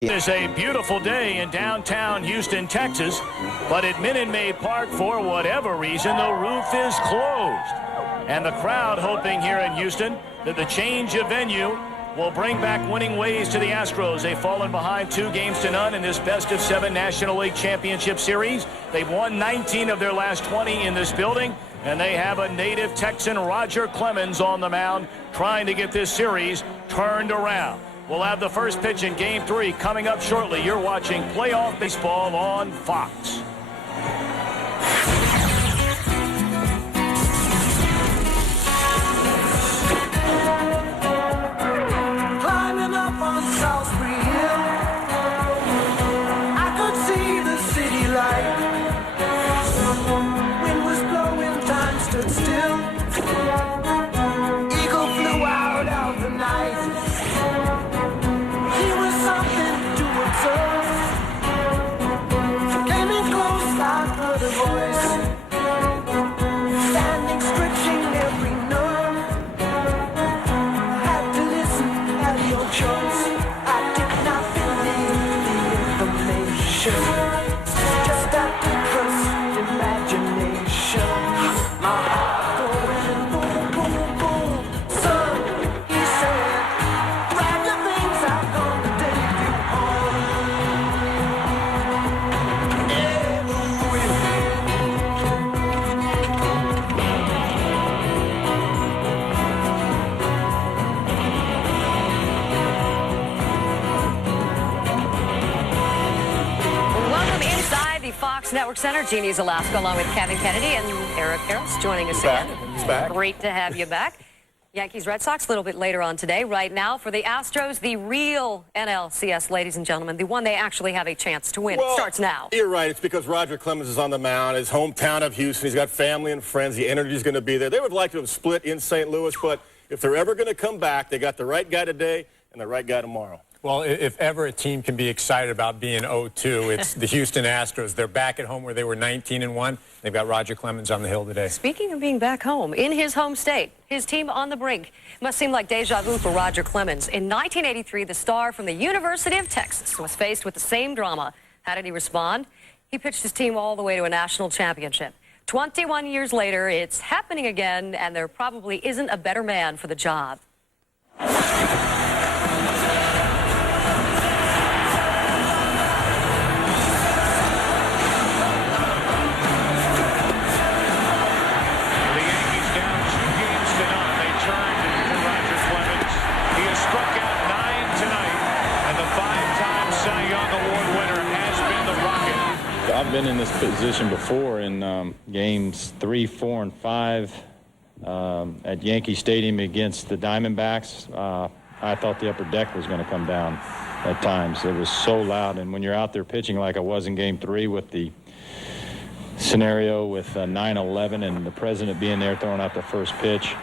It is a beautiful day in downtown Houston, Texas, but at Minute Maid Park, for whatever reason, the roof is closed. And the crowd hoping here in Houston that the change of venue will bring back winning ways to the Astros. They've fallen behind 2-0 in this best-of-7 National League Championship Series. They've won 19 of their last 20 in this building, and they have a native Texan, Roger Clemens, on the mound trying to get this series turned around. We'll have the first pitch in Game 3 coming up shortly. You're watching playoff baseball on Fox. Climbing up on Salisbury Hill, I could see the city light. Wind was blowing, time stood still. Eagle flew out of the night. Came in close, I heard a voice, standing, stretching every nerve. Had to listen, had no choice. I did not believe the information. Just had to trust imagination. My heart going boom, boom, boom. Son, he said, grab the things I've gone to take you home. Welcome inside the Fox Network Center. Jeannie's Alaska, along with Kevin Kennedy and Eric Harris joining us again. He's back. Great to have you back. Yankees Red Sox a little bit later on today. Right now, for the Astros, the real NLCS, ladies and gentlemen, the one they actually have a chance to win. Well, it starts now. You're right. It's because Roger Clemens is on the mound. His hometown of Houston. He's got family and friends. The energy is going to be there. They would like to have split in St. Louis, but if they're ever going to come back, they got the right guy today and the right guy tomorrow. Well, if ever a team can be excited about being 0-2, it's the Houston Astros. They're back at home where they were 19-1. They've got Roger Clemens on the hill today. Speaking of being back home, in his home state, his team on the brink. Must seem like deja vu for Roger Clemens. In 1983, the star from the University of Texas was faced with the same drama. How did he respond? He pitched his team all the way to a national championship. 21 years later, it's happening again, and there probably isn't a better man for the job. I've been in this position before in games 3, 4, and 5 at Yankee Stadium against the Diamondbacks. I thought the upper deck was going to come down at times. It was so loud, and when you're out there pitching like I was in Game 3 with the scenario with 9-11 and the president being there throwing out the first pitch,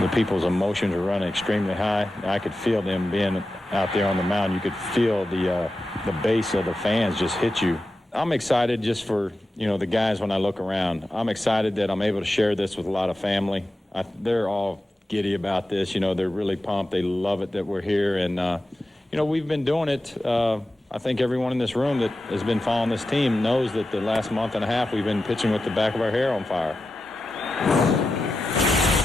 the people's emotions were running extremely high. I could feel them being out there on the mound. You could feel the base of the fans just hit you. I'm excited just for, the guys when I look around. I'm excited that I'm able to share this with a lot of family. They're all giddy about this. They're really pumped. They love it that we're here. And, we've been doing it. I think everyone in this room that has been following this team knows that the last month and a half we've been pitching with the back of our hair on fire.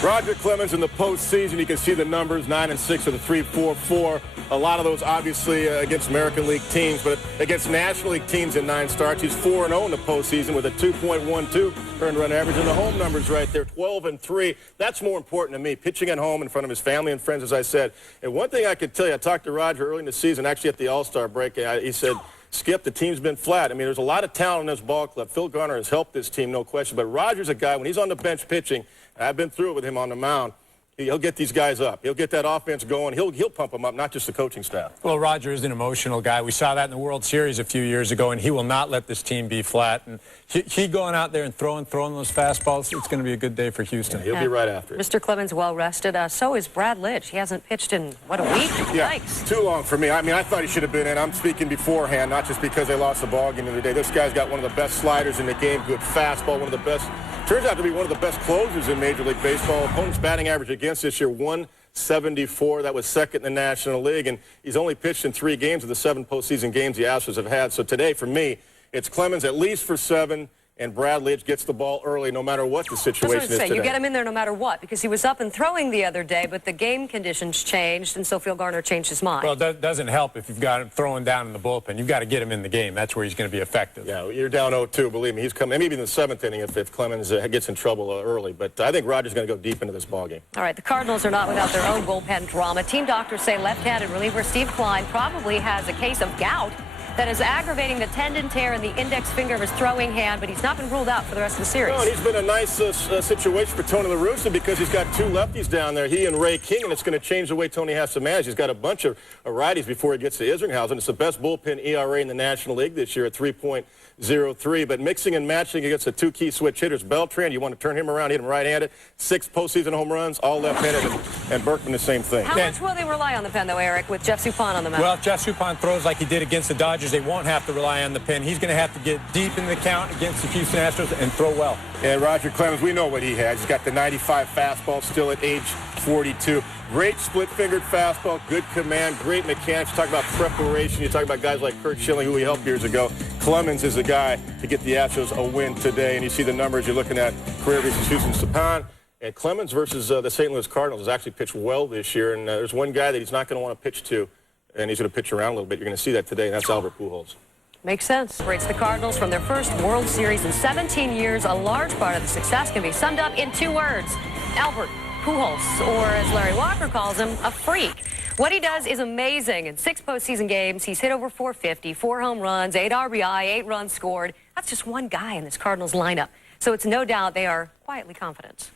Roger Clemens in the postseason, you can see the numbers, 9-6 of the 3-4-4. A lot of those obviously against American League teams, but against National League teams in 9 starts. He's 4-0 in the postseason with a 2.12 earned run average, and the home numbers right there, 12-3. That's more important to me, pitching at home in front of his family and friends, as I said. And one thing I could tell you, I talked to Roger early in the season, actually at the All-Star break. He said, Skip, the team's been flat. I mean, there's a lot of talent in this ball club. Phil Garner has helped this team, no question. But Roger's a guy, when he's on the bench pitching, and I've been through it with him on the mound, he'll get these guys up. He'll get that offense going. He'll pump them up, not just the coaching staff. Well, Roger is an emotional guy. We saw that in the World Series a few years ago, and he will not let this team be flat. And he going out there and throwing those fastballs, it's going to be a good day for Houston. Yeah, he'll be right after it. Mr. Clemens well rested. So is Brad Lidge. He hasn't pitched in, a week? Yeah, Yikes. Too long for me. I mean, I thought he should have been in. I'm speaking beforehand, not just because they lost the ball game the other day. This guy's got one of the best sliders in the game, good fastball, one of the best. Turns out to be one of the best closers in Major League Baseball. Opponent's batting average against this year, 1 .74. That was second in the National League, and he's only pitched in 3 games of the 7 postseason games the Astros have had. So today, for me, it's Clemens at least for 7, and Bradley gets the ball early no matter what the situation is today. You get him in there no matter what, because he was up and throwing the other day, but the game conditions changed, and so Phil Garner changed his mind. Well, it doesn't help if you've got him throwing down in the bullpen. You've got to get him in the game. That's where he's going to be effective. Yeah, you're down 0-2. Believe me, he's coming. Maybe even the 7th inning if Clemens gets in trouble early. But I think Roger's going to go deep into this ballgame. All right, the Cardinals are not without their own bullpen drama. Team doctors say left-handed reliever Steve Klein probably has a case of gout that is aggravating the tendon tear in the index finger of his throwing hand, but he's not been ruled out for the rest of the series. No, and he's been a nice situation for Tony La Russa because he's got 2 lefties down there, he and Ray King, and it's going to change the way Tony has to manage. He's got a bunch of righties before he gets to Isringhausen. It's the best bullpen ERA in the National League this year at 3.03, but mixing and matching against the 2 key switch hitters. Beltran, you want to turn him around, hit him right-handed, 6 postseason home runs, all left-handed, and Berkman the same thing. How much will they rely on the pen, though, Eric, with Jeff Suppan on the mound? Well, if Jeff Suppan throws like he did against the Dodgers, they won't have to rely on the pen. He's going to have to get deep in the count against the Houston Astros and throw well. And Roger Clemens, we know what he has. He's got the 95 fastball still at age 42. Great split-fingered fastball, good command, great mechanics. Talk about preparation. You talk about guys like Kurt Schilling, who he helped years ago. Clemens is the guy to get the Astros a win today. And you see the numbers you're looking at, career versus Houston Suppan. And Clemens versus the St. Louis Cardinals has actually pitched well this year. And there's one guy that he's not going to want to pitch to, and he's going to pitch around a little bit. You're going to see that today, and that's Albert Pujols. Makes sense. Rates the Cardinals from their first World Series in 17 years. A large part of the success can be summed up in 2 words. Albert Pujols, or as Larry Walker calls him, a freak. What he does is amazing. In 6 postseason games, he's hit over 450, 4 home runs, 8 RBI, 8 runs scored. That's just one guy in this Cardinals lineup. So it's no doubt they are quietly confident.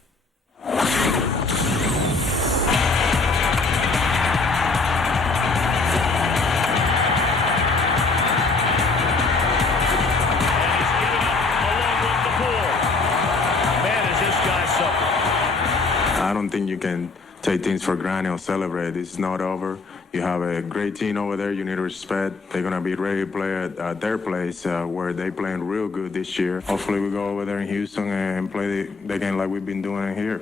I don't think you can take things for granted or celebrate. It's not over. You have a great team over there. You need to respect. They're going to be ready to play at their place where they're playing real good this year. Hopefully we go over there in Houston and play the game like we've been doing here.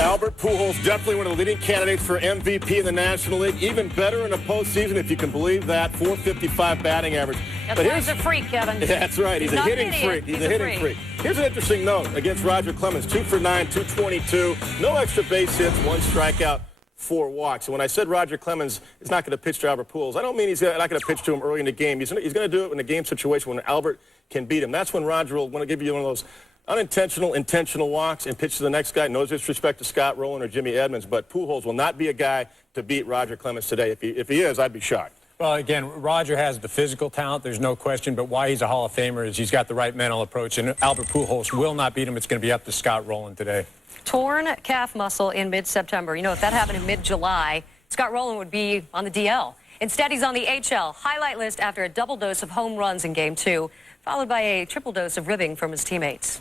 Albert Pujols, definitely one of the leading candidates for MVP in the National League. Even better in the postseason, if you can believe that. .455 batting average. That's why he's a freak, Kevin. That's right. He's a hitting freak. He's a hitting freak. Here's an interesting note against Roger Clemens. 2 for 9, 222. No extra base hits, 1 strikeout, 4 walks. And when I said Roger Clemens is not going to pitch to Albert Pujols, I don't mean he's not going to pitch to him early in the game. He's going to do it in a game situation when Albert can beat him. That's when Roger will want to give you one of those unintentional, intentional walks and pitch to the next guy. No disrespect to Scott Rowland or Jimmy Edmonds, but Pujols will not be a guy to beat Roger Clemens today. If he is, I'd be shocked. Well, again, Roger has the physical talent, there's no question, but why he's a Hall of Famer is he's got the right mental approach, and Albert Pujols will not beat him. It's going to be up to Scott Rowland today. Torn calf muscle in mid-September. You know, if that happened in mid-July, Scott Rowland would be on the DL. Instead, he's on the HL highlight list after a double dose of home runs in Game 2, followed by a triple dose of ribbing from his teammates.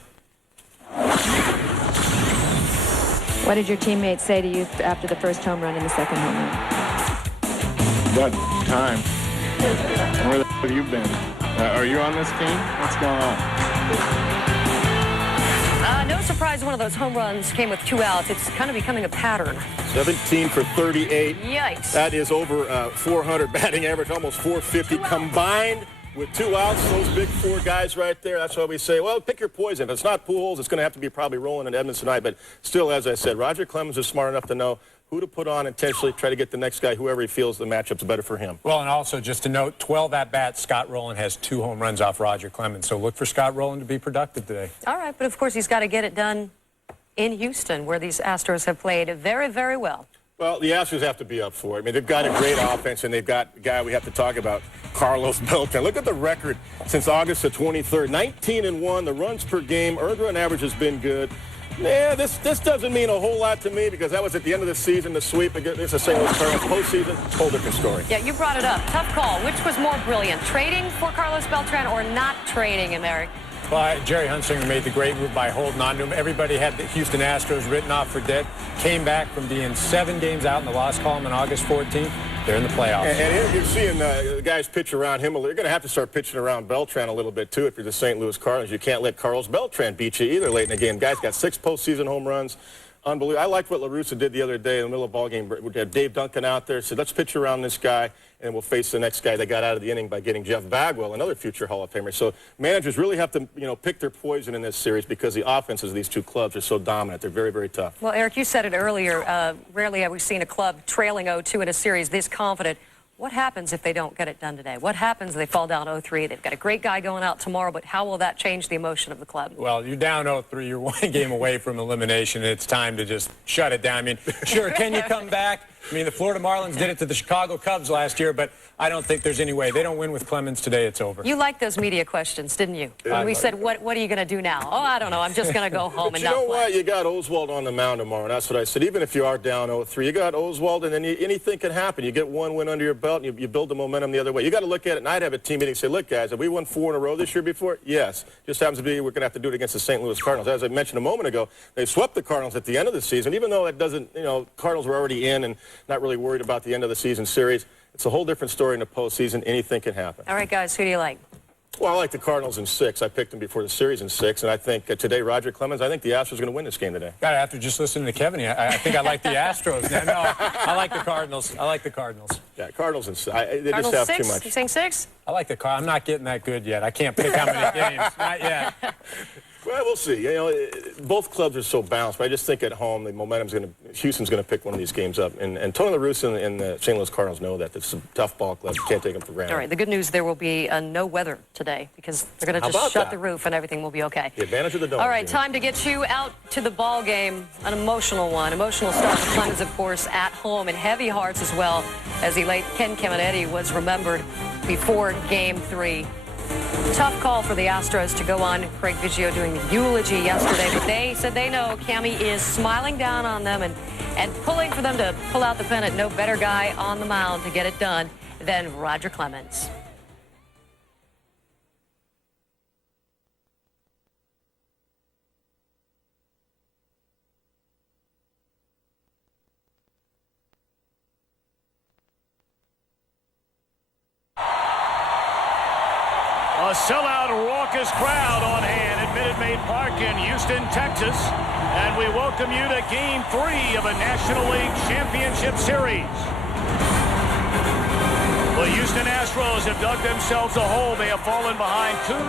What did your teammates say to you after the first home run and the second home run? What time? Where the have you been? Are you on this team? What's going on? No surprise one of those home runs came with 2 outs. It's kind of becoming a pattern. 17 for 38. Yikes. That is over 400 batting average, almost 450 combined with 2 outs. Those big 4 guys right there. That's why we say, well, pick your poison. If it's not Pujols, it's going to have to be probably Rowland and Edmonds tonight. But still, as I said, Roger Clemens is smart enough to know who to put on intentionally, try to get the next guy, whoever he feels the matchup's better for him. Well, and also just to note, 12 at-bats, Scott Rowland has 2 home runs off Roger Clemens. So look for Scott Rowland to be productive today. All right, but of course he's got to get it done in Houston, where these Astros have played very, very well. Well, the Astros have to be up for it. I mean, they've got a great offense, and they've got a guy we have to talk about, Carlos Beltran. Look at the record since August the 23rd. 19-1. The runs per game, earned run average has been good. Yeah, this doesn't mean a whole lot to me because that was at the end of the season, the sweep against the St. Louis Cardinals. Postseason, whole different story. Yeah, you brought it up. Tough call. Which was more brilliant, trading for Carlos Beltran or not trading him, Eric? Well, Jerry Hunsinger made the great move by holding on to him. Everybody had the Houston Astros written off for dead. Came back from being 7 games out in the loss column on August 14th. They're in the playoffs. And you're seeing the guys pitch around him. You're going to have to start pitching around Beltran a little bit, too, if you're the St. Louis Cardinals. You can't let Carlos Beltran beat you either late in the game. Guy's got 6 postseason home runs. Unbelievable. I liked what La Russa did the other day in the middle of the ball game. We had Dave Duncan out there, said, let's pitch around this guy, and we'll face the next guy that got out of the inning by getting Jeff Bagwell, another future Hall of Famer. So managers really have to, pick their poison in this series because the offenses of these two clubs are so dominant. They're very, very tough. Well, Eric, you said it earlier. Rarely have we seen a club trailing 0-2 in a series this confident. What happens if they don't get it done today? What happens if they fall down 0-3? They've got a great guy going out tomorrow, but how will that change the emotion of the club? Well, you're down 0-3. You're one game away from elimination. It's time to just shut it down. I mean, sure, can you come back? I mean, the Florida Marlins did it to the Chicago Cubs last year, but I don't think there's any way. They don't win with Clemens today. It's over. You liked those media questions, didn't you? When we said, what are you going to do now? Oh, I don't know. I'm just going to go home and not play. You know what? You got Oswald on the mound tomorrow, and that's what I said. Even if you are down 0-3, you got Oswald, and then anything can happen. You get one win under your belt, and you build the momentum the other way. You got to look at it, and I'd have a team meeting and say, look, guys, have we won 4 in a row this year before? Yes. Just happens to be we're going to have to do it against the St. Louis Cardinals. As I mentioned a moment ago, they swept the Cardinals at the end of the season, even though it doesn't, Cardinals were already in and not really worried about the end of the season series. It's a whole different story in the postseason. Anything can happen. All right, guys, who do you like? Well, I like the Cardinals in 6. I picked them before the series in 6, and I think today, Roger Clemens, I think the Astros are going to win this game today. God, after just listening to Kevin, I think I like the Astros. No, I like the Cardinals. I like the Cardinals. Yeah, Cardinals in 6. They Cardinals just have 6? too much. You saying 6? I like the Cardinals. I'm not getting that good yet. I can't pick how many games. Not yet. Well, we'll see. Both clubs are so balanced, but I just think at home the momentum's going to. Houston's going to pick one of these games up, and Tony La Russa and the St. Louis Cardinals know that. It's a tough ball club. You can't take them for granted. All right. The good news: there will be no weather today because they're going to just shut the roof and everything will be okay. The advantage of the dome. All right, time to get you out to the ball game. An emotional one. Emotional start for Clemens, of course, at home, and heavy hearts as well, as the late Ken Caminiti was remembered before Game 3. Tough call for the Astros to go on. Craig Biggio doing the eulogy yesterday, but they said they know Cammy is smiling down on them and pulling for them to pull out the pennant. No better guy on the mound to get it done than Roger Clemens. A sellout, raucous crowd on hand at Minute Maid Park in Houston, Texas. And we welcome you to Game 3 of a National League Championship Series. The Houston Astros have dug themselves a hole. They have fallen behind 2-0,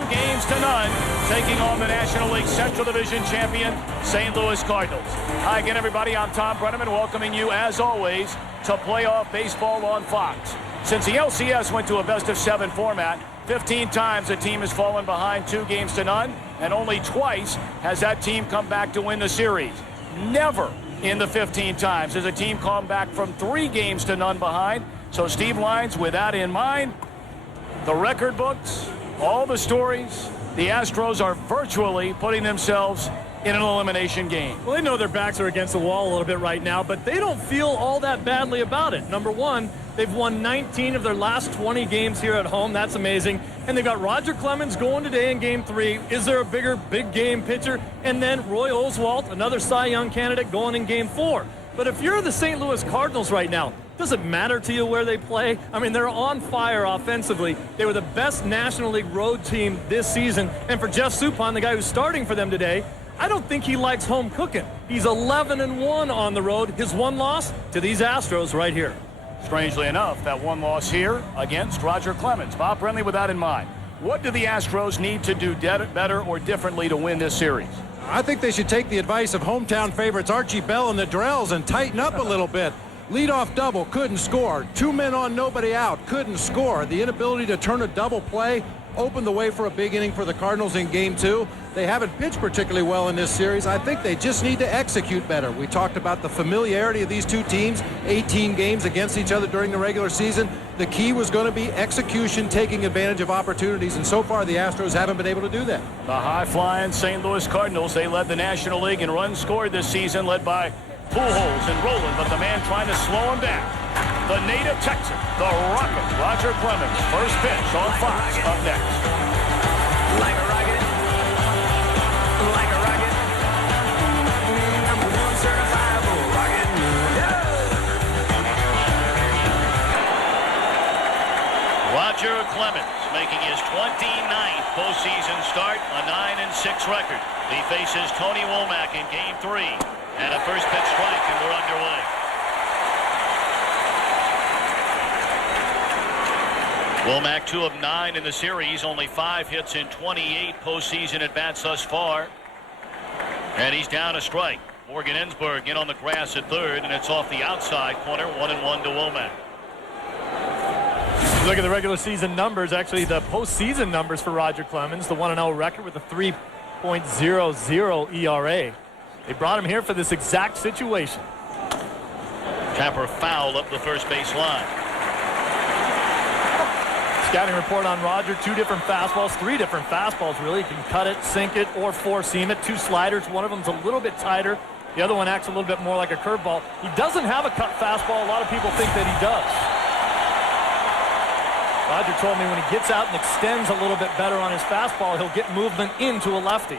taking on the National League Central Division champion, St. Louis Cardinals. Hi again, everybody. I'm Tom Brenneman, welcoming you, as always, to playoff baseball on Fox. Since the LCS went to a best-of-7 format, 15 times a team has fallen behind 2-0, and only twice has that team come back to win the series. Never in the 15 times has a team come back from 3-0 behind. So Steve Lyons, with that in mind, the record books, all the stories, the Astros are virtually putting themselves in an elimination game. Well, they know their backs are against the wall a little bit right now, but they don't feel all that badly about it. Number one, they've won 19 of their last 20 games here at home. That's amazing. And they've got Roger Clemens going today in Game 3. Is there a bigger big game pitcher? And then Roy Oswalt, another Cy Young candidate, going in Game 4. But if you're the St. Louis Cardinals right now, does it matter to you where they play? I mean, they're on fire offensively. They were the best National League road team this season. And for Jeff Suppan, the guy who's starting for them today, I don't think he likes home cooking. He's 11-1 on the road. His one loss to these Astros right here. Strangely enough, that one loss here against Roger Clemens. Bob Brenly, with that in mind, what do the Astros need to do better or differently to win this series? I think they should take the advice of hometown favorites Archie Bell and the Drells and tighten up a little bit. Leadoff double, couldn't score. 2 men on, nobody out, couldn't score. The inability to turn a double play opened the way for a big inning for the Cardinals in Game 2. They haven't pitched particularly well in this series. I think they just need to execute better. We talked about the familiarity of these two teams, 18 games against each other during the regular season. The key was going to be execution, taking advantage of opportunities, and so far the Astros haven't been able to do that. The high-flying St. Louis Cardinals, they led the National League in runs scored this season, led by Pujols and Roland, but the man trying to slow him down, the native Texan, the Rocket, Roger Clemens. First pitch on Fox, up next. Like a rocket, like a rocket, number one certifiable rocket. Roger Clemens making his 29th postseason start, a 9-6 record. He faces Tony Womack in Game 3. And a first pitch strike, and we're underway. Womack 2 of 9 in the series, only 5 hits in 28 postseason at-bats thus far. And he's down a strike. Morgan Ensberg in on the grass at third, and it's off the outside corner, 1-1 to Womack. Look at the regular season numbers, actually the postseason numbers for Roger Clemens, the 1-0 record with a 3.00 ERA. They brought him here for this exact situation. Tapper foul up the first base line. Scouting report on Roger, 2 different fastballs, 3 different fastballs really. You can cut it, sink it, or four-seam it. 2 sliders, one of them's a little bit tighter. The other one acts a little bit more like a curveball. He doesn't have a cut fastball. A lot of people think that he does. Roger told me when he gets out and extends a little bit better on his fastball, he'll get movement into a lefty.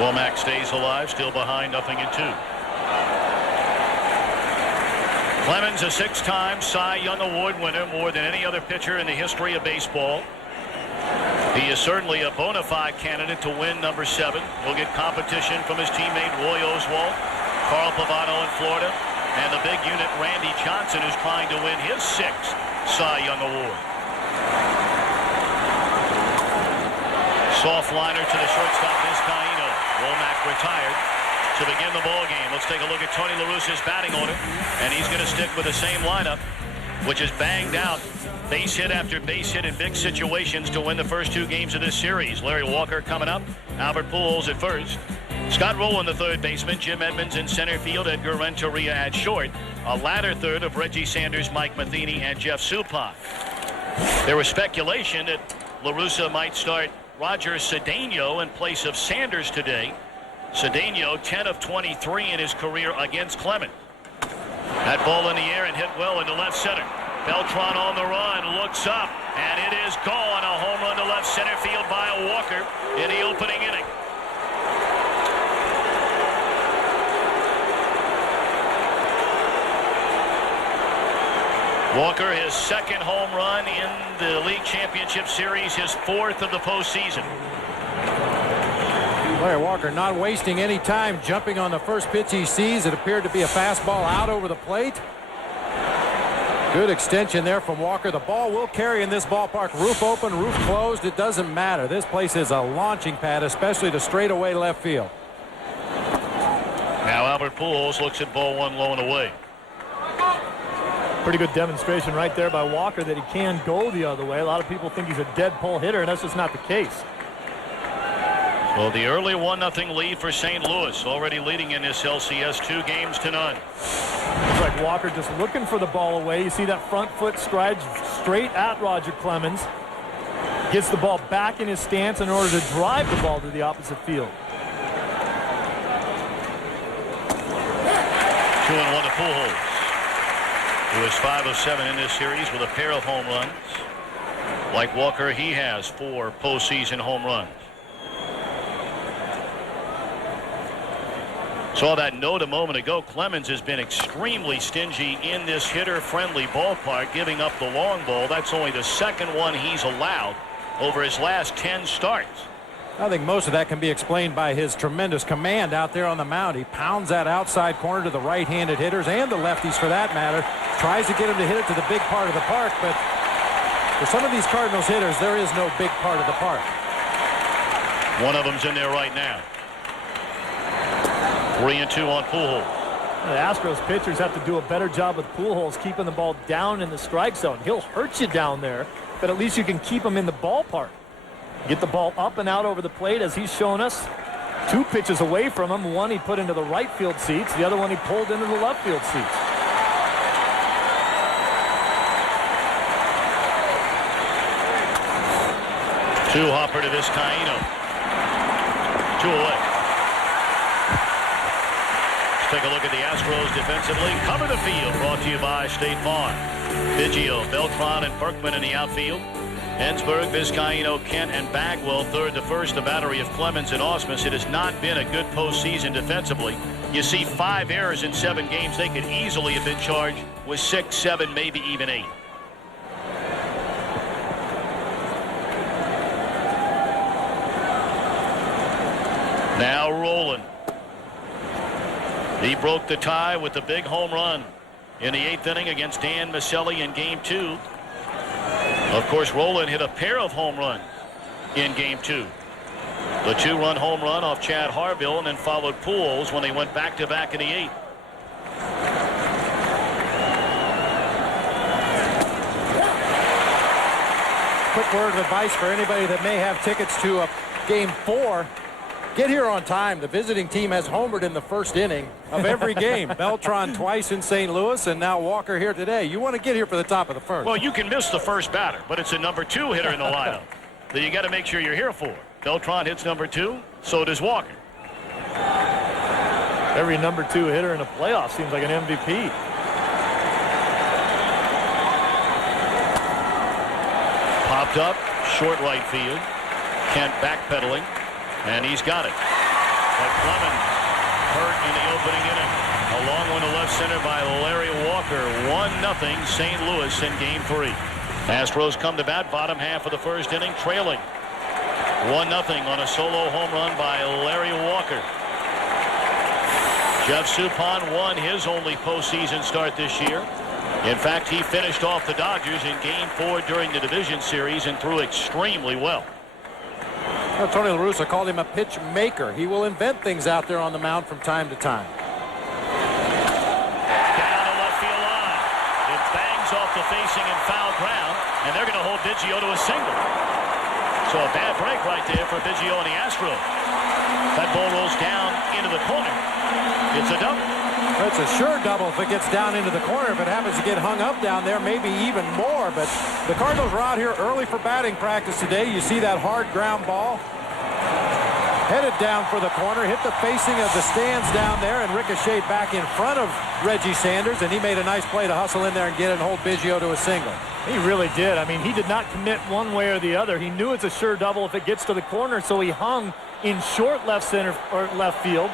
Womack stays alive, still behind, 0-2. Clemens, a 6-time Cy Young Award winner, more than any other pitcher in the history of baseball. He is certainly a bona fide candidate to win number 7. He'll get competition from his teammate Roy Oswalt, Carl Pavano in Florida, and the big unit Randy Johnson, who's trying to win his 6th Cy Young Award. Soft liner to the shortstop, Vizcaíno. Womack retired to begin the ball game. Let's take a look at Tony La Russa's batting order, and he's going to stick with the same lineup, which is banged out base hit after base hit in big situations to win the first 2 games of this series. Larry Walker coming up, Albert Pujols at first, Scott Rowland the third baseman, Jim Edmonds in center field, Edgar Renteria at short, a ladder third of Reggie Sanders, Mike Matheny, and Jeff Suppan. There was speculation that La Russa might start Roger Cedeno in place of Sanders today. Cedeno, 10 of 23 in his career against Clemens. That ball in the air and hit well into left center. Beltran on the run, looks up, and it is gone. A home run to left center field by Walker in the opening inning. Walker, his 2nd home run in the League Championship Series, his 4th of the postseason. Larry Walker not wasting any time jumping on the first pitch he sees. It appeared to be a fastball out over the plate. Good extension there from Walker. The ball will carry in this ballpark. Roof open, roof closed. It doesn't matter. This place is a launching pad, especially to straightaway left field. Now Albert Pujols looks at ball 1 low and away. Pretty good demonstration right there by Walker that he can go the other way. A lot of people think he's a dead pull hitter, and that's just not the case. Well, the early 1-0 lead for St. Louis, already leading in this LCS 2-0. Looks like Walker just looking for the ball away. You see that front foot strides straight at Roger Clemens. Gets the ball back in his stance in order to drive the ball to the opposite field. 2-1 to Pujols, who is 5 of 7 in this series with a pair of home runs. Like Walker, he has 4 postseason home runs. Saw that note a moment ago. Clemens has been extremely stingy in this hitter-friendly ballpark, giving up the long ball. That's only the 2nd one he's allowed over his last 10 starts. I think most of that can be explained by his tremendous command out there on the mound. He pounds that outside corner to the right-handed hitters and the lefties for that matter. Tries to get him to hit it to the big part of the park, but for some of these Cardinals hitters, there is no big part of the park. One of them's in there right now. 3-2 on Pujols. The Astros pitchers have to do a better job with Pujols keeping the ball down in the strike zone. He'll hurt you down there, but at least you can keep him in the ballpark. Get the ball up and out over the plate, as he's shown us. 2 pitches away from him. One he put into the right field seats. The other one he pulled into the left field seats. Two hopper to Vizcaíno. 2 away. Take a look at the Astros defensively. Cover the field, brought to you by State Farm. Biggio, Beltran, and Berkman in the outfield. Ensberg, Vizcaíno, Kent, and Bagwell third to first. The battery of Clemens and Ausmus. It has not been a good postseason defensively. You see 5 errors in 7 games. They could easily have been charged with 6, 7, maybe even 8. Now Rowland. He broke the tie with the big home run in the 8th inning against Dan Miceli in Game 2. Of course, Rolen hit a pair of home runs in Game 2. The 2-run home run off Chad Harville, and then followed Pujols when they went back-to-back in the 8th. Quick word of advice for anybody that may have tickets to Game 4. Get here on time. The visiting team has homered in the first inning of every game. Beltran twice in St. Louis, and now Walker here today. You want to get here for the top of the first. Well, you can miss the first batter, but it's a number 2 hitter in the lineup that you got to make sure you're here for. Beltran hits number 2, so does Walker. Every number 2 hitter in a playoff seems like an MVP. Popped up, short right field. Kent backpedaling, and he's got it. But Clemens hurt in the opening inning. A long one to left center by Larry Walker. 1-0 St. Louis in Game 3. Astros come to bat, bottom half of the first inning, trailing 1-0 on a solo home run by Larry Walker. Jeff Suppan won his only postseason start this year. In fact, he finished off the Dodgers in Game 4 during the division series and threw extremely well. Well, Tony La Russa called him a pitch maker. He will invent things out there on the mound from time to time. Down the left field line. It bangs off the facing and foul ground, and they're going to hold Biggio to a single. So a bad break right there for Biggio and the Astros. That ball rolls down into the corner. It's a double. It's a sure double if it gets down into the corner. If it happens to get hung up down there, maybe even more. But the Cardinals were out here early for batting practice today. You see that hard ground ball headed down for the corner, hit the facing of the stands down there, and ricocheted back in front of Reggie Sanders, and he made a nice play to hustle in there and get it and hold Biggio to a single. He really did. I mean, he did not commit one way or the other. He knew it's a sure double if it gets to the corner, so he hung in short left center or left field,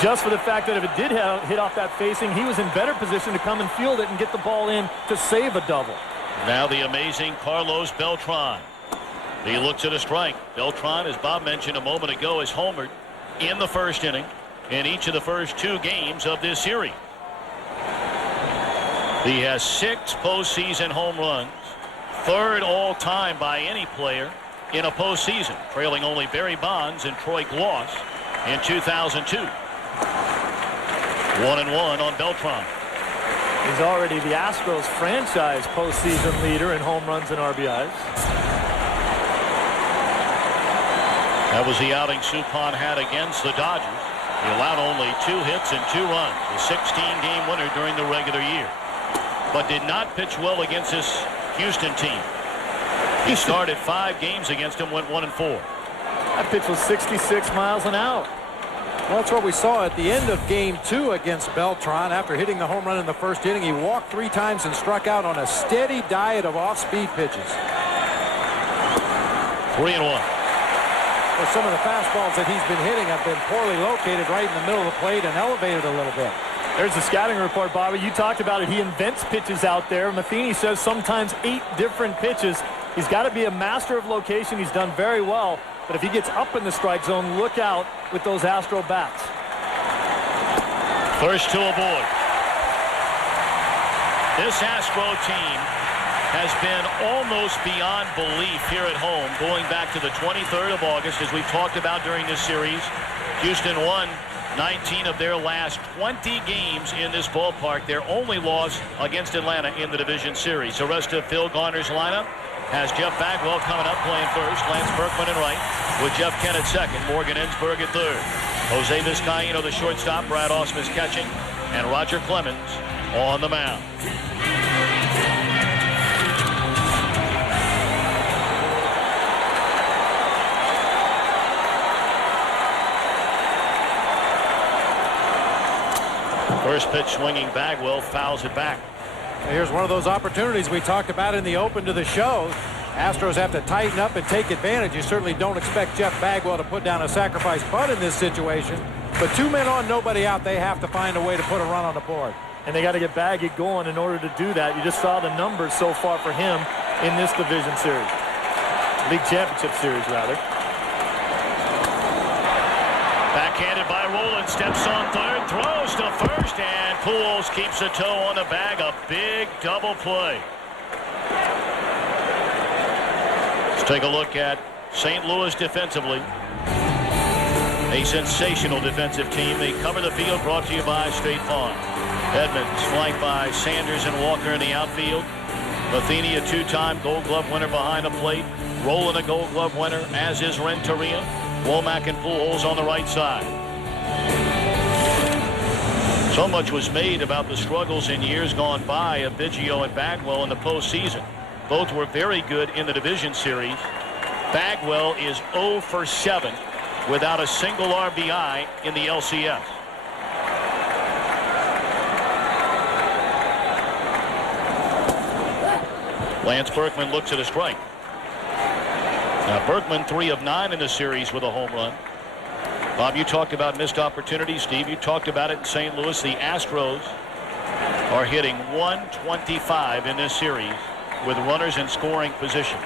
just for the fact that if it did hit off that facing, he was in better position to come and field it and get the ball in to save a double. Now the amazing Carlos Beltran. He looks at a strike. Beltran, as Bob mentioned a moment ago, is homered in the first inning in each of the first 2 games of this series. He has 6 postseason home runs, 3rd all-time by any player in a postseason, trailing only Barry Bonds and Troy Glaus in 2002. 1-1 on Beltran. He's already the Astros franchise postseason leader in home runs and RBIs. That was the outing Suppan had against the Dodgers. He allowed only 2 hits and 2 runs, a 16-game winner during the regular year, but did not pitch well against this Houston team. He started 5 games against them, went 1-4. That pitch was 66 miles an hour. Well, that's what we saw at the end of Game 2 against Beltran. After hitting the home run in the first inning, he walked 3 times and struck out on a steady diet of off-speed pitches. 3-1. Well, some of the fastballs that he's been hitting have been poorly located right in the middle of the plate and elevated a little bit. There's the scouting report, Bobby. You talked about it. He invents pitches out there. Matheny says sometimes 8 different pitches. He's got to be a master of location. He's done very well. But if he gets up in the strike zone, look out with those Astro bats. First 2 aboard. This Astro team has been almost beyond belief here at home, going back to the 23rd of August, as we've talked about during this series. Houston won 19 of their last 20 games in this ballpark. Their only loss against Atlanta in the division series. The rest of Phil Garner's lineup has Jeff Bagwell coming up playing first, Lance Berkman in right, with Jeff Kent at second, Morgan Ensberg at third, Jose Vizcaino the shortstop, Brad Ausmus catching, and Roger Clemens on the mound. First pitch swinging, Bagwell fouls it back. Here's one of those opportunities we talked about in the open to the show. Astros have to tighten up and take advantage. You certainly don't expect Jeff Bagwell to put down a sacrifice bunt in this situation. But 2 men on, nobody out. They have to find a way to put a run on the board. And they got to get Baggy going in order to do that. You just saw the numbers so far for him in this division series. League championship series, rather. Backhanded by Roller. Marlin steps on third, throws to first, and Pujols keeps a toe on the bag. A big double play. Let's take a look at St. Louis defensively. A sensational defensive team. They cover the field, brought to you by State Farm. Edmonds flanked by Sanders and Walker in the outfield. Matheny, a two-time Gold Glove winner behind the plate. Rowland, a Gold Glove winner, as is Renteria. Womack and Pujols on the right side. So much was made about the struggles in years gone by of Biggio and Bagwell in the postseason. Both were very good in the division series. Bagwell is 0 for 7 without a single RBI in the LCS. Lance Berkman looks at a strike. Now Berkman 3 of 9 in the series with a home run. Bob, you talked about missed opportunities. Steve, you talked about it in St. Louis. The Astros are hitting .125 in this series with runners in scoring position.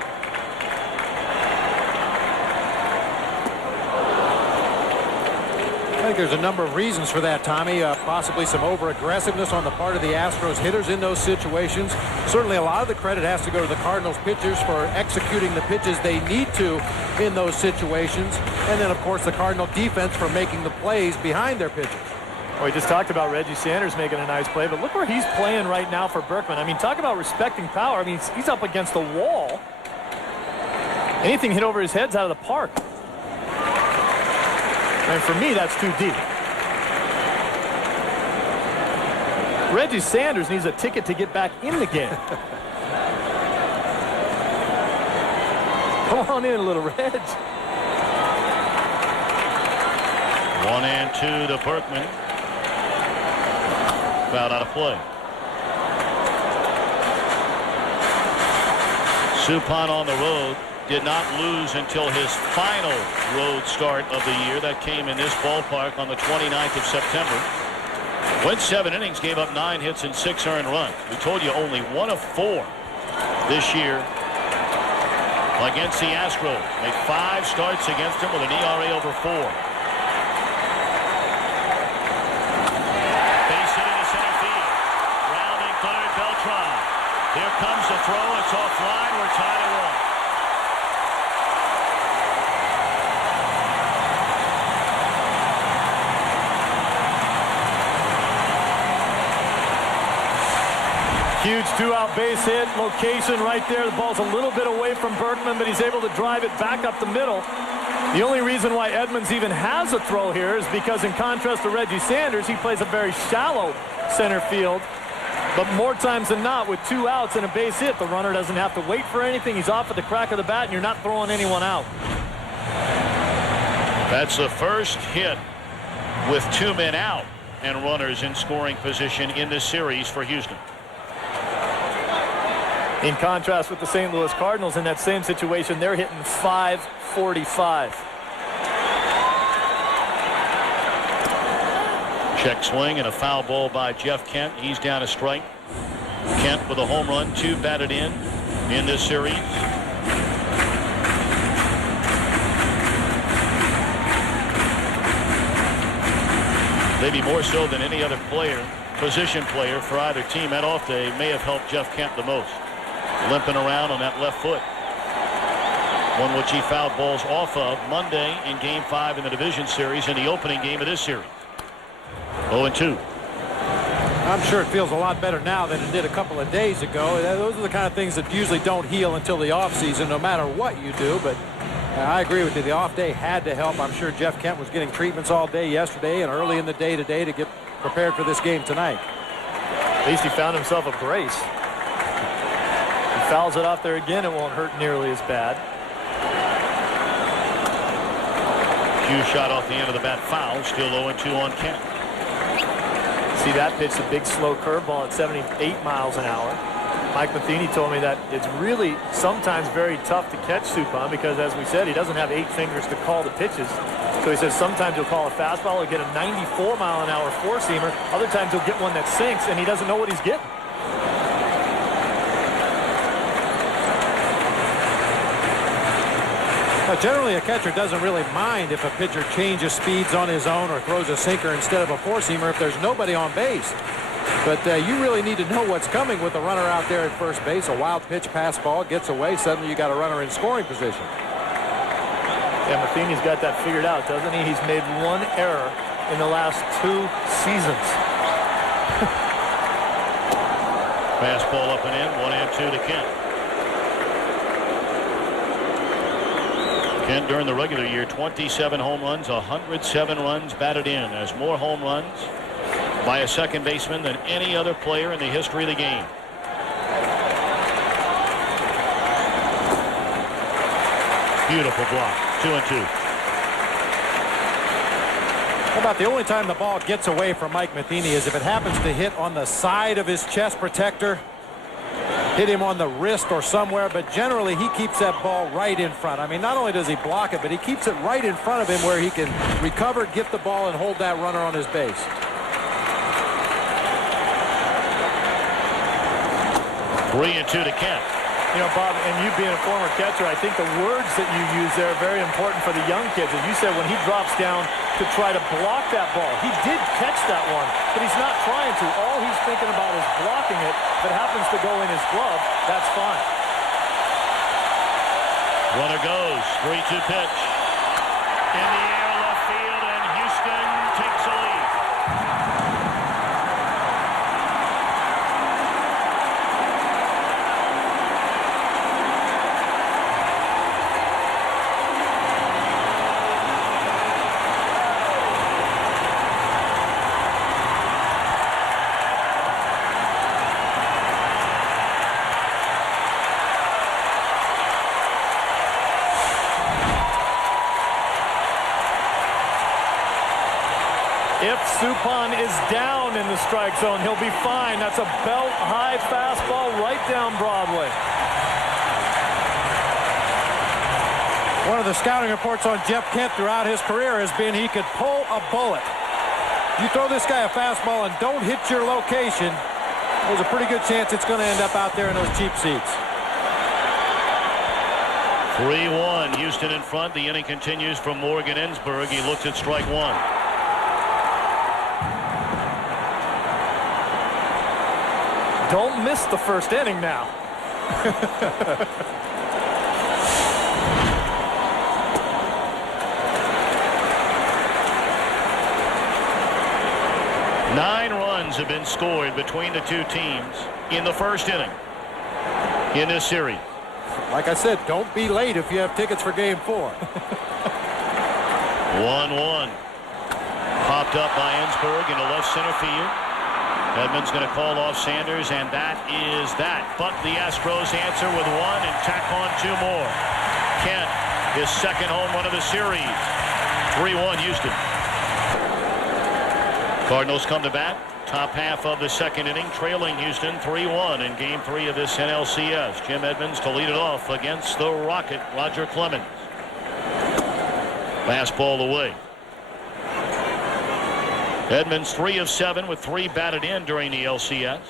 I think there's a number of reasons for that, Tommy. Possibly some over-aggressiveness on the part of the Astros hitters in those situations. Certainly a lot of the credit has to go to the Cardinals pitchers for executing the pitches they need to in those situations. And then, of course, the Cardinal defense for making the plays behind their pitchers. Well, we just talked about Reggie Sanders making a nice play, but look where he's playing right now for Berkman. I mean, talk about respecting power. I mean, he's up against the wall. Anything hit over his head's out of the park. And for me, that's too deep. Reggie Sanders needs a ticket to get back in the game. Come on in, little Reg. 1-2 to Berkman. Foul out of play. Suppan on the road. Did not lose until his final road start of the year. That came in this ballpark on the 29th of September. Went 7 innings, gave up 9 hits and 6 earned runs. We told you only 1 of 4 this year against the Astros. Made 5 starts against him with an ERA over 4. Base hit into center field. Rounding third, Beltran. Here comes the throw. It's offline. We're tied at 1. Huge 2-out base hit. Location right there. The ball's a little bit away from Berkman, but he's able to drive it back up the middle. The only reason why Edmonds even has a throw here is because, in contrast to Reggie Sanders, he plays a very shallow center field. But more times than not, with 2 outs and a base hit, the runner doesn't have to wait for anything. He's off at the crack of the bat, and you're not throwing anyone out. That's the first hit with 2 men out and runners in scoring position in this series for Houston. In contrast with the St. Louis Cardinals, in that same situation, they're hitting .545. Check swing and a foul ball by Jeff Kent. He's down a strike. Kent with a home run, 2 batted in this series. Maybe more so than any other player, position player for either team. That off day may have helped Jeff Kent the most. Limping around on that left foot. One which he fouled balls off of Monday in Game 5 in the division series in the opening game of this series. 0-2. I'm sure it feels a lot better now than it did a couple of days ago. Those are the kind of things that usually don't heal until the offseason, no matter what you do. But I agree with you. The off day had to help. I'm sure Jeff Kent was getting treatments all day yesterday and early in the day today to get prepared for this game tonight. At least he found himself a brace. He fouls it off there again, it won't hurt nearly as bad. Hugh shot off the end of the bat foul. Still 0-2 on Kent. See that pitch, a big slow curveball at 78 miles an hour. Mike Matheny told me that it's really sometimes very tough to catch Suppan because, as we said, he doesn't have 8 fingers to call the pitches. So he says sometimes he'll call a fastball, he'll get a 94 mile an hour four-seamer. Other times he'll get one that sinks and he doesn't know what he's getting. Generally, a catcher doesn't really mind if a pitcher changes speeds on his own or throws a sinker instead of a four-seamer if there's nobody on base. But you really need to know what's coming with the runner out there at first base. A wild pitch pass ball gets away. Suddenly you got a runner in scoring position. Yeah, Matheny's got that figured out, doesn't he? He's made one error in the last 2 seasons. Fastball up and in, 1-2 to Kent. Kent during the regular year, 27 home runs, 107 runs batted in. Has more home runs by a second baseman than any other player in the history of the game. Beautiful block. 2-2. How about the only time the ball gets away from Mike Matheny is if it happens to hit on the side of his chest protector, hit him on the wrist or somewhere, but generally he keeps that ball right in front. I mean, not only does he block it, but he keeps it right in front of him where he can recover, get the ball, and hold that runner on his base. Three and two to Kent. You know, Bob, and you being a former catcher, I think the words that you use there are very important for the young kids. As you said, when he drops down to try to block that ball, he did catch that one, but he's not trying to. All he's thinking about is blocking it. If it happens to go in his glove, that's fine. Runner goes. 3-2 pitch. In the air, left field, and Houston takes a lead. If Suppan is down in the strike zone, he'll be fine. That's a belt-high fastball right down Broadway. One of the scouting reports on Jeff Kent throughout his career has been he could pull a bullet. You throw this guy a fastball and don't hit your location, there's a pretty good chance it's going to end up out there in those cheap seats. 3-1, Houston in front. The inning continues from Morgan Ensberg. He looks at strike one. Don't miss the first inning now. Nine runs have been scored between the two teams in the first inning in this series. Like I said, don't be late if you have tickets for Game 4. 1-1. Popped up by Ensberg into left center field. Edmonds going to call off Sanders, and that is that. But the Astros answer with one and tack on two more. Kent, his second home run of the series. 3-1 Houston. Cardinals come to bat. Top half of the second inning, trailing Houston 3-1 in Game 3 of this NLCS. Jim Edmonds to lead it off against the Rocket, Roger Clemens. Fastball away. Edmonds 3 of 7 with 3 batted in during the LCS.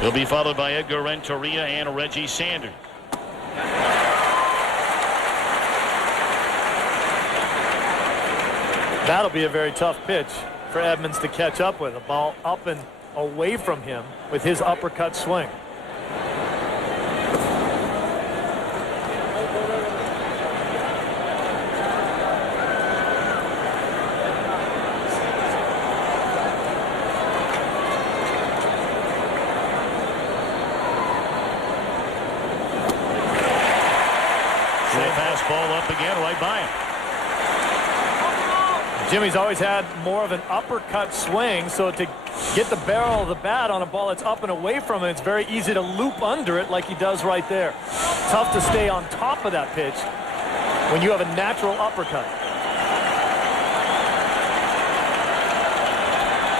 He'll be followed by Edgar Renteria and Reggie Sanders. That'll be a very tough pitch for Edmonds to catch up with. A ball up and away from him with his uppercut swing. Fastball up again, right by him. Jimmy's always had more of an uppercut swing, so to get the barrel of the bat on a ball that's up and away from him, it's very easy to loop under it like he does right there. Tough to stay on top of that pitch when you have a natural uppercut.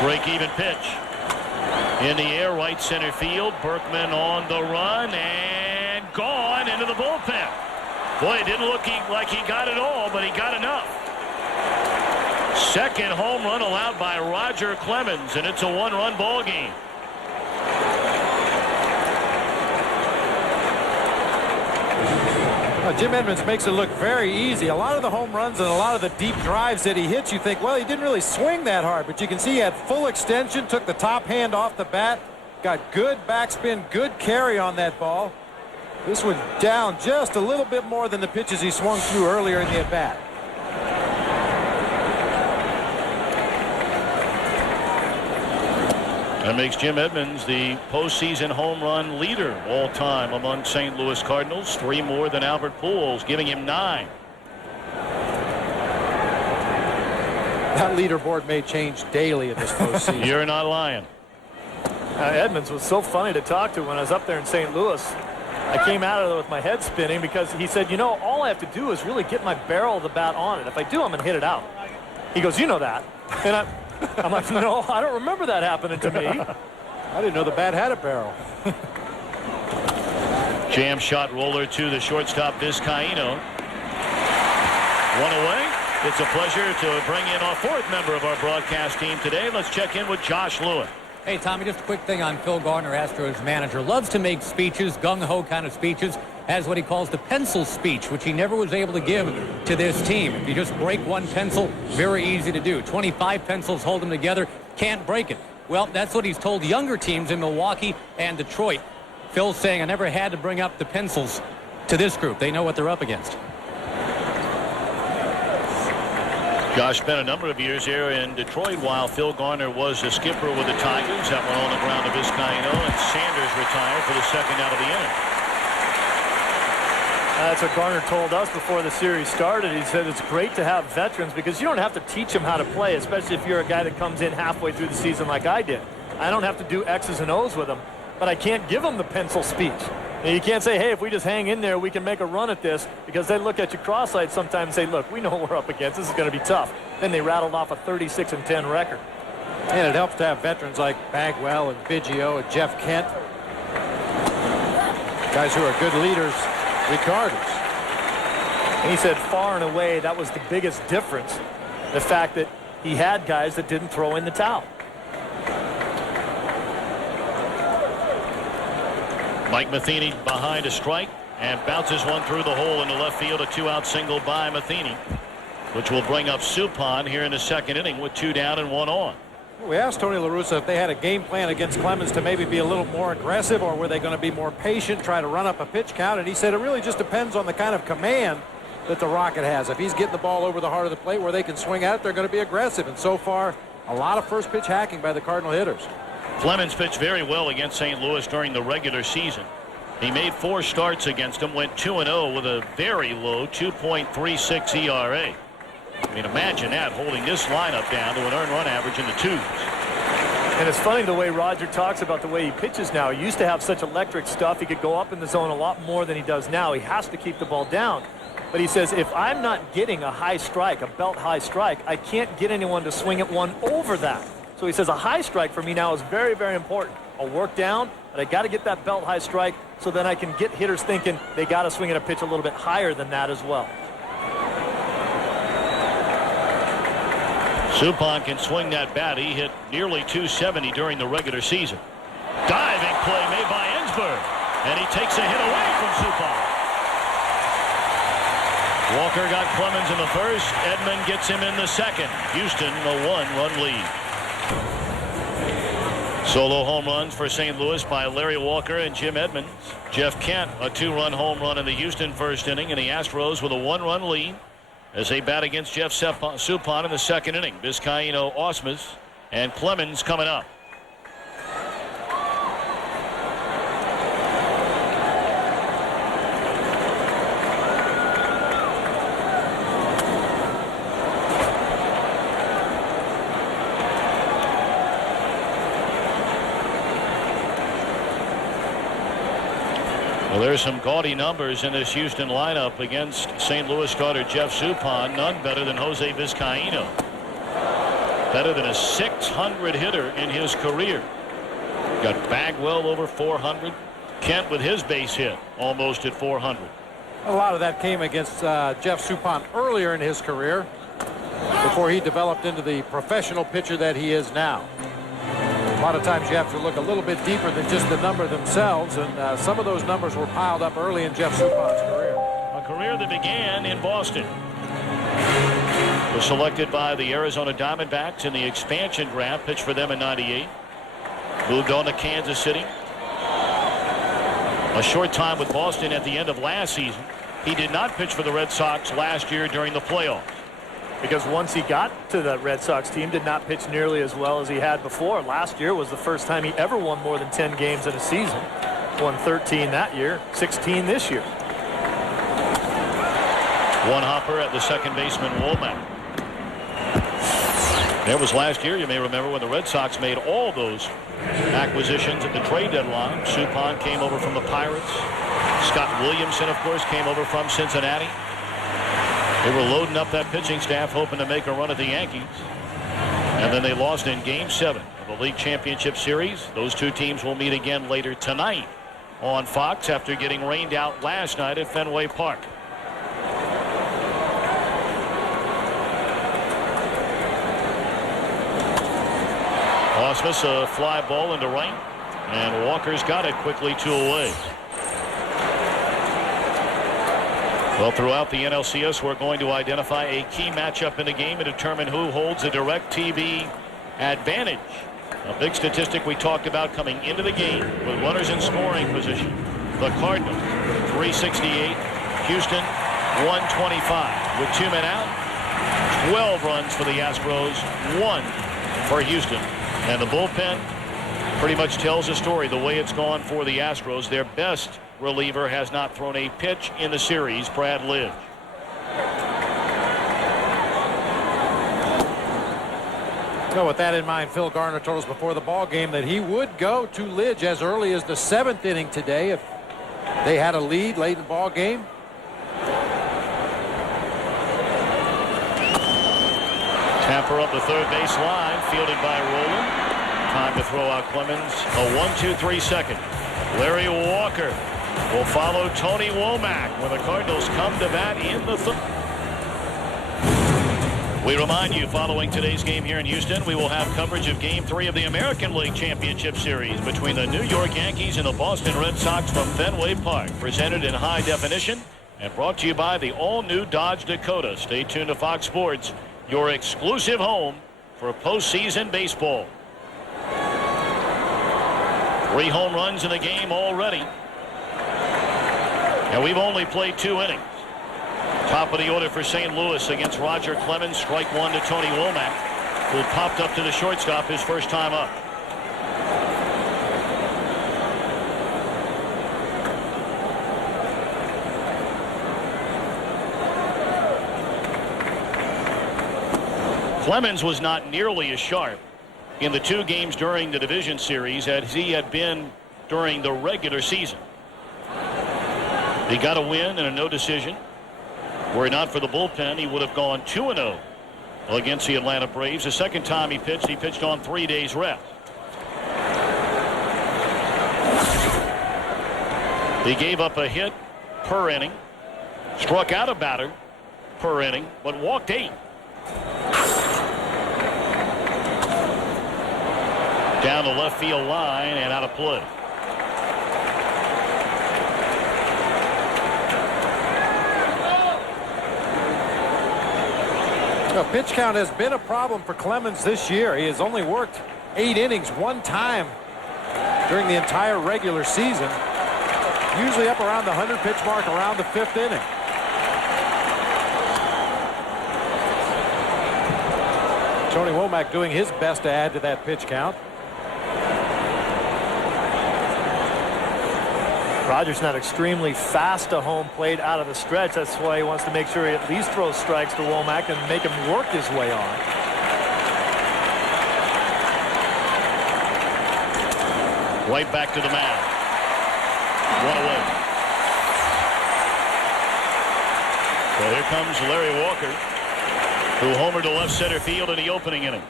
Break-even pitch. In the air, right center field. Berkman on the run and gone into the bullpen. Boy, it didn't look like he got it all, but he got enough. Second home run allowed by Roger Clemens, and it's a one-run ball game. Jim Edmonds makes it look very easy. A lot of the home runs and a lot of the deep drives that he hits, you think, well, he didn't really swing that hard, but you can see he had full extension, took the top hand off the bat, got good backspin, good carry on that ball. This one down just a little bit more than the pitches he swung through earlier in the at-bat. That makes Jim Edmonds the postseason home run leader all time among St. Louis Cardinals. 3 more than Albert Pujols, giving him 9. That leaderboard may change daily in this postseason. You're not lying. Edmonds was so funny to talk to when I was up there in St. Louis. I came out of there with my head spinning because he said, you know, all I have to do is really get my barrel of the bat on it. If I do, I'm going to hit it out. He goes, you know that. And I'm like, no, I don't remember that happening to me. I didn't know the bat had a barrel. Jam shot roller to the shortstop, Vizcaíno. 1 away. It's a pleasure to bring in our 4th member of our broadcast team today. Let's check in with Josh Lewin. Hey, Tommy, just a quick thing on Phil Garner, Astros manager. Loves to make speeches, gung-ho kind of speeches. Has what he calls the pencil speech, which he never was able to give to this team. If you just break one pencil, very easy to do. 25 pencils hold them together, can't break it. Well, that's what he's told younger teams in Milwaukee and Detroit. Phil's saying, I never had to bring up the pencils to this group. They know what they're up against. Josh spent a number of years here in Detroit while Phil Garner was the skipper with the Tigers. That one on the ground to Vizcaíno, and Sanders retired for the 2nd out of the inning. That's what Garner told us before the series started. He said it's great to have veterans because you don't have to teach them how to play, especially if you're a guy that comes in halfway through the season like I did. I don't have to do X's and O's with them, but I can't give them the pencil speech. You can't say, hey, if we just hang in there, we can make a run at this, because they look at you cross-eyed sometimes and say, look, we know what we're up against. This is going to be tough. Then they rattled off a 36-10 record. And it helps to have veterans like Bagwell and Biggio and Jeff Kent. Guys who are good leaders regardless. And he said far and away that was the biggest difference, the fact that he had guys that didn't throw in the towel. Mike Matheny behind a strike and bounces one through the hole into left field. A 2-out single by Matheny, which will bring up Suppan here in the 2nd inning with 2 down and 1 on. We asked Tony La Russa if they had a game plan against Clemens to maybe be a little more aggressive, or were they going to be more patient, try to run up a pitch count, and he said it really just depends on the kind of command that the Rocket has. If he's getting the ball over the heart of the plate where they can swing at it, they're going to be aggressive, and so far a lot of first pitch hacking by the Cardinal hitters. Clemens pitched very well against St. Louis during the regular season. He made 4 starts against them, went 2-0 with a very low 2.36 ERA. I mean, imagine that, holding this lineup down to an earned run average in the 2s. And it's funny the way Roger talks about the way he pitches now. He used to have such electric stuff. He could go up in the zone a lot more than he does now. He has to keep the ball down. But he says, if I'm not getting a high strike, a belt high strike, I can't get anyone to swing at one over that. So he says a high strike for me now is very, very important. I'll work down, but I got to get that belt high strike so then I can get hitters thinking they got to swing at a pitch a little bit higher than that as well. Suppan can swing that bat. He hit nearly 270 during the regular season. Diving play made by Ensberg, and he takes a hit away from Suppan. Walker got Clemens in the 1st. Edman gets him in the 2nd. Houston a 1-run lead. Solo home runs for St. Louis by Larry Walker and Jim Edmonds. Jeff Kent a 2-run home run in the Houston 1st inning, and the Astros with a 1-run lead as they bat against Jeff Suppan in the 2nd inning. Vizcaíno, Ausmus, and Clemens coming up. Well, there's some gaudy numbers in this Houston lineup against St. Louis starter Jeff Suppan. None better than Jose Vizcaíno. Better than a 600 hitter in his career. Got Bagwell over 400. Kent with his base hit almost at 400. A lot of that came against Jeff Suppan earlier in his career before he developed into the professional pitcher that he is now. A lot of times you have to look a little bit deeper than just the number themselves, and some of those numbers were piled up early in Jeff Suppan's career. a career that began in Boston. Was selected by the Arizona Diamondbacks in the expansion draft, pitched for them in '98. Moved on to Kansas City. A short time with Boston at the end of last season. He did not pitch for the Red Sox last year during the playoffs. Because once he got to that Red Sox team, did not pitch nearly as well as he had before. Last year was the first time he ever won more than 10 games in a season. Won 13 that year, 16 this year. One hopper at the second baseman, Womack. It was last year, you may remember, when the Red Sox made all those acquisitions at the trade deadline. Suppan came over from the Pirates. Scott Williamson, of course, came over from Cincinnati. They were loading up that pitching staff, hoping to make a run at the Yankees. And then they lost in Game 7 of the League Championship Series. Those two teams will meet again later tonight on Fox after getting rained out last night at Fenway Park. Osmus, a fly ball into right, and Walker's got it quickly 2 away. Well, throughout the NLCS, we're going to identify a key matchup in the game and determine who holds a DirecTV advantage. A big statistic we talked about coming into the game with runners in scoring position. The Cardinals, 368. Houston, 125. With 2 men out, 12 runs for the Astros, 1 for Houston. And the bullpen pretty much tells a story the way it's gone for the Astros. Their best reliever has not thrown a pitch in the series, Brad Lidge. So with that in mind, Phil Garner told us before the ball game that he would go to Lidge as early as the 7th inning today if they had a lead late in the ball game. Tapper up the third base line, fielded by Rowland. Time to throw out Clemens. A 1-2-3 second. Larry Walker will follow Tony Womack when the Cardinals come to bat in the third. We remind you, following today's game here in Houston, we will have coverage of Game 3 of the American League Championship Series between the New York Yankees and the Boston Red Sox from Fenway Park, presented in high definition and brought to you by the all-new Dodge Dakota. Stay tuned to Fox Sports, your exclusive home for postseason baseball. 3 home runs in the game already. And we've only played 2 innings. Top of the order for St. Louis against Roger Clemens. Strike 1 to Tony Womack, who popped up to the shortstop his first time up. Clemens was not nearly as sharp in the 2 games during the division series as he had been during the regular season. He got a win and a no decision. Were it not for the bullpen, he would have gone 2-0 against the Atlanta Braves. The second time he pitched on 3 days rest. He gave up a hit per inning, struck out a batter per inning, but walked 8. Down the left field line and out of play. The pitch count has been a problem for Clemens this year. He has only worked 8 innings 1 time during the entire regular season. Usually up around the 100-pitch mark around the 5th inning. Tony Womack doing his best to add to that pitch count. Rogers not extremely fast to home plate out of the stretch. That's why he wants to make sure he at least throws strikes to Womack and make him work his way on. Right back to the mound. 1 away. So here comes Larry Walker, who homered to left center field in the opening inning.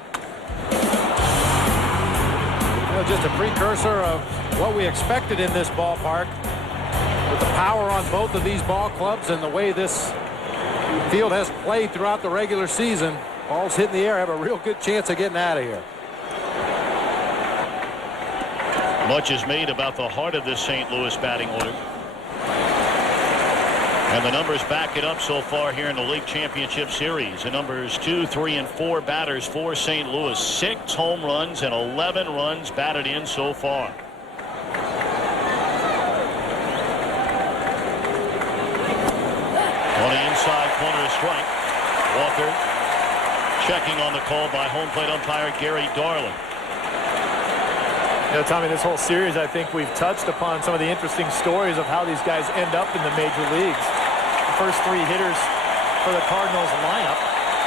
Well, just a precursor of what we expected in this ballpark. With the power on both of these ball clubs and the way this field has played throughout the regular season, balls hit in the air have a real good chance of getting out of here. Much is made about the heart of this St. Louis batting order. And the numbers back it up so far here in the League Championship Series. The numbers 2, 3, and 4 batters for St. Louis. 6 home runs and 11 runs batted in so far. On the inside corner, a strike. Walker checking on the call by home plate umpire Gary Darling. You know, Tommy, this whole series, I think we've touched upon some of the interesting stories of how these guys end up in the major leagues. The first 3 hitters for the Cardinals lineup,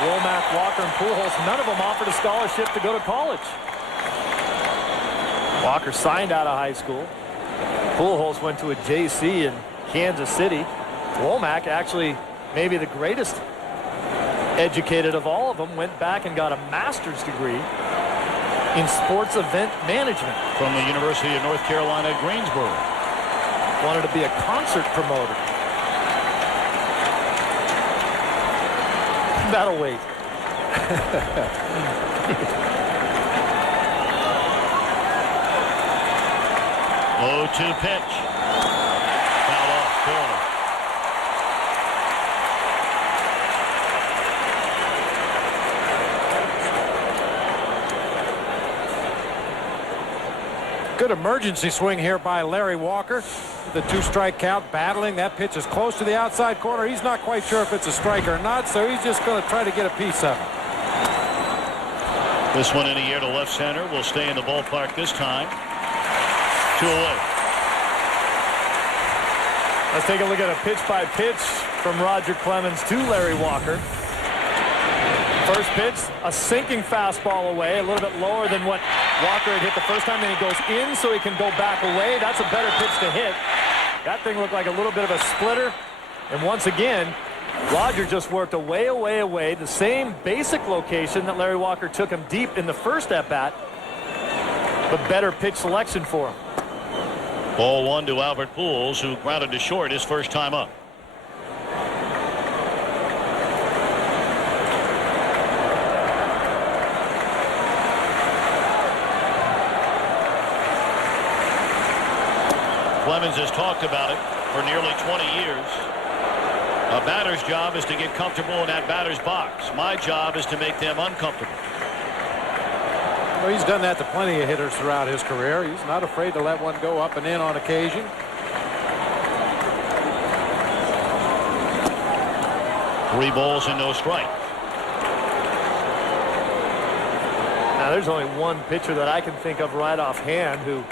Womack, Walker, and Pujols, none of them offered a scholarship to go to college. Walker signed out of high school. Pujols went to a JC in Kansas City. Womack, actually maybe the greatest educated of all of them, went back and got a master's degree in sports event management from the University of North Carolina at Greensboro. Wanted to be a concert promoter. That'll wait. Low 2 pitch. Foul off, corner. Good emergency swing here by Larry Walker. The 2-strike count, battling. That pitch is close to the outside corner. He's not quite sure if it's a strike or not, so he's just going to try to get a piece of it. This one in the air to left center. Will stay in the ballpark this time. 2 away. Let's take a look at a pitch-by-pitch from Roger Clemens to Larry Walker. First pitch, a sinking fastball away, a little bit lower than what Walker had hit the first time. Then he goes in so he can go back away. That's a better pitch to hit. That thing looked like a little bit of a splitter. And once again, Roger just worked away, away, away. The same basic location that Larry Walker took him deep in the first at-bat. But better pitch selection for him. Ball 1 to Albert Pujols, who grounded to short his first time up. Clemens has talked about it for nearly 20 years. A batter's job is to get comfortable in that batter's box. My job is to make them uncomfortable. Well, he's done that to plenty of hitters throughout his career. He's not afraid to let one go up and in on occasion. Three balls and no strike. Now, there's only one pitcher that I can think of right offhand who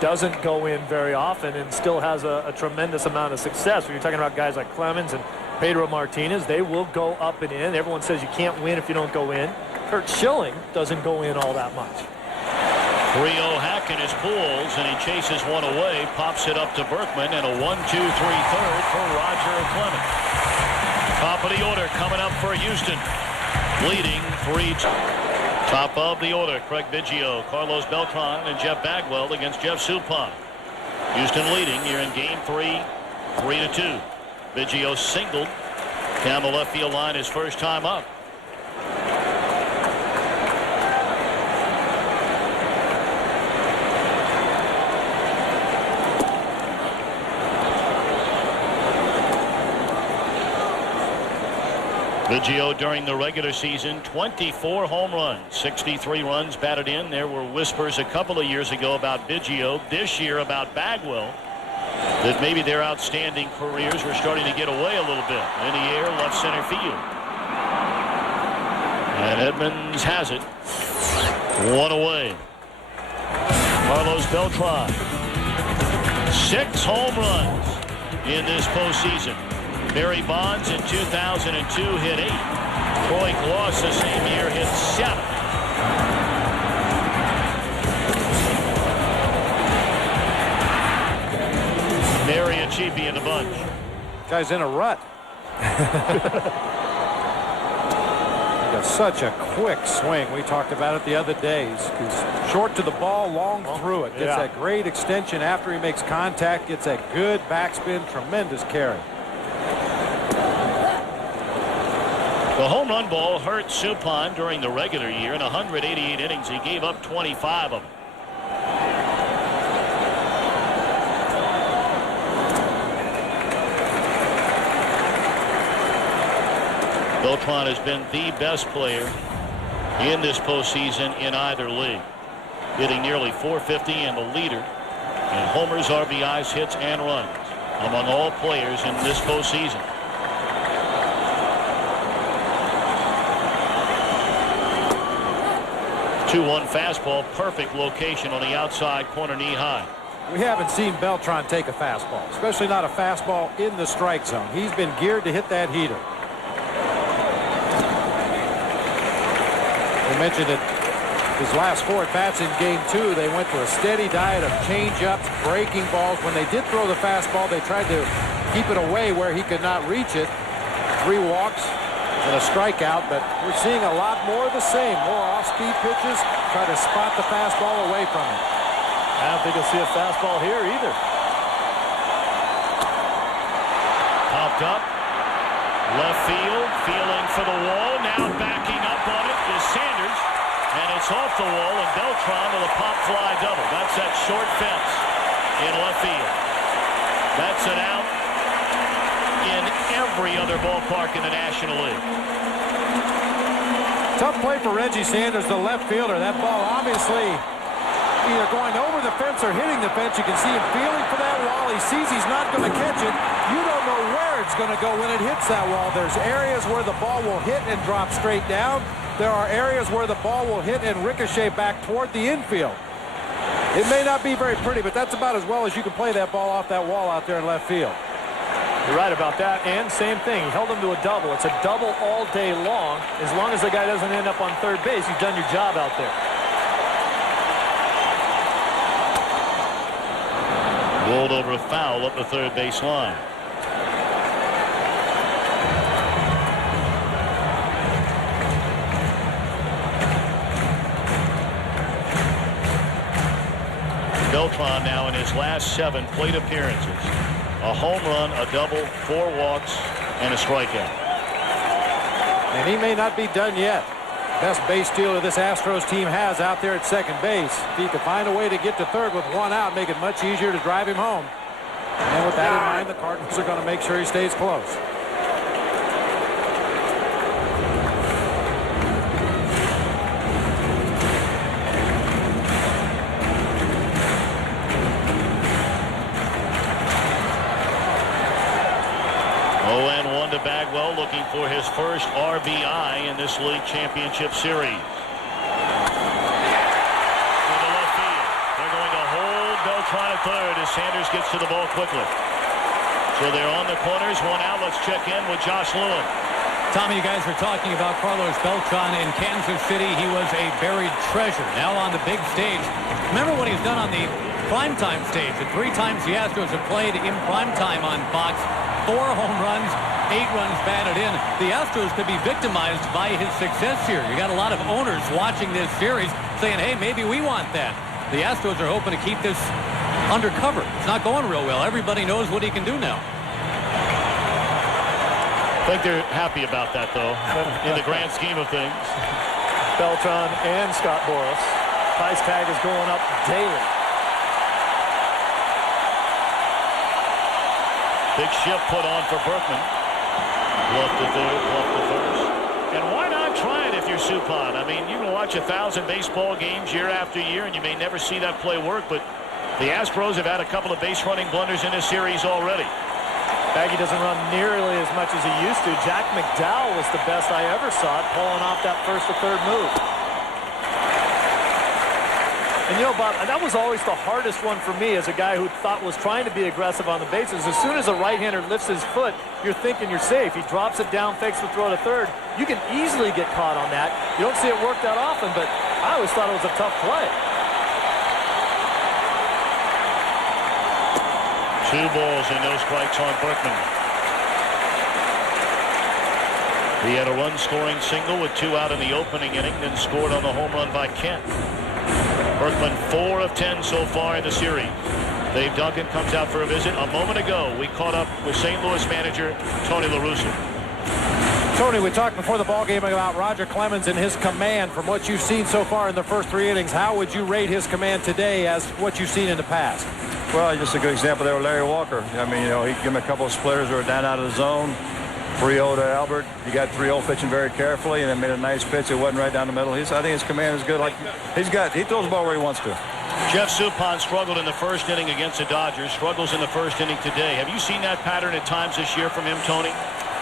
doesn't go in very often and still has a tremendous amount of success. When you're talking about guys like Clemens and Pedro Martinez, they will go up and in. Everyone says you can't win if you don't go in. Kurt Schilling doesn't go in all that much. 3-0 hack in his Pujols, and he chases one away, pops it up to Berkman, and a 1-2-3 third for Roger Clemens. Top of the order coming up for Houston, leading 3-2. Top of the order, Craig Biggio, Carlos Beltran, and Jeff Bagwell against Jeff Suppan. Houston leading here in Game 3, 3-2. Biggio singled down the left field line his first time up. Biggio during the regular season, 24 home runs, 63 runs batted in. There were whispers a couple of years ago about Biggio, this year about Bagwell, that maybe their outstanding careers were starting to get away a little bit. In the air, left center field. And Edmonds has it. One away. Carlos Beltran. 6 home runs in this postseason. Barry Bonds in 2002 hit 8. Troy Glaus the same year hit 7. Mariachipi in the bunch. Guy's in a rut. Got such a quick swing. We talked about it the other days. He's short to the ball, long through it. Gets that great extension after he makes contact. Gets that good backspin. Tremendous carry. The home run ball hurt Suppan during the regular year. In 188 innings, he gave up 25 of them. Beltran has been the best player in this postseason in either league, hitting nearly .450 and the leader in homers, RBIs, hits, and runs among all players in this postseason. 2-1 fastball, perfect location on the outside corner, knee high. We haven't seen Beltran take a fastball, especially not a fastball in the strike zone. He's been geared to hit that heater. We mentioned that his last 4 at-bats in Game 2, they went to a steady diet of change-ups, breaking balls. When they did throw the fastball, they tried to keep it away where he could not reach it. 3 walks and a strikeout, but we're seeing a lot more of the same. More off-speed pitches, try to spot the fastball away from him. I don't think you'll see a fastball here either. Popped up. Left field, feeling for the wall. Now backing up on it is Sanders. And it's off the wall, and Beltran with a pop fly double. That's that short fence in left field. That's an out in every other ballpark in the National League. Tough play for Reggie Sanders, the left fielder. That ball obviously either going over the fence or hitting the fence. You can see him feeling for that wall. He sees he's not going to catch it. You don't know where it's going to go when it hits that wall. There's areas where the ball will hit and drop straight down. There are areas where the ball will hit and ricochet back toward the infield. It may not be very pretty, but that's about as well as you can play that ball off that wall out there in left field. You're right about that, and same thing. He held him to a double. It's a double all day long. As long as the guy doesn't end up on third base, you've done your job out there. Rolled over a foul up the third base line. Beltran now in his last 7 plate appearances. A home run, a double, 4 walks, and a strikeout. And he may not be done yet. Best base stealer this Astros team has out there at second base. If he could find a way to get to third with 1 out, make it much easier to drive him home. And with that in mind, the Cardinals are going to make sure he stays close. Bagwell looking for his first RBI in this league championship series. To the left field. They're going to hold Beltran at third as Sanders gets to the ball quickly. So they're on the corners. 1 out. Let's check in with Josh Lewin. Tommy, you guys were talking about Carlos Beltran in Kansas City. He was a buried treasure. Now on the big stage. Remember what he's done on the primetime stage. The 3 times the Astros have played in primetime on Fox. 4 home runs, 8 runs batted in. The Astros could be victimized by his success here. You got a lot of owners watching this series saying, hey, maybe we want that. The Astros are hoping to keep this undercover. It's not going real well. Everybody knows what he can do now. I think they're happy about that, though, in the grand scheme of things. Beltran and Scott Boras. Price tag is going up daily. Big shift put on for Berkman. Bluff to third, bluff to first. And why not try it if you're Suppan? I mean, you can watch 1,000 baseball games year after year, and you may never see that play work, but the Astros have had a couple of base-running blunders in this series already. Baggy doesn't run nearly as much as he used to. Jack McDowell was the best I ever saw it, pulling off that first to third move. And you know, Bob, that was always the hardest one for me as a guy who was trying to be aggressive on the bases. As soon as a right-hander lifts his foot, you're thinking you're safe. He drops it down, fakes the throw to third. You can easily get caught on that. You don't see it work that often, but I always thought it was a tough play. 2 balls and no strikes on Berkman. He had a run-scoring single with 2 out in the opening inning, then scored on the home run by Kent. Berkman 4 of 10 so far in the series. Dave Duncan comes out for a visit. A moment ago, we caught up with St. Louis manager Tony La Russa. Tony, we talked before the ball game about Roger Clemens and his command. From what you've seen so far in the first 3 innings, how would you rate his command today as what you've seen in the past? Well, just a good example there with Larry Walker. I mean, you know, he gave him a couple of splitters that were down out of the zone. 3-0 to Albert. He got 3-0 pitching very carefully and then made a nice pitch. It wasn't right down the middle. I think his command is good. Like he throws the ball where he wants to. Jeff Suppan struggled in the first inning against the Dodgers, struggles in the first inning today. Have you seen that pattern at times this year from him, Tony?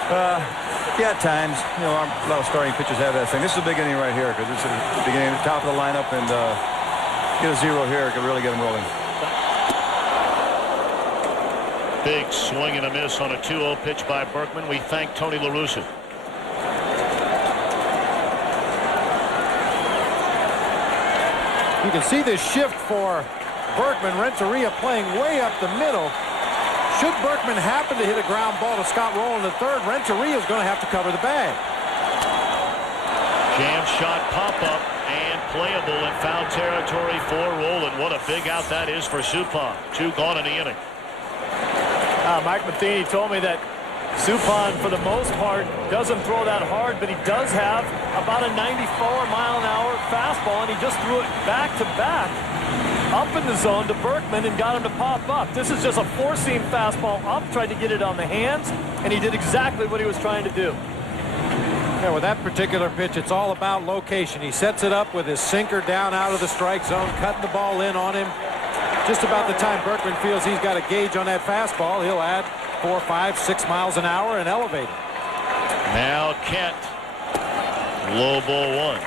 Yeah, at times. You know, a lot of starting pitchers have that thing. This is a big inning right here because this is the beginning, the top of the lineup, and get a 0 here could really get him rolling. Big swing and a miss on a 2-0 pitch by Berkman. We thank Tony La Russa. You can see this shift for Berkman. Renteria playing way up the middle. Should Berkman happen to hit a ground ball to Scott Rowland the third, Renteria is going to have to cover the bag. Jam shot pop-up and playable in foul territory for Rowland. What a big out that is for Suppan. 2 gone in the inning. Mike Matheny told me that Suppan, for the most part, doesn't throw that hard, but he does have about a 94-mile-an-hour fastball, and he just threw it back-to-back up in the zone to Berkman and got him to pop up. This is just a 4-seam fastball up, tried to get it on the hands, and he did exactly what he was trying to do. Yeah, with that particular pitch, it's all about location. He sets it up with his sinker down out of the strike zone, cutting the ball in on him. Just about the time Berkman feels he's got a gauge on that fastball, he'll add 4, 5, 6 miles an hour and elevate it. Now Kent. Low ball 1.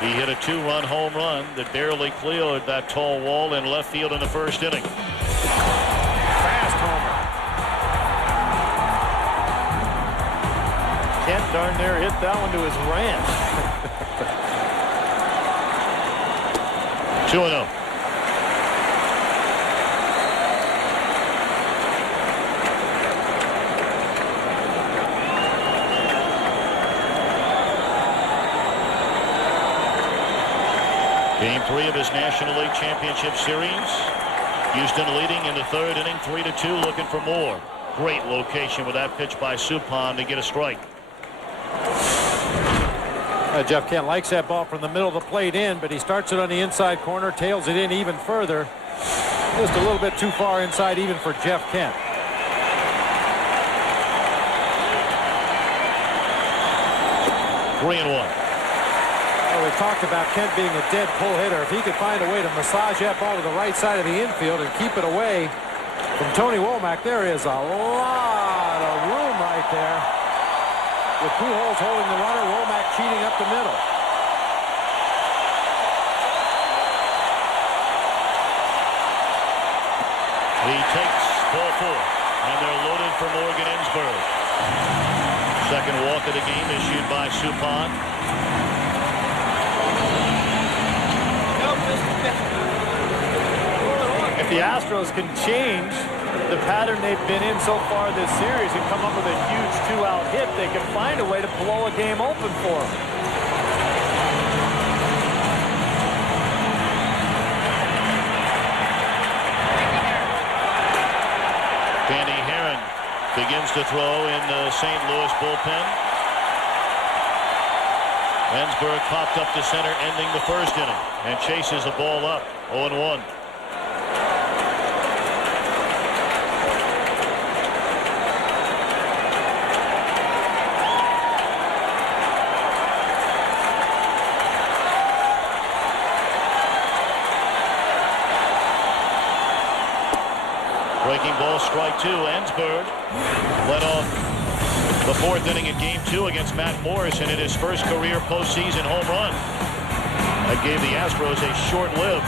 He hit a 2-run home run that barely cleared that tall wall in left field in the first inning. Fast homer. Kent darn near hit that one to his ranch. 2-0. Game 3 of his National League Championship Series. Houston leading in the third inning, 3-2, looking for more. Great location with that pitch by Suppan to get a strike. Jeff Kent likes that ball from the middle of the plate in, but he starts it on the inside corner, tails it in even further. Just a little bit too far inside even for Jeff Kent. Three and 1. Well, we talked about Kent being a dead pull hitter. If he could find a way to massage that ball to the right side of the infield and keep it away from Tony Womack, there is a lot of room right there. With Pujols holding the runner, Womack cheating up the middle. He takes ball 4, and they're loaded for Morgan Ensberg. Second walk of the game issued by Suppan. If the Astros can change the pattern they've been in so far this series and come up with a huge 2-out hit, they can find a way to blow a game open for them. Danny Herron begins to throw in the St. Louis bullpen. Ensberg popped up to center, ending the first inning, and chases the ball up, 0-1. Breaking ball, strike 2. Ensberg led off the fourth inning in Game 2 against Matt Morrison in his first career postseason home run. That gave the Astros a short-lived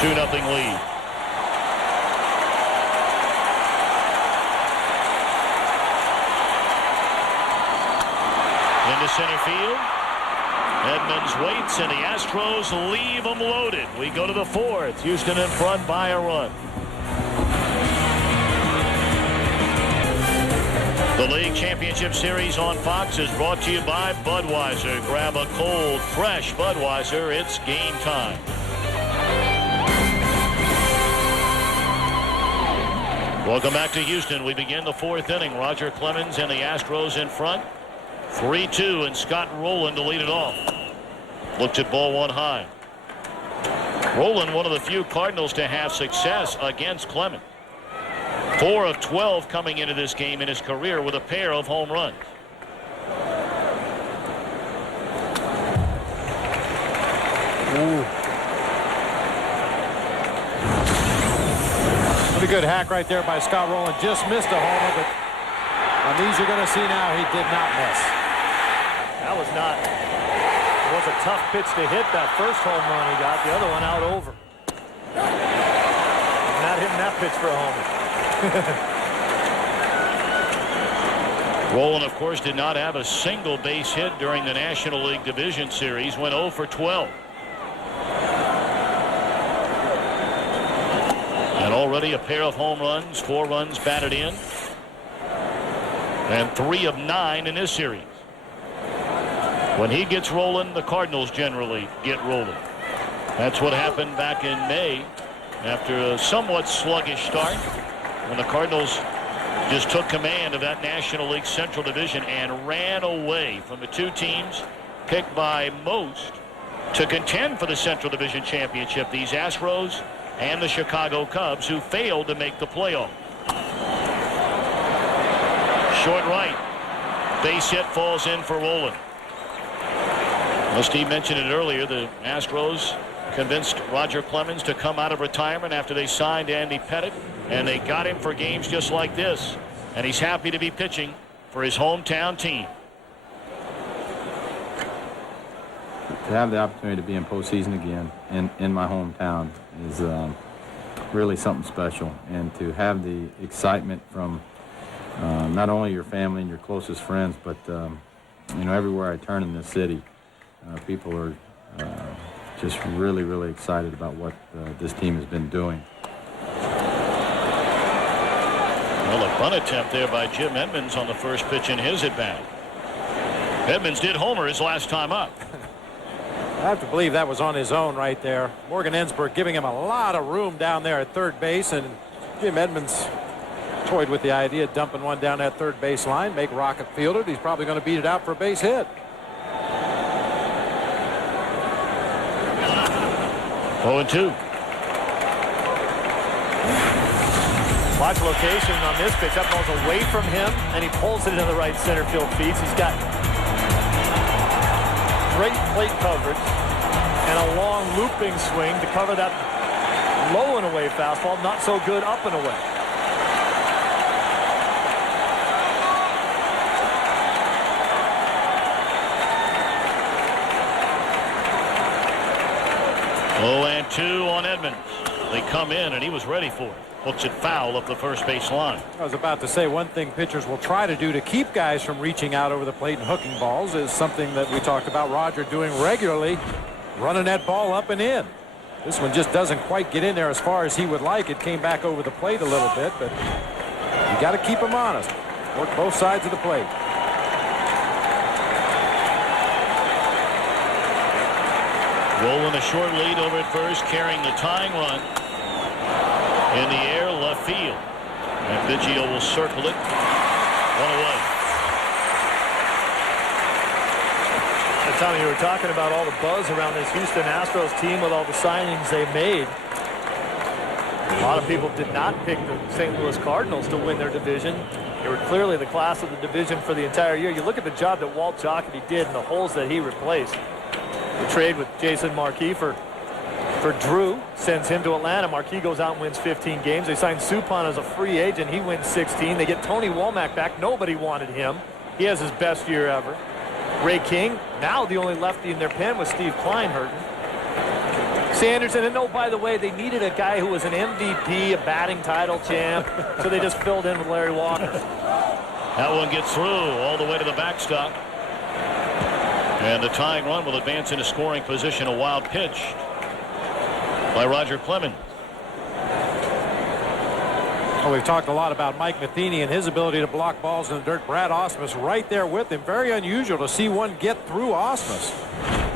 2-0 lead. Into center field. Edmonds waits, and the Astros leave them loaded. We go to the fourth. Houston in front by a run. The League Championship Series on Fox is brought to you by Budweiser. Grab a cold, fresh Budweiser. It's game time. Welcome back to Houston. We begin the fourth inning. Roger Clemens and the Astros in front. 3-2, and Scott Rowland to lead it off. Looked at ball 1 high. Rowland, one of the few Cardinals to have success against Clemens. 4 of 12 coming into this game in his career with a pair of home runs. Pretty good hack right there by Scott Rowland. Just missed a homer, but on these you're going to see now he did not miss. That was not. It was a tough pitch to hit. That first home run he got. The other one out over. Not hitting that pitch for a homer. Rowland, of course, did not have a single base hit during the National League Division Series. Went 0 for 12. And already a pair of home runs, 4 runs batted in, and 3 of 9 in this series. When he gets rolling, the Cardinals generally get rolling. That's what happened back in May after a somewhat sluggish start when the Cardinals just took command of that National League Central Division and ran away from the two teams picked by most to contend for the Central Division Championship, these Astros and the Chicago Cubs, who failed to make the playoff. Short right. Base hit falls in for Rowland. Well, Steve mentioned it earlier. The Astros convinced Roger Clemens to come out of retirement after they signed Andy Pettitte, and they got him for games just like this. And he's happy to be pitching for his hometown team. To have the opportunity to be in postseason again in my hometown is really something special, and to have the excitement from not only your family and your closest friends, but you know, everywhere I turn in this city, people are just really excited about what this team has been doing. Well, a bunt attempt there by Jim Edmonds on the first pitch in his at bat. Edmonds did homer his last time up. I have to believe that was on his own right there. Morgan Ensberg giving him a lot of room down there at third base, and Jim Edmonds toyed with the idea of dumping one down that third base line, make Rocket field it. He's probably going to beat it out for a base hit. 0-2. Watch location on this pitch. That ball's away from him, and he pulls it into the right center field feeds. He's got great plate coverage and a long looping swing to cover that low and away fastball. Not so good up and away. Oh, and 2 on Edmonds. They come in, and he was ready for it. Hooks it foul up the first base line. I was about to say, one thing pitchers will try to do to keep guys from reaching out over the plate and hooking balls is something that we talked about Roger doing regularly, running that ball up and in. This one just doesn't quite get in there as far as he would like. It came back over the plate a little bit, but you got to keep him honest. Work both sides of the plate. Rolling a short lead over at first, carrying the tying run. In the air, left field. And Biggio will circle it. 1 away. Tommy, you were talking about all the buzz around this Houston Astros team with all the signings they made. A lot of people did not pick the St. Louis Cardinals to win their division. They were clearly the class of the division for the entire year. You look at the job that Walt Jocketty did and the holes that he replaced. The trade with Jason Marquis for Drew sends him to Atlanta. Marquis goes out and wins 15 games. They signed Suppan as a free agent. He wins 16. They get Tony Womack back. Nobody wanted him. He has his best year ever. Ray King, now the only lefty in their pen with Steve Klein hurting. Sanderson, and oh, by the way, they needed a guy who was an MVP, a batting title champ, so they just filled in with Larry Walker. That one gets through all the way to the backstop. And the tying run will advance into scoring position. A wild pitch by Roger Clemens. Well, we've talked a lot about Mike Matheny and his ability to block balls in the dirt. Brad Ausmus right there with him. Very unusual to see one get through Ausmus.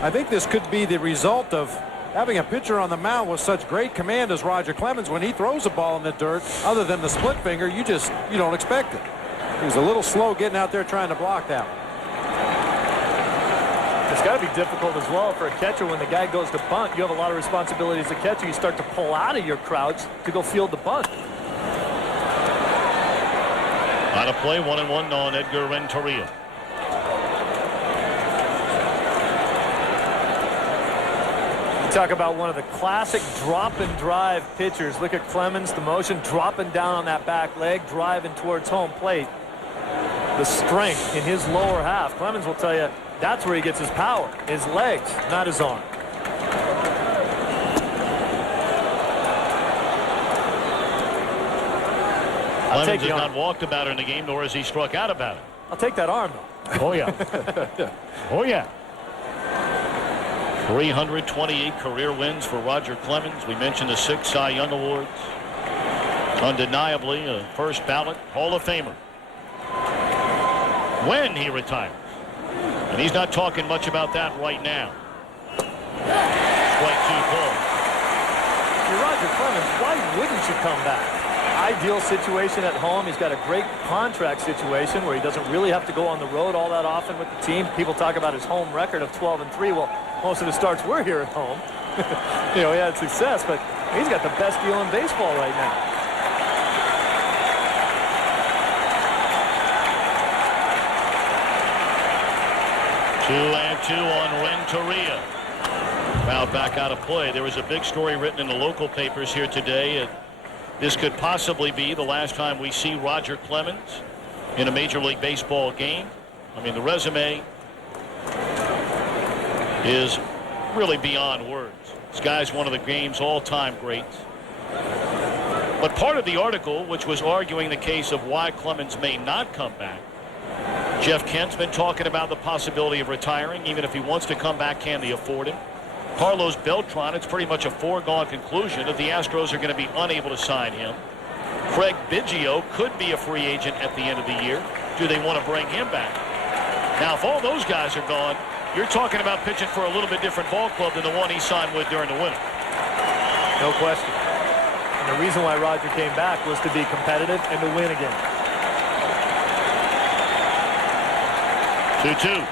I think this could be the result of having a pitcher on the mound with such great command as Roger Clemens. When he throws a ball in the dirt, other than the split finger, you don't expect it. He was a little slow getting out there trying to block that one. It's got to be difficult as well for a catcher when the guy goes to bunt. You have a lot of responsibility as a catcher. You start to pull out of your crouch to go field the bunt. On a play, 1-1 on Edgar Renteria. Talk about one of the classic drop and drive pitchers. Look at Clemens, the motion, dropping down on that back leg, driving towards home plate. The strength in his lower half. Clemens will tell you that's where he gets his power, his legs, not his arm. Clemens has not walked about it in the game, nor has he struck out about it. I'll take that arm, though. Oh, yeah. Oh, yeah. 328 career wins for Roger Clemens. We mentioned the 6 Cy Young Awards. Undeniably a first ballot Hall of Famer. When he retires. And he's not talking much about that right now. Strike 2 ball. You're Roger Clemens. Why wouldn't you come back? Ideal situation at home. He's got a great contract situation where he doesn't really have to go on the road all that often with the team. People talk about his home record of 12-3. Well, most of the starts were here at home. He had success, but he's got the best deal in baseball right now. Two on Renteria. Fouled back out of play. There was a big story written in the local papers here today. This could possibly be the last time we see Roger Clemens in a Major League Baseball game. I mean, the resume is really beyond words. This guy's one of the game's all-time greats. But part of the article, which was arguing the case of why Clemens may not come back, Jeff Kent's been talking about the possibility of retiring. Even if he wants to come back, can they afford him? Carlos Beltran, it's pretty much a foregone conclusion that the Astros are going to be unable to sign him. Craig Biggio could be a free agent at the end of the year. Do they want to bring him back? Now, if all those guys are gone, you're talking about pitching for a little bit different ball club than the one he signed with during the winter. No question. And the reason why Roger came back was to be competitive and to win again. 2-2.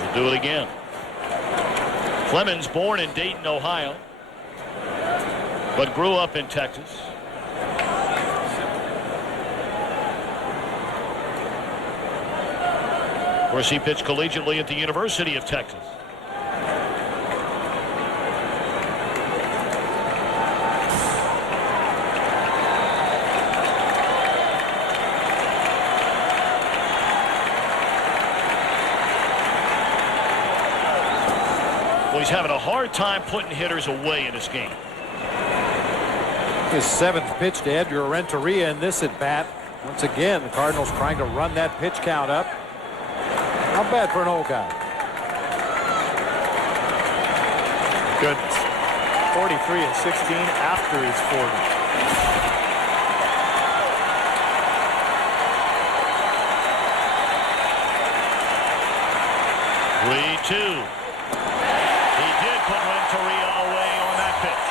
We'll do it again. Clemens, born in Dayton, Ohio, but grew up in Texas. Of course, he pitched collegiately at the University of Texas. He's having a hard time putting hitters away in this game. His 7th pitch to Edgar Renteria in this at bat. Once again, the Cardinals trying to run that pitch count up. Not bad for an old guy. Goodness. 43 and 16 after his 40. 3-2. Put Renteria away on that pitch.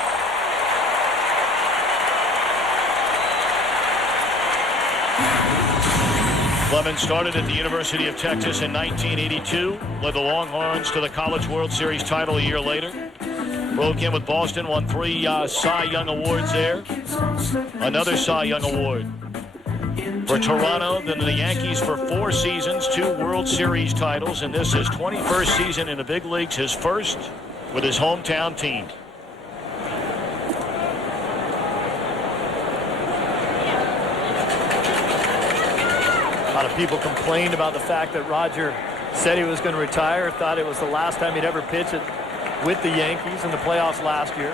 Clemens started at the University of Texas in 1982, led the Longhorns to the College World Series title a year later. Broke in with Boston, won 3 Cy Young Awards there. Another Cy Young Award for Toronto, then the Yankees for 4 seasons, 2 World Series titles, and this his 21st season in the big leagues, his first with his hometown team. A lot of people complained about the fact that Roger said he was going to retire, thought it was the last time he'd ever pitch it with the Yankees in the playoffs last year.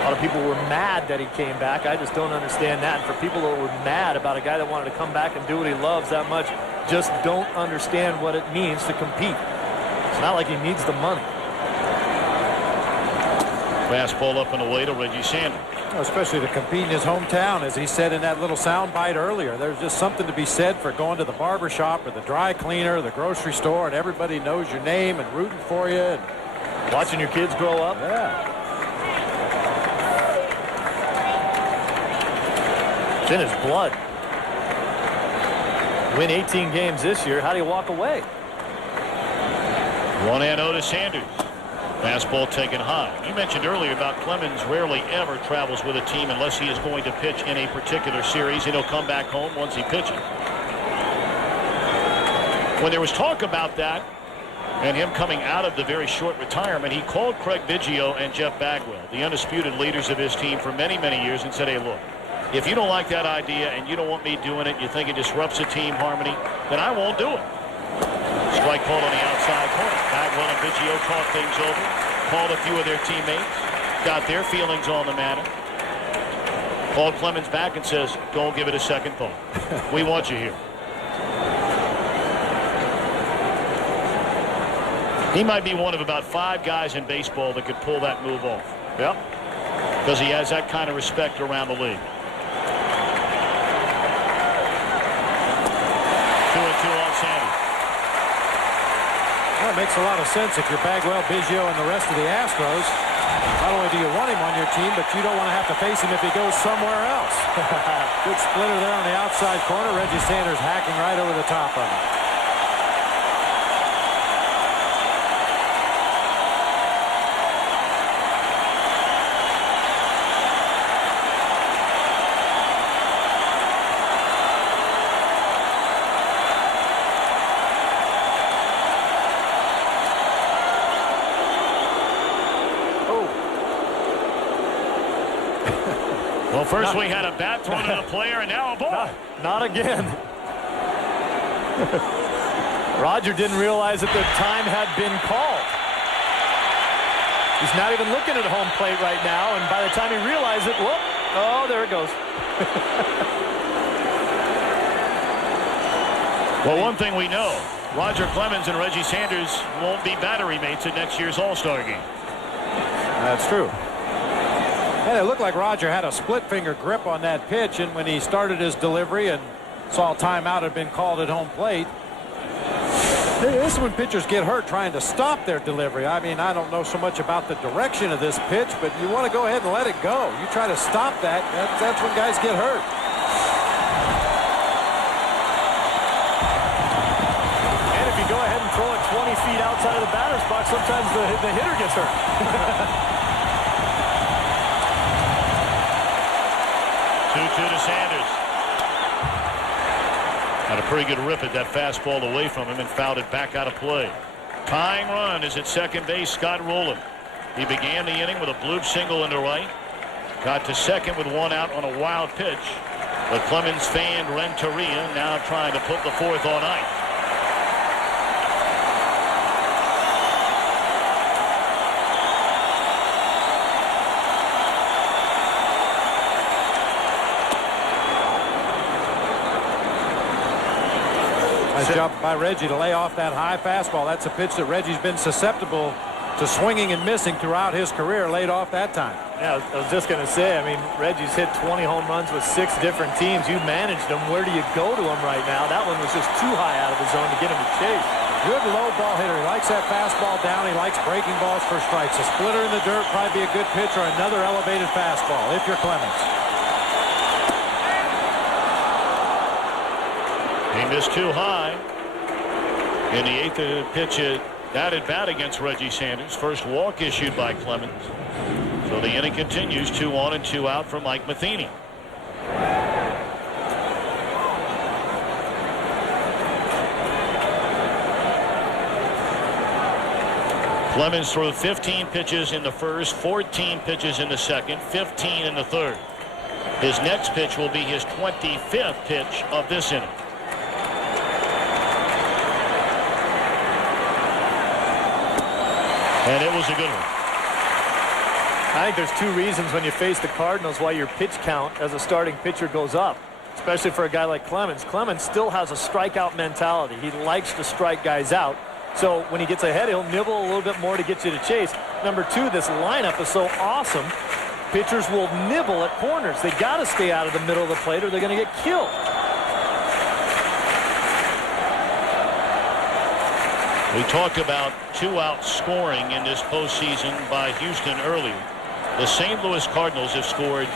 A lot of people were mad that he came back. I just don't understand that. And for people that were mad about a guy that wanted to come back and do what he loves that much, just don't understand what it means to compete. It's not like he needs the money. Fastball up and away to Reggie Sanders. Especially to compete in his hometown, as he said in that little sound bite earlier. There's just something to be said for going to the barber shop or the dry cleaner, the grocery store, and everybody knows your name and rooting for you. And watching your kids grow up. Yeah. It's in his blood. Win 18 games this year. How do you walk away? 1-0 to Sanders. Fastball taken high. You mentioned earlier about Clemens rarely ever travels with a team unless he is going to pitch in a particular series, and he'll come back home once he pitches. When there was talk about that and him coming out of the very short retirement, he called Craig Biggio and Jeff Bagwell, the undisputed leaders of his team for many, many years, and said, hey, look, if you don't like that idea and you don't want me doing it, you think it disrupts the team harmony, then I won't do it. Strike called on the outside corner. Bagwell and Biggio talked things over, called a few of their teammates, got their feelings on the matter, called Clemens back and says, don't give it a second thought. We want you here. He might be one of about 5 guys in baseball that could pull that move off. Yep. Because he has that kind of respect around the league. 2-2 on Sandy. Well, it makes a lot of sense if you're Bagwell, Biggio, and the rest of the Astros. Not only do you want him on your team, but you don't want to have to face him if he goes somewhere else. Good splitter there on the outside corner. Reggie Sanders hacking right over the top of him. Well, first we had a bat thrown at a player, and now a ball. Not again. Roger didn't realize that the time had been called. He's not even looking at home plate right now, and by the time he realized it, whoop, oh, there it goes. Well, one thing we know, Roger Clemens and Reggie Sanders won't be battery mates at next year's All-Star game. That's true. And it looked like Roger had a split-finger grip on that pitch, and when he started his delivery and saw a timeout had been called at home plate. This is when pitchers get hurt trying to stop their delivery. I mean, I don't know so much about the direction of this pitch, but you want to go ahead and let it go. You try to stop that, that's when guys get hurt. And if you go ahead and throw it 20 feet outside of the batter's box, sometimes the hitter gets hurt. 2-2 to Sanders. Had a pretty good rip at that fastball away from him and fouled it back out of play. Tying run is at second base, Scott Rowland. He began the inning with a bloop single into right. Got to second with 1 out on a wild pitch. The Clemens fan Renteria now trying to put the 4th on ice. Nice job by Reggie to lay off that high fastball. That's a pitch that Reggie's been susceptible to swinging and missing throughout his career. Laid off that time. Yeah, I was just going to say, I mean, Reggie's hit 20 home runs with 6 different teams. You managed them. Where do you go to him right now? That one was just too high out of the zone to get him to chase. Good low ball hitter. He likes that fastball down. He likes breaking balls for strikes. A splitter in the dirt probably be a good pitch, or another elevated fastball if you're Clemens. He missed too high in the 8th pitch at bat against Reggie Sanders. First walk issued by Clemens. So the inning continues, 2 on and 2 out for Mike Matheny. Clemens threw 15 pitches in the first, 14 pitches in the second, 15 in the third. His next pitch will be his 25th pitch of this inning. And it was a good one. I think there's 2 reasons when you face the Cardinals why your pitch count as a starting pitcher goes up, especially for a guy like Clemens. Clemens still has a strikeout mentality. He likes to strike guys out. So when he gets ahead, he'll nibble a little bit more to get you to chase. Number 2, this lineup is so awesome. Pitchers will nibble at corners. They got to stay out of the middle of the plate or they're going to get killed. We talked about 2-out scoring in this postseason by Houston earlier. The St. Louis Cardinals have scored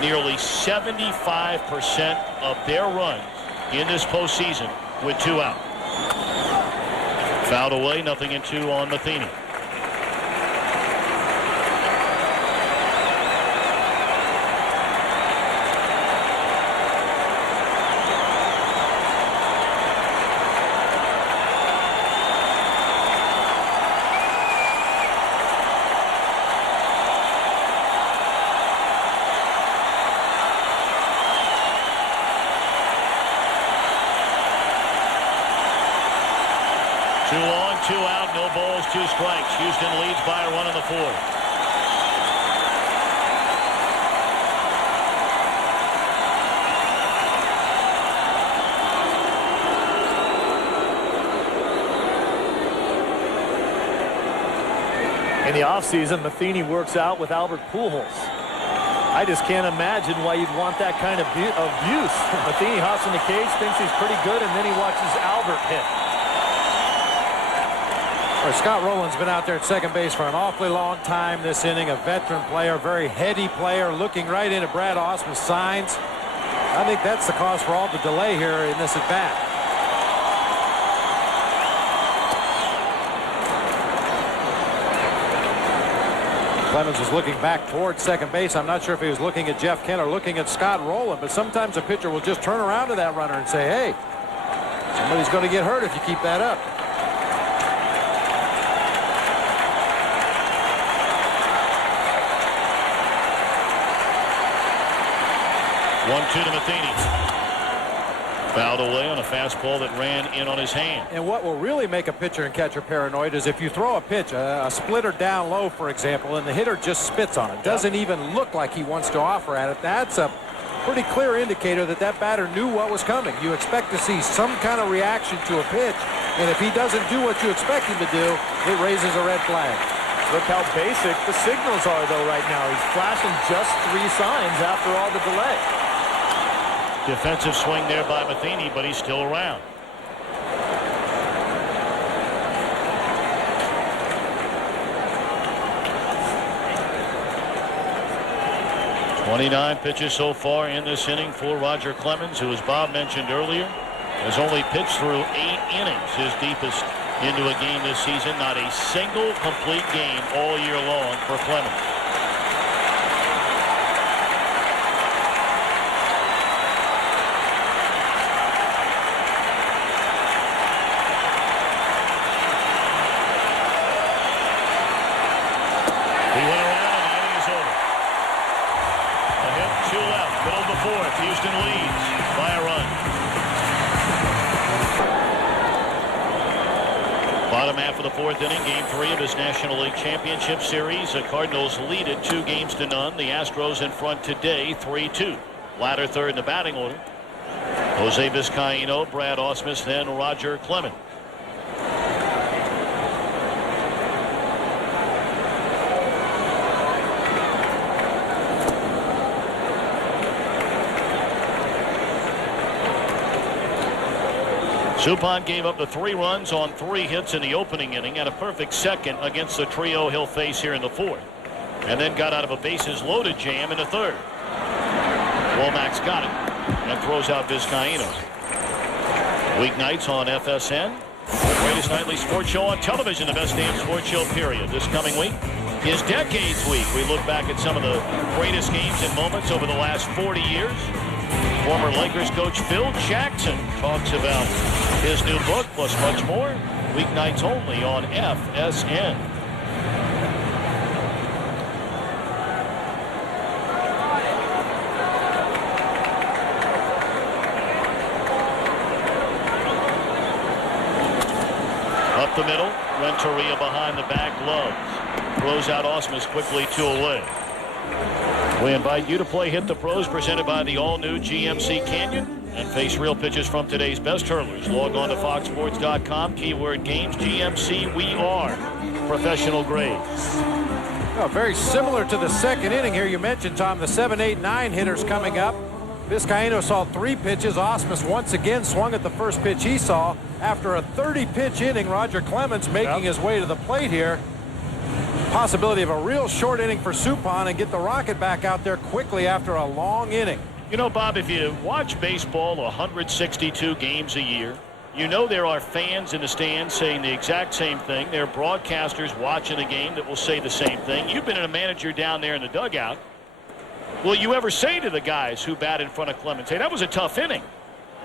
nearly 75% of their runs in this postseason with 2 out. Fouled away, 0-2 on Matheny. 2 out, no balls, 2 strikes. Houston leads by a run in the 4th. In the offseason, Matheny works out with Albert Pujols. I just can't imagine why you'd want that kind of abuse. Matheny hops in the cage, thinks he's pretty good, and then he watches Albert hit. Well, Scott Rowland's been out there at second base for an awfully long time this inning. A veteran player, very heady player, looking right into Brad Ausmus' signs. I think that's the cause for all the delay here in this at-bat. Clemens was looking back towards second base. I'm not sure if he was looking at Jeff Kent or looking at Scott Rowland, but sometimes a pitcher will just turn around to that runner and say, hey, somebody's going to get hurt if you keep that up. One-two to Matheny. Fouled away on a fastball that ran in on his hand. And what will really make a pitcher and catcher paranoid is if you throw a pitch, a splitter down low, for example, and the hitter just spits on it. Doesn't even look like he wants to offer at it. That's a pretty clear indicator that that batter knew what was coming. You expect to see some kind of reaction to a pitch, and if he doesn't do what you expect him to do, it raises a red flag. Look how basic the signals are, though, right now. He's flashing just 3 signs after all the delay. Defensive swing there by Matheny, but he's still around. "29 pitches so far in this inning for Roger Clemens, who, as Bob mentioned earlier, has only pitched through 8 innings, his deepest into a game this season. Not a single complete game all year long for Clemens. Houston leads by a run. Bottom half of the 4th inning, game 3 of his National League Championship Series. The Cardinals lead it 2-0. The Astros in front today, 3-2. Latter third in the batting order. Jose Vizcaino, Brad Ausmus, then Roger Clemens. Suppan gave up the 3 runs on 3 hits in the opening inning and a perfect second against the trio he'll face here in the 4th. And then got out of a bases loaded jam in the 3rd. Womack's got it and throws out Vizcaino. Weeknights on FSN. The greatest nightly sports show on television, the best damn sports show period. This coming week is Decades Week. We look back at some of the greatest games and moments over the last 40 years. Former Lakers coach Phil Jackson talks about his new book, plus much more. Weeknights only on FSN. Up the middle, Renteria behind the back gloves. Throws out Ausmus quickly, 2 away. We invite you to play Hit the Pros, presented by the all-new GMC Canyon, and face real pitches from today's best hurlers. Log on to foxsports.com, keyword games, GMC, we are professional grade. Well, very similar to the 2nd inning here. You mentioned, Tom, the 7, 8, 9 hitters coming up. Vizcaino saw 3 pitches. Ausmus once again swung at the first pitch he saw. After a 30-pitch inning, Roger Clemens making his way to the plate here. Possibility of a real short inning for Suppan and get the Rocket back out there quickly after a long inning. You know, Bob, if you watch baseball 162 games a year, you know there are fans in the stands saying the exact same thing. There are broadcasters watching the game that will say the same thing. You've been a manager down there in the dugout. Will you ever say to the guys who bat in front of Clemens, hey, that was a tough inning.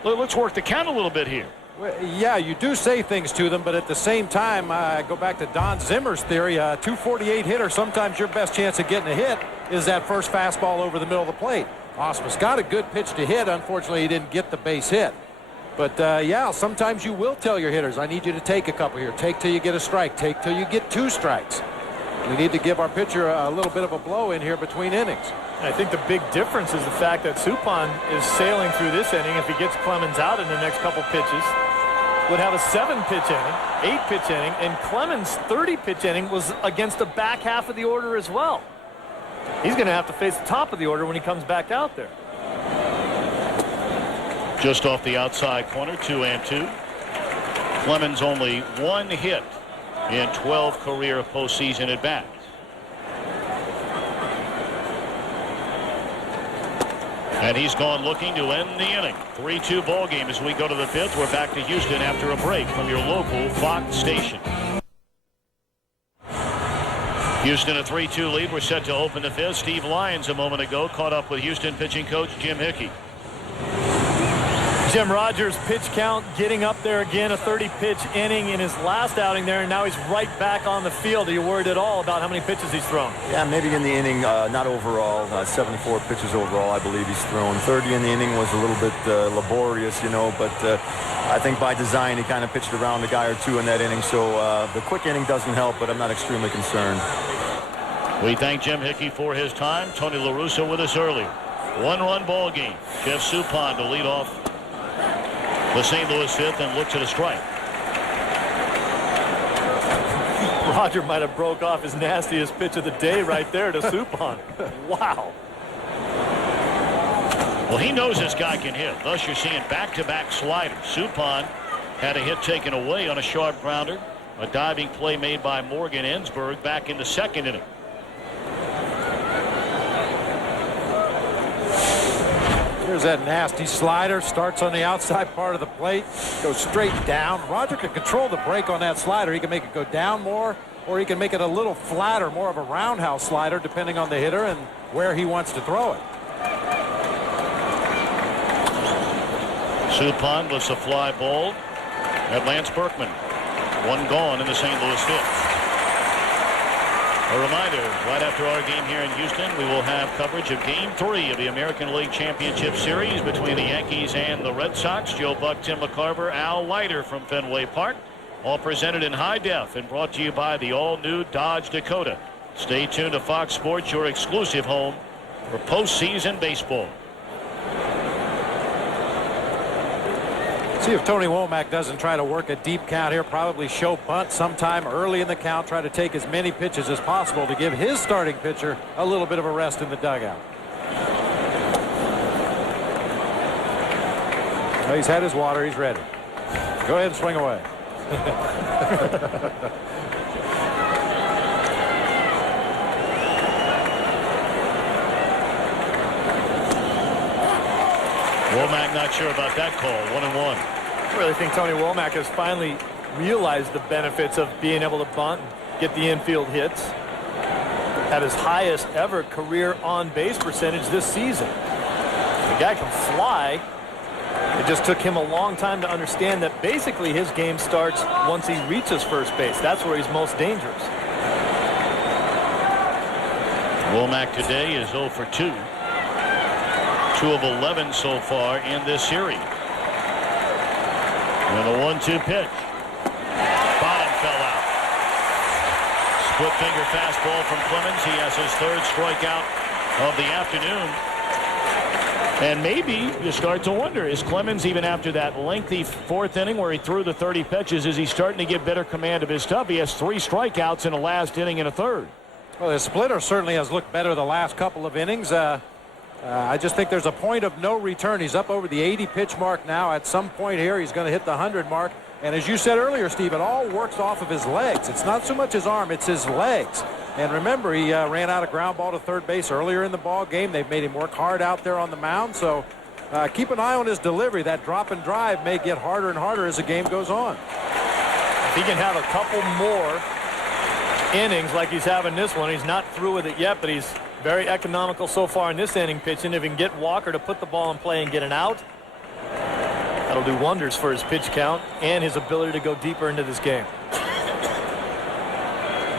Let's work the count a little bit here. Well, yeah, you do say things to them, but at the same time, I go back to Don Zimmer's theory, a 248 hitter, sometimes your best chance of getting a hit is that first fastball over the middle of the plate. Ausmus got a good pitch to hit. Unfortunately, he didn't get the base hit. But, yeah, sometimes you will tell your hitters, I need you to take a couple here. Take till you get a strike. Take till you get 2 strikes. We need to give our pitcher a little bit of a blow in here between innings. I think the big difference is the fact that Suppan is sailing through this inning. If he gets Clemens out in the next couple pitches, would have a 7-pitch inning, 8-pitch inning, and Clemens' 30-pitch inning was against the back half of the order as well. He's going to have to face the top of the order when he comes back out there. Just off the outside corner, 2-2. Clemens only 1 hit in 12 career postseason at-bats. And he's gone looking to end the inning. 3-2 ball game as we go to the 5th. We're back to Houston after a break from your local Fox station. Houston a 3-2 lead. We're set to open the 5th. Steve Lyons a moment ago caught up with Houston pitching coach Jim Hickey. Jim Rogers' pitch count getting up there again, a 30-pitch inning in his last outing there, and now he's right back on the field. Are you worried at all about how many pitches he's thrown? Yeah, maybe in the inning, not overall. 74 pitches overall, I believe he's thrown. 30 in the inning was a little bit laborious, you know, but I think by design he kind of pitched around a guy or 2 in that inning, so the quick inning doesn't help, but I'm not extremely concerned. We thank Jim Hickey for his time. Tony La Russa with us earlier. 1-run ball game. Jeff Suppan to lead off the St. Louis 5th and look to the strike. Roger might have broke off his nastiest pitch of the day right there to Suppan. Wow. Well, he knows this guy can hit. Thus, you're seeing back-to-back sliders. Suppan had a hit taken away on a sharp grounder. A diving play made by Morgan Ensberg back in the 2nd inning. Here's that nasty slider. Starts on the outside part of the plate. Goes straight down. Roger can control the break on that slider. He can make it go down more, or he can make it a little flatter, more of a roundhouse slider, depending on the hitter and where he wants to throw it. Suppan lifts a fly ball at Lance Berkman. 1 gone in the St. Louis 5th. A reminder, right after our game here in Houston, we will have coverage of Game 3 of the American League Championship Series between the Yankees and the Red Sox. Joe Buck, Tim McCarver, Al Leiter from Fenway Park. All presented in high def and brought to you by the all-new Dodge Dakota. Stay tuned to Fox Sports, your exclusive home for postseason baseball. See if Tony Womack doesn't try to work a deep count here. Probably show bunt sometime early in the count. Try to take as many pitches as possible to give his starting pitcher a little bit of a rest in the dugout. Well, he's had his water. He's ready. Go ahead and swing away. Womack not sure about that call. 1-1. I really think Tony Womack has finally realized the benefits of being able to bunt and get the infield hits. At his highest ever career on-base percentage this season. The guy can fly. It just took him a long time to understand that basically his game starts once he reaches first base. That's where he's most dangerous. Womack today is 0 for 2. 2 of 11 so far in this series. And a 1-2 pitch. Bottom fell out. Split finger fastball from Clemens. He has his 3rd strikeout of the afternoon. And maybe you start to wonder, is Clemens, even after that lengthy 4th inning where he threw the 30 pitches, is he starting to get better command of his stuff? He has 3 strikeouts in the last inning and a 3rd. Well, the splitter certainly has looked better the last couple of innings. I just think there's a point of no return. He's up over the 80 pitch mark now. At some point here, he's going to hit the 100 mark. And as you said earlier, Steve, it all works off of his legs. It's not so much his arm, it's his legs. And remember, he ran out a ground ball to third base earlier in the ball game. They've made him work hard out there on the mound. So keep an eye on his delivery. That drop and drive may get harder and harder as the game goes on. If he can have a couple more innings like he's having this one, he's not through with it yet, but he's very economical so far in this inning pitching. If he can get Walker to put the ball in play and get an out, that'll do wonders for his pitch count and his ability to go deeper into this game.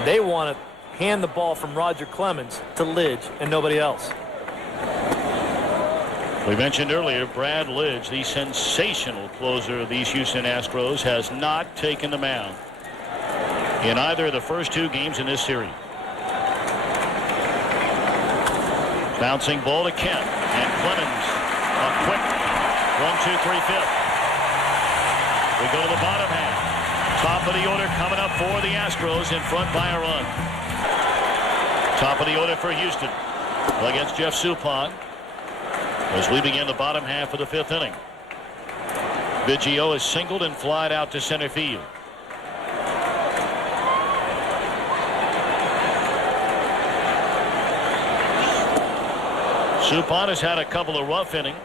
They want to hand the ball from Roger Clemens to Lidge and nobody else. We mentioned earlier, Brad Lidge, the sensational closer of these Houston Astros, has not taken the mound in either of the first 2 games in this series. Bouncing ball to Kent, and Clemens, a quick 1-2-3-5. We go to the bottom half. Top of the order coming up for the Astros, in front by a run. Top of the order for Houston against Jeff Suppan as we begin the bottom half of the 5th inning. Biggio is singled and flied out to center field. Suppan has had a couple of rough innings.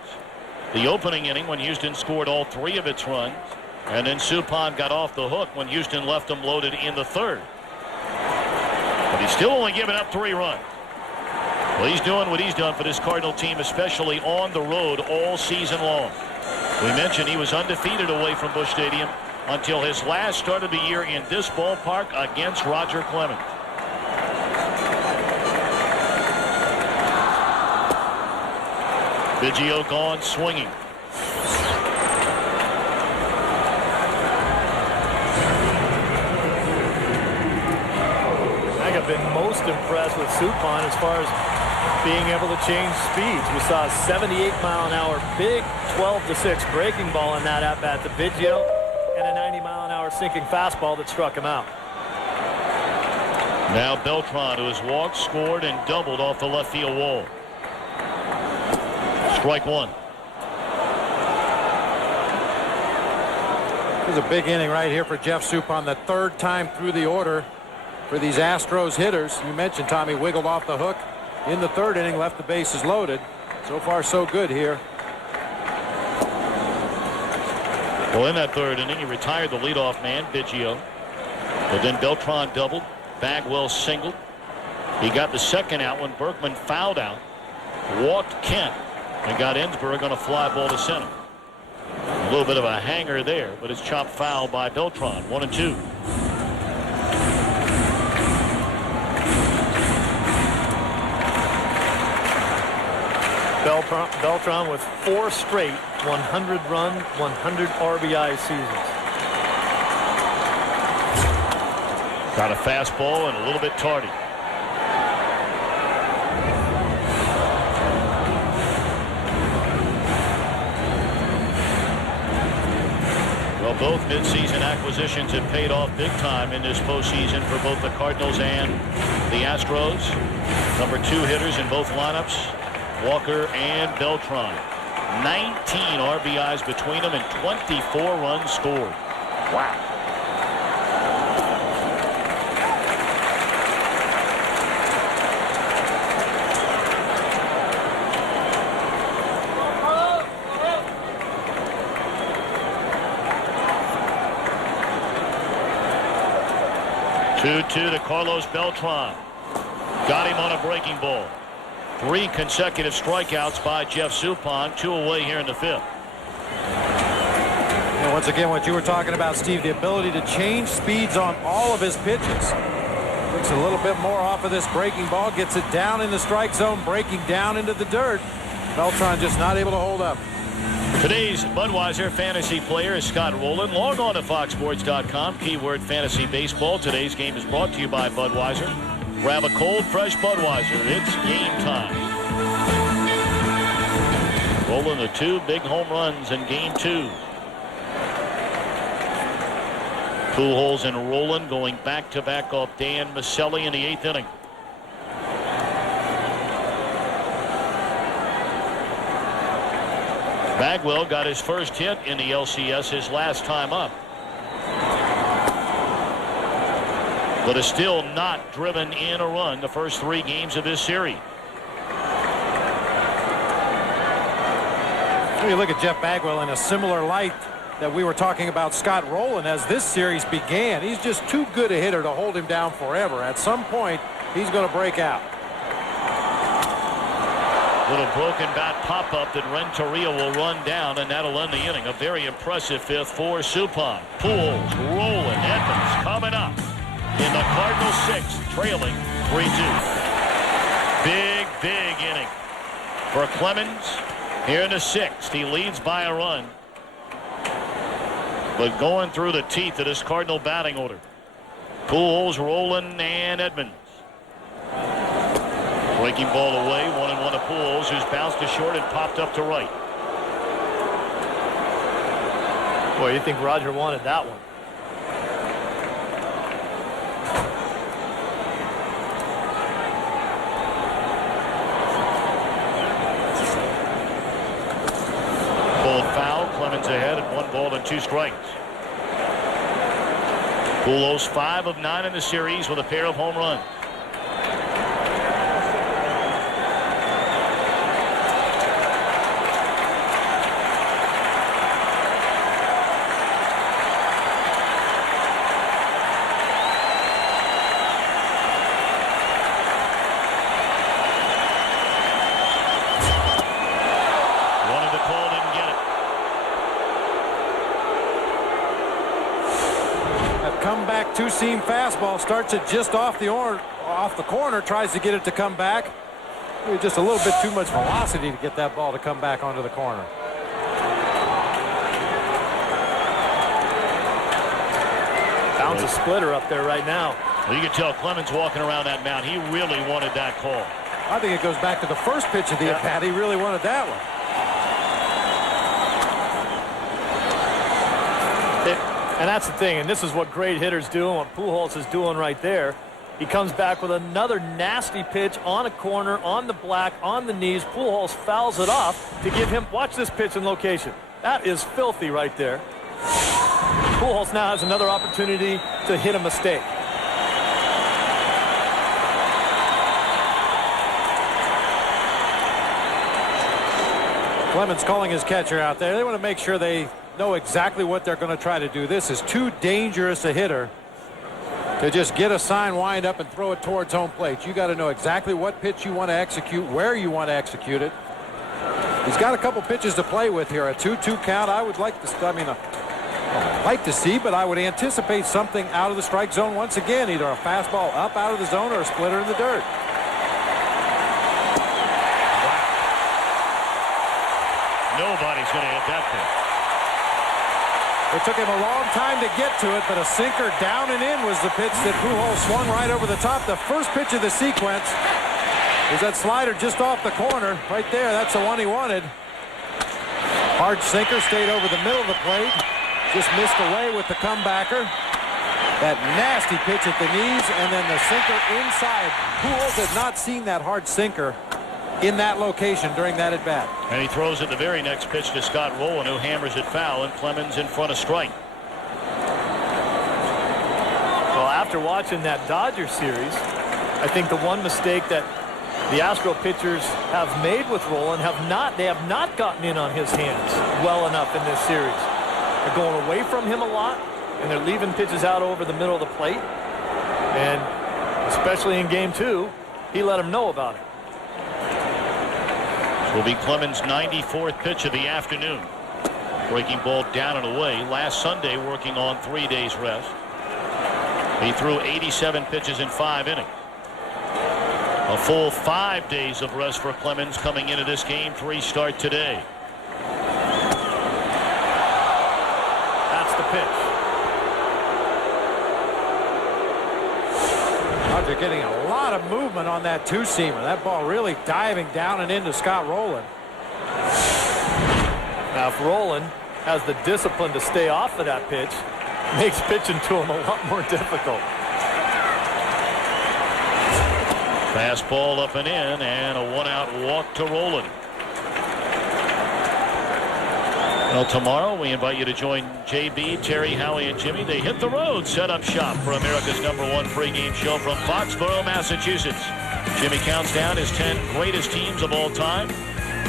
The opening inning when Houston scored all 3 of its runs, and then Suppan got off the hook when Houston left him loaded in the 3rd. But he's still only given up 3 runs. Well, he's doing what he's done for this Cardinal team, especially on the road all season long. We mentioned he was undefeated away from Busch Stadium until his last start of the year in this ballpark against Roger Clemens. Biggio gone swinging. I've been most impressed with Suppan as far as being able to change speeds. We saw a 78-mile-an-hour big 12-6 breaking ball in that at-bat to Biggio, and a 90-mile-an-hour sinking fastball that struck him out. Now Beltran, who has walked, scored, and doubled off the left field wall. Strike 1. This is a big inning right here for Jeff Suppan, the 3rd time through the order for these Astros hitters. You mentioned Tommy wiggled off the hook in the 3rd inning, left the bases loaded. So far, so good here. Well, in that 3rd inning, he retired the leadoff man, Biggio. But then Beltran doubled, Bagwell singled. He got the 2nd out when Berkman fouled out, walked Kent, and got Ensberg on a fly ball to center. A little bit of a hanger there, but it's chopped foul by Beltran. 1-2. Beltran with 4 straight 100-run, 100 RBI seasons. Got a fastball and a little bit tardy. Well, both midseason acquisitions have paid off big time in this postseason for both the Cardinals and the Astros. Number 2 hitters in both lineups, Walker and Beltran. 19 RBIs between them and 24 runs scored. Wow. Two to Carlos Beltran. Got him on a breaking ball. 3 consecutive strikeouts by Jeff Suppan. 2 away here in the 5th. And once again, what you were talking about, Steve, the ability to change speeds on all of his pitches. Looks a little bit more off of this breaking ball. Gets it down in the strike zone, breaking down into the dirt. Beltran just not able to hold up. Today's Budweiser fantasy player is Scott Rowland. Log on to foxsports.com. Keyword fantasy baseball. Today's game is brought to you by Budweiser. Grab a cold, fresh Budweiser. It's game time. Rowland the 2 big home runs in game 2. Pujols and Rowland going back-to-back off Dan Maselli in the 8th inning. Bagwell got his first hit in the LCS his last time up, but has still not driven in a run the first 3 games of this series. You look at Jeff Bagwell in a similar light that we were talking about Scott Rowland as this series began. He's just too good a hitter to hold him down forever. At some point, he's going to break out. Little broken bat pop-up that Renteria will run down, and that'll end the inning. A very impressive 5th for Suppan. Pujols, Rowland, Edmonds coming up in the Cardinals 6th, trailing 3-2. Big inning for Clemens Here in the 6th, he leads by a run. But going through the teeth of this Cardinal batting order. Pujols, Rolen, and Edmonds. Breaking ball away, 1-1 to Pujols, who's bounced to short and popped up to right. Boy, you think Roger wanted that one. Ball foul, Clemens ahead at 1 ball and 2 strikes. Pujols 5 of 9 in the series with a pair of home runs. Two-seam fastball starts it just off the corner, tries to get it to come back. Just a little bit too much velocity to get that ball to come back onto the corner. Bounce a splitter up there right now. Well, you can tell Clemens walking around that mound. He really wanted that call. I think it goes back to the first pitch of the at-bat. He really wanted that one. And that's the thing, and this is what great hitters do, and what Pujols is doing right there. He comes back with another nasty pitch on a corner, on the black, on the knees. Pujols fouls it off to give him, watch this pitch in location. That is filthy right there. Pujols now has another opportunity to hit a mistake. Clemens calling his catcher out there. They want to make sure they know exactly what they're going to try to do. This is too dangerous a hitter to just get a sign, wind up, and throw it towards home plate. You got to know exactly what pitch you want to execute, where you want to execute it. He's got a couple pitches to play with here. A 2-2 count. I would like to see, but I would anticipate something out of the strike zone once again. Either a fastball up out of the zone or a splitter in the dirt. Nobody's going to hit that pitch. It took him a long time to get to it, but a sinker down and in was the pitch that Pujols swung right over the top. The first pitch of the sequence is that slider just off the corner. Right there, that's the one he wanted. Hard sinker, stayed over the middle of the plate. Just missed away with the comebacker. That nasty pitch at the knees, and then the sinker inside. Pujols had not seen that hard sinker in that location during that at-bat. And he throws it the very next pitch to Scott Rolen, who hammers it foul, and Clemens in front of strike. Well, after watching that Dodger series, I think the one mistake that the Astro pitchers have made with Rolen they have not gotten in on his hands well enough in this series. They're going away from him a lot, and they're leaving pitches out over the middle of the plate. And especially in Game 2, he let him know about it. Will be Clemens' 94th pitch of the afternoon. Breaking ball down and away. Last Sunday working on 3 days rest. He threw 87 pitches in 5 innings. A full 5 days of rest for Clemens coming into this game. 3 start today. That's the pitch. They're getting a lot of movement on that two-seamer. That ball really diving down and into Scott Rolen. Now, if Rolen has the discipline to stay off of that pitch, it makes pitching to him a lot more difficult. Fastball up and in, and a one-out walk to Rolen. Well, tomorrow we invite you to join JB, Terry, Howie, and Jimmy. They hit the road, set up shop for America's #1 pregame show from Foxborough, Massachusetts. Jimmy counts down his 10 greatest teams of all time,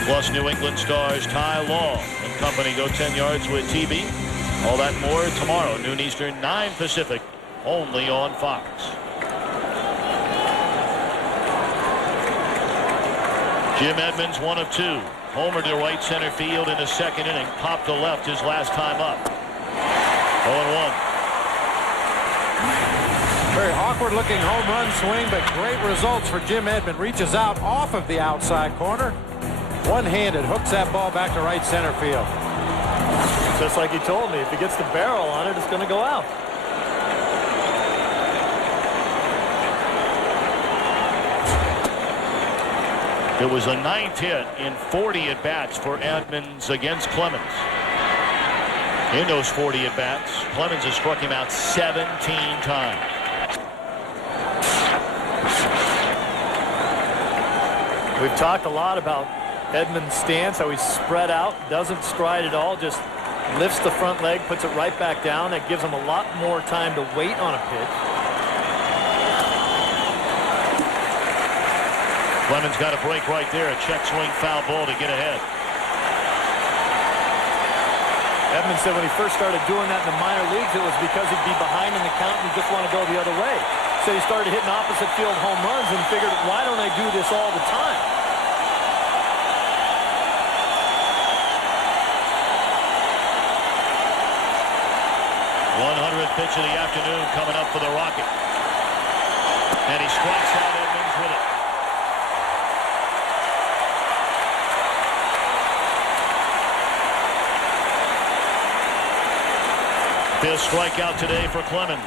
plus New England stars Ty Law and company go 10 yards with TB. All that and more tomorrow, noon Eastern, 9 Pacific, only on Fox. Jim Edmonds, 1 of 2. Homer to right center field in the second inning. Popped to left his last time up. 0-1. Very awkward looking home run swing, but great results for Jim Edmonds. Reaches out off of the outside corner. One-handed, hooks that ball back to right center field. Just like he told me, if he gets the barrel on it, it's going to go out. It was a 9th hit in 40 at-bats for Edmonds against Clemens. In those 40 at-bats, Clemens has struck him out 17 times. We've talked a lot about Edmonds' stance, how he's spread out, doesn't stride at all, just lifts the front leg, puts it right back down. That gives him a lot more time to wait on a pitch. Clemens got a break right there, a check swing foul ball to get ahead. Edmonds said when he first started doing that in the minor leagues, it was because he'd be behind in the count and he'd just want to go the other way. So he started hitting opposite field home runs and figured, why don't I do this all the time? Pitch of the afternoon coming up for the Rocket. And he strikes out Edmonds with it. Fifth strikeout today for Clemens.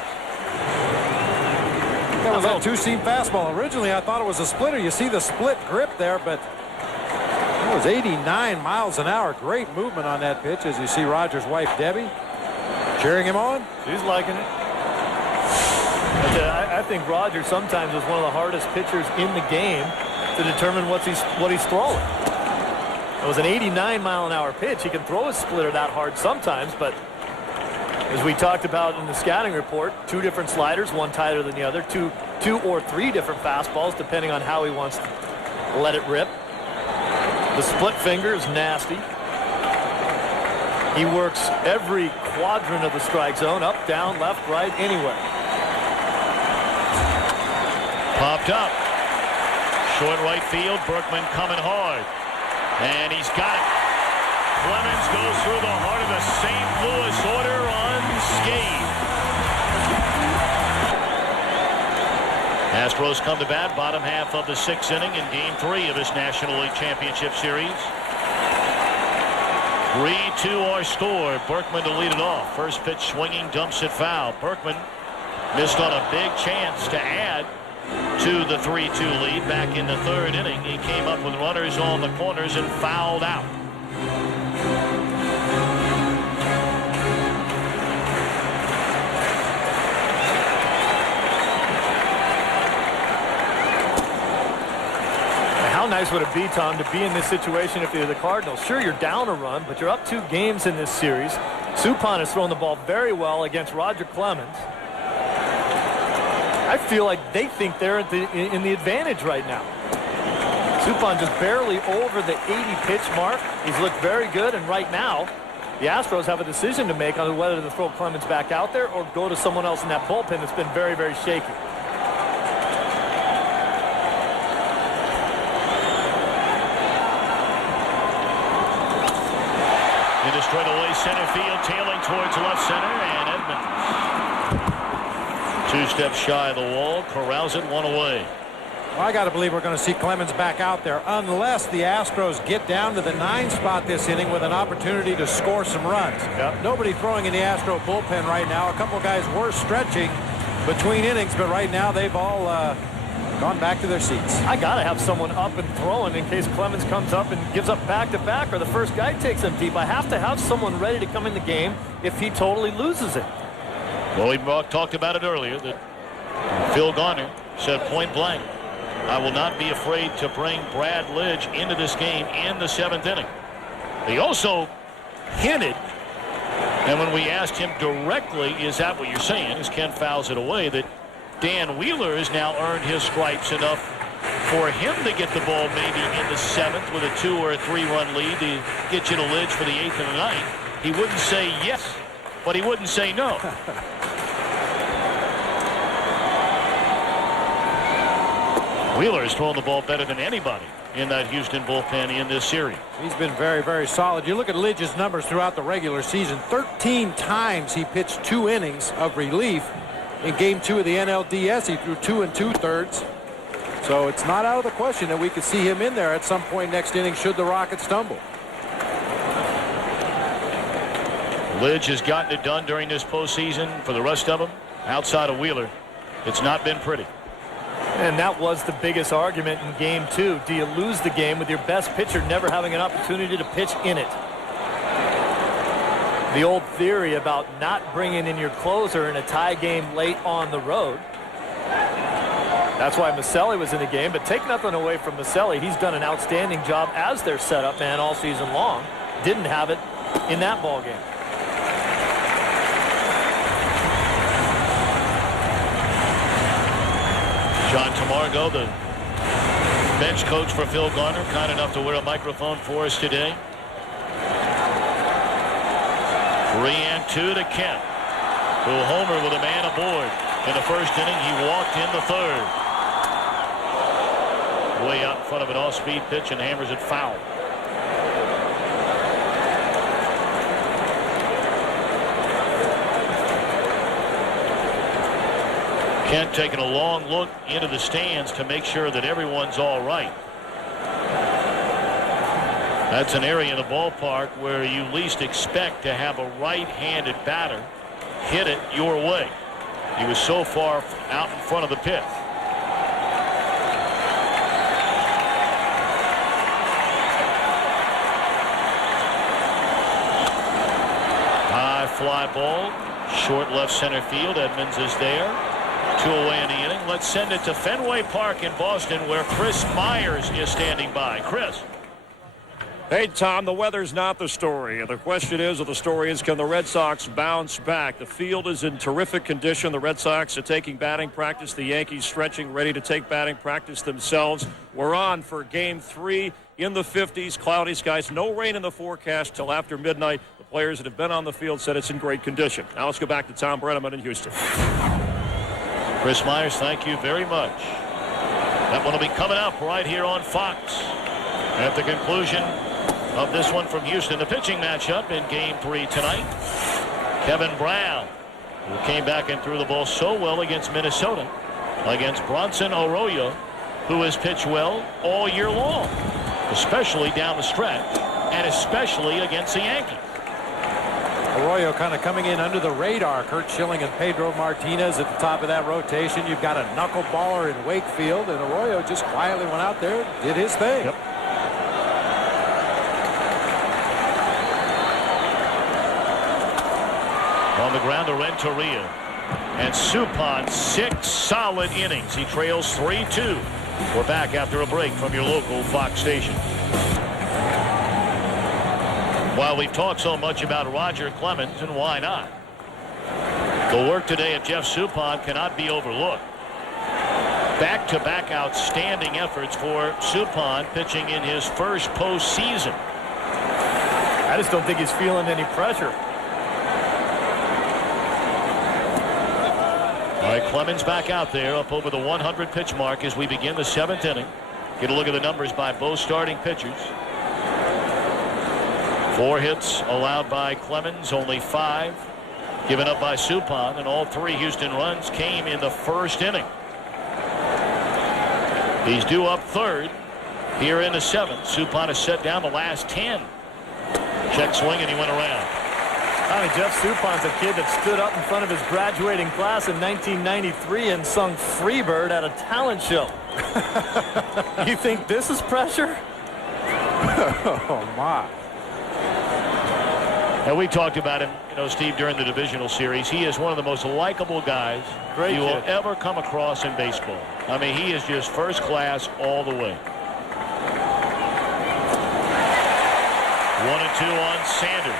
That was a two-seam fastball. Originally, I thought it was a splitter. You see the split grip there, but it was 89 miles an hour. Great movement on that pitch, as you see Roger's wife, Debbie, cheering him on. She's liking it. I think Roger sometimes is one of the hardest pitchers in the game to determine what he's throwing. It was an 89-mile-an-hour pitch. He can throw a splitter that hard sometimes, but as we talked about in the scouting report, 2 different sliders, one tighter than the other, two or 3 different fastballs, depending on how he wants to let it rip. The split finger is nasty. He works every quadrant of the strike zone, up, down, left, right, anywhere. Popped up. Short right field. Berkman coming hard. And he's got it. Clemens goes through the heart of the St. Louis order unscathed. Astros come to bat, bottom half of the 6th inning in Game 3 of this National League Championship Series. 3-2 our score. Berkman to lead it off. First pitch swinging, dumps it foul. Berkman missed on a big chance to add to the 3-2 lead back in the 3rd inning. He came up with runners on the corners and fouled out. How nice would it be, Tom, to be in this situation if you're the Cardinals? Sure, you're down a run, but you're up 2 games in this series. Suppan has thrown the ball very well against Roger Clemens. I feel like they think they're in the advantage right now. Suppan just barely over the 80-pitch mark. He's looked very good, and right now, the Astros have a decision to make on whether to throw Clemens back out there or go to someone else in that bullpen that's been very, very shaky. Into straightaway center field, tailing towards left center, and Edmonds 2 steps shy of the wall, corrals it 1 away. Well, I got to believe we're going to see Clemens back out there unless the Astros get down to the 9 spot this inning with an opportunity to score some runs. Yep. Nobody throwing in the Astro bullpen right now. A couple guys were stretching between innings, but right now they've all gone back to their seats. I got to have someone up and throwing in case Clemens comes up and gives up back-to-back or the first guy takes them deep. I have to have someone ready to come in the game if he totally loses it. Well, we talked about it earlier that Phil Garner said point blank, I will not be afraid to bring Brad Lidge into this game in the 7th inning. He also hinted, and when we asked him directly, is that what you're saying, as Ken fouls it away, that Dan Wheeler has now earned his stripes enough for him to get the ball maybe in the 7th with a 2 or a 3-run lead to get you to Lidge for the 8th and the 9th. He wouldn't say yes, but he wouldn't say no. Wheeler has thrown the ball better than anybody in that Houston bullpen in this series. He's been very, very solid. You look at Lidge's numbers throughout the regular season. 13 times he pitched 2 innings of relief. In Game 2 of the NLDS, he threw 2 2/3. So it's not out of the question that we could see him in there at some point next inning should the Rockets stumble. Lidge has gotten it done during this postseason. For the rest of them, outside of Wheeler, it's not been pretty. And that was the biggest argument in Game 2. Do you lose the game with your best pitcher never having an opportunity to pitch in it? The old theory about not bringing in your closer in a tie game late on the road. That's why Maselli was in the game, but take nothing away from Maselli. He's done an outstanding job as their setup man all season long. Didn't have it in that ball game. John Tamargo, the bench coach for Phil Garner, kind enough to wear a microphone for us today. 3-2 to Kent, who homered with a man aboard in the first inning. He walked in the third. Way out in front of an off-speed pitch and hammers it foul. Kent taking a long look into the stands to make sure that everyone's all right. That's an area in the ballpark where you least expect to have a right-handed batter hit it your way. He was so far out in front of the pit. High fly ball, short left center field. Edmonds is there. 2 away in the inning. Let's send it to Fenway Park in Boston, where Chris Myers is standing by. Chris. Hey, Tom, the weather's not the story. The question is, or the story is, can the Red Sox bounce back? The field is in terrific condition. The Red Sox are taking batting practice. The Yankees stretching, ready to take batting practice themselves. We're on for Game 3 in the 50s. Cloudy skies. No rain in the forecast till after midnight. The players that have been on the field said it's in great condition. Now let's go back to Tom Brenneman in Houston. Chris Myers, thank you very much. That one will be coming up right here on Fox at the conclusion of this one from Houston. The pitching matchup in Game 3 tonight. Kevin Brown, who came back and threw the ball so well against Minnesota, against Bronson Arroyo, who has pitched well all year long, especially down the stretch, and especially against the Yankees. Arroyo kind of coming in under the radar. Kurt Schilling and Pedro Martinez at the top of that rotation. You've got a knuckleballer in Wakefield, and Arroyo just quietly went out there, did his thing. Yep. On the ground to Renteria. And Suppan, 6 solid innings. He trails 3-2. We're back after a break from your local Fox station. While we've talked so much about Roger Clemens, and why not, the work today of Jeff Suppan cannot be overlooked. Back-to-back outstanding efforts for Suppan, pitching in his first postseason. I just don't think he's feeling any pressure. All right, Clemens back out there, up over the 100 pitch mark as we begin the 7th inning. Get a look at the numbers by both starting pitchers. 4 hits allowed by Clemens, only 5 given up by Suppan, and all 3 Houston runs came in the first inning. He's due up 3rd here in the 7th. Suppan has set down the last 10. Check swing, and he went around. I mean, Jeff Suppan's a kid that stood up in front of his graduating class in 1993 and sung Freebird at a talent show. You think this is pressure? Oh, my. And we talked about him, Steve, during the divisional series. He is one of the most likable guys you will ever come across in baseball. I mean, he is just first class all the way. 1-2 on Sanders.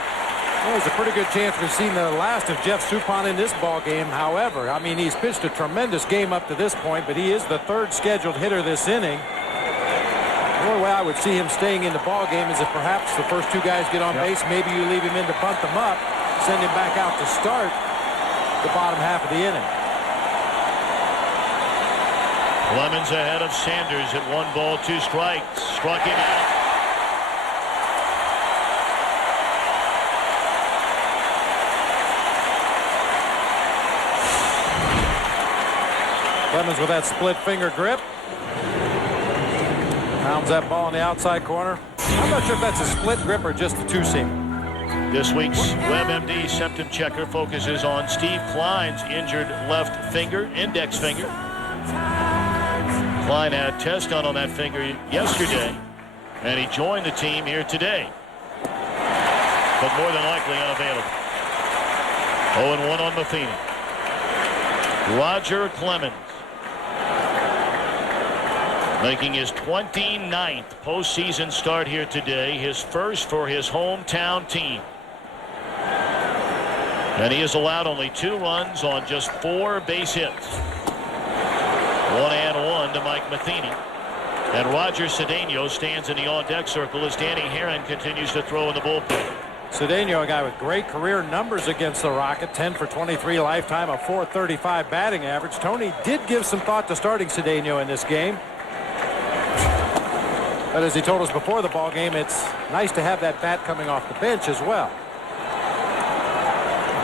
Well, there's a pretty good chance we've seen the last of Jeff Suppan in this ball game. However, I mean, he's pitched a tremendous game up to this point, but he is the 3rd scheduled hitter this inning. The only way I would see him staying in the ball game is if perhaps the first 2 guys get on base. Maybe you leave him in to bunt them up, send him back out to start the bottom half of the inning. Clemens ahead of Sanders at 1 ball, 2 strikes. Struck him out. Clemens with that split finger grip. Pounds that ball in the outside corner. I'm not sure if that's a split grip or just a two-seam. This week's WebMD symptom checker focuses on Steve Klein's injured left finger, index finger. Klein had a test done on that finger yesterday, and he joined the team here today, but more than likely unavailable. 0-1 on Matheny. Roger Clemens making his 29th postseason start here today, his first for his hometown team. And he has allowed only 2 runs on just 4 base hits. 1-1 to Mike Matheny. And Roger Cedeno stands in the on-deck circle as Danny Herron continues to throw in the bullpen. Cedeno, a guy with great career numbers against the Rocket, 10 for 23 lifetime, a .435 batting average. Tony did give some thought to starting Cedeno in this game. But as he told us before the ball game, it's nice to have that bat coming off the bench as well.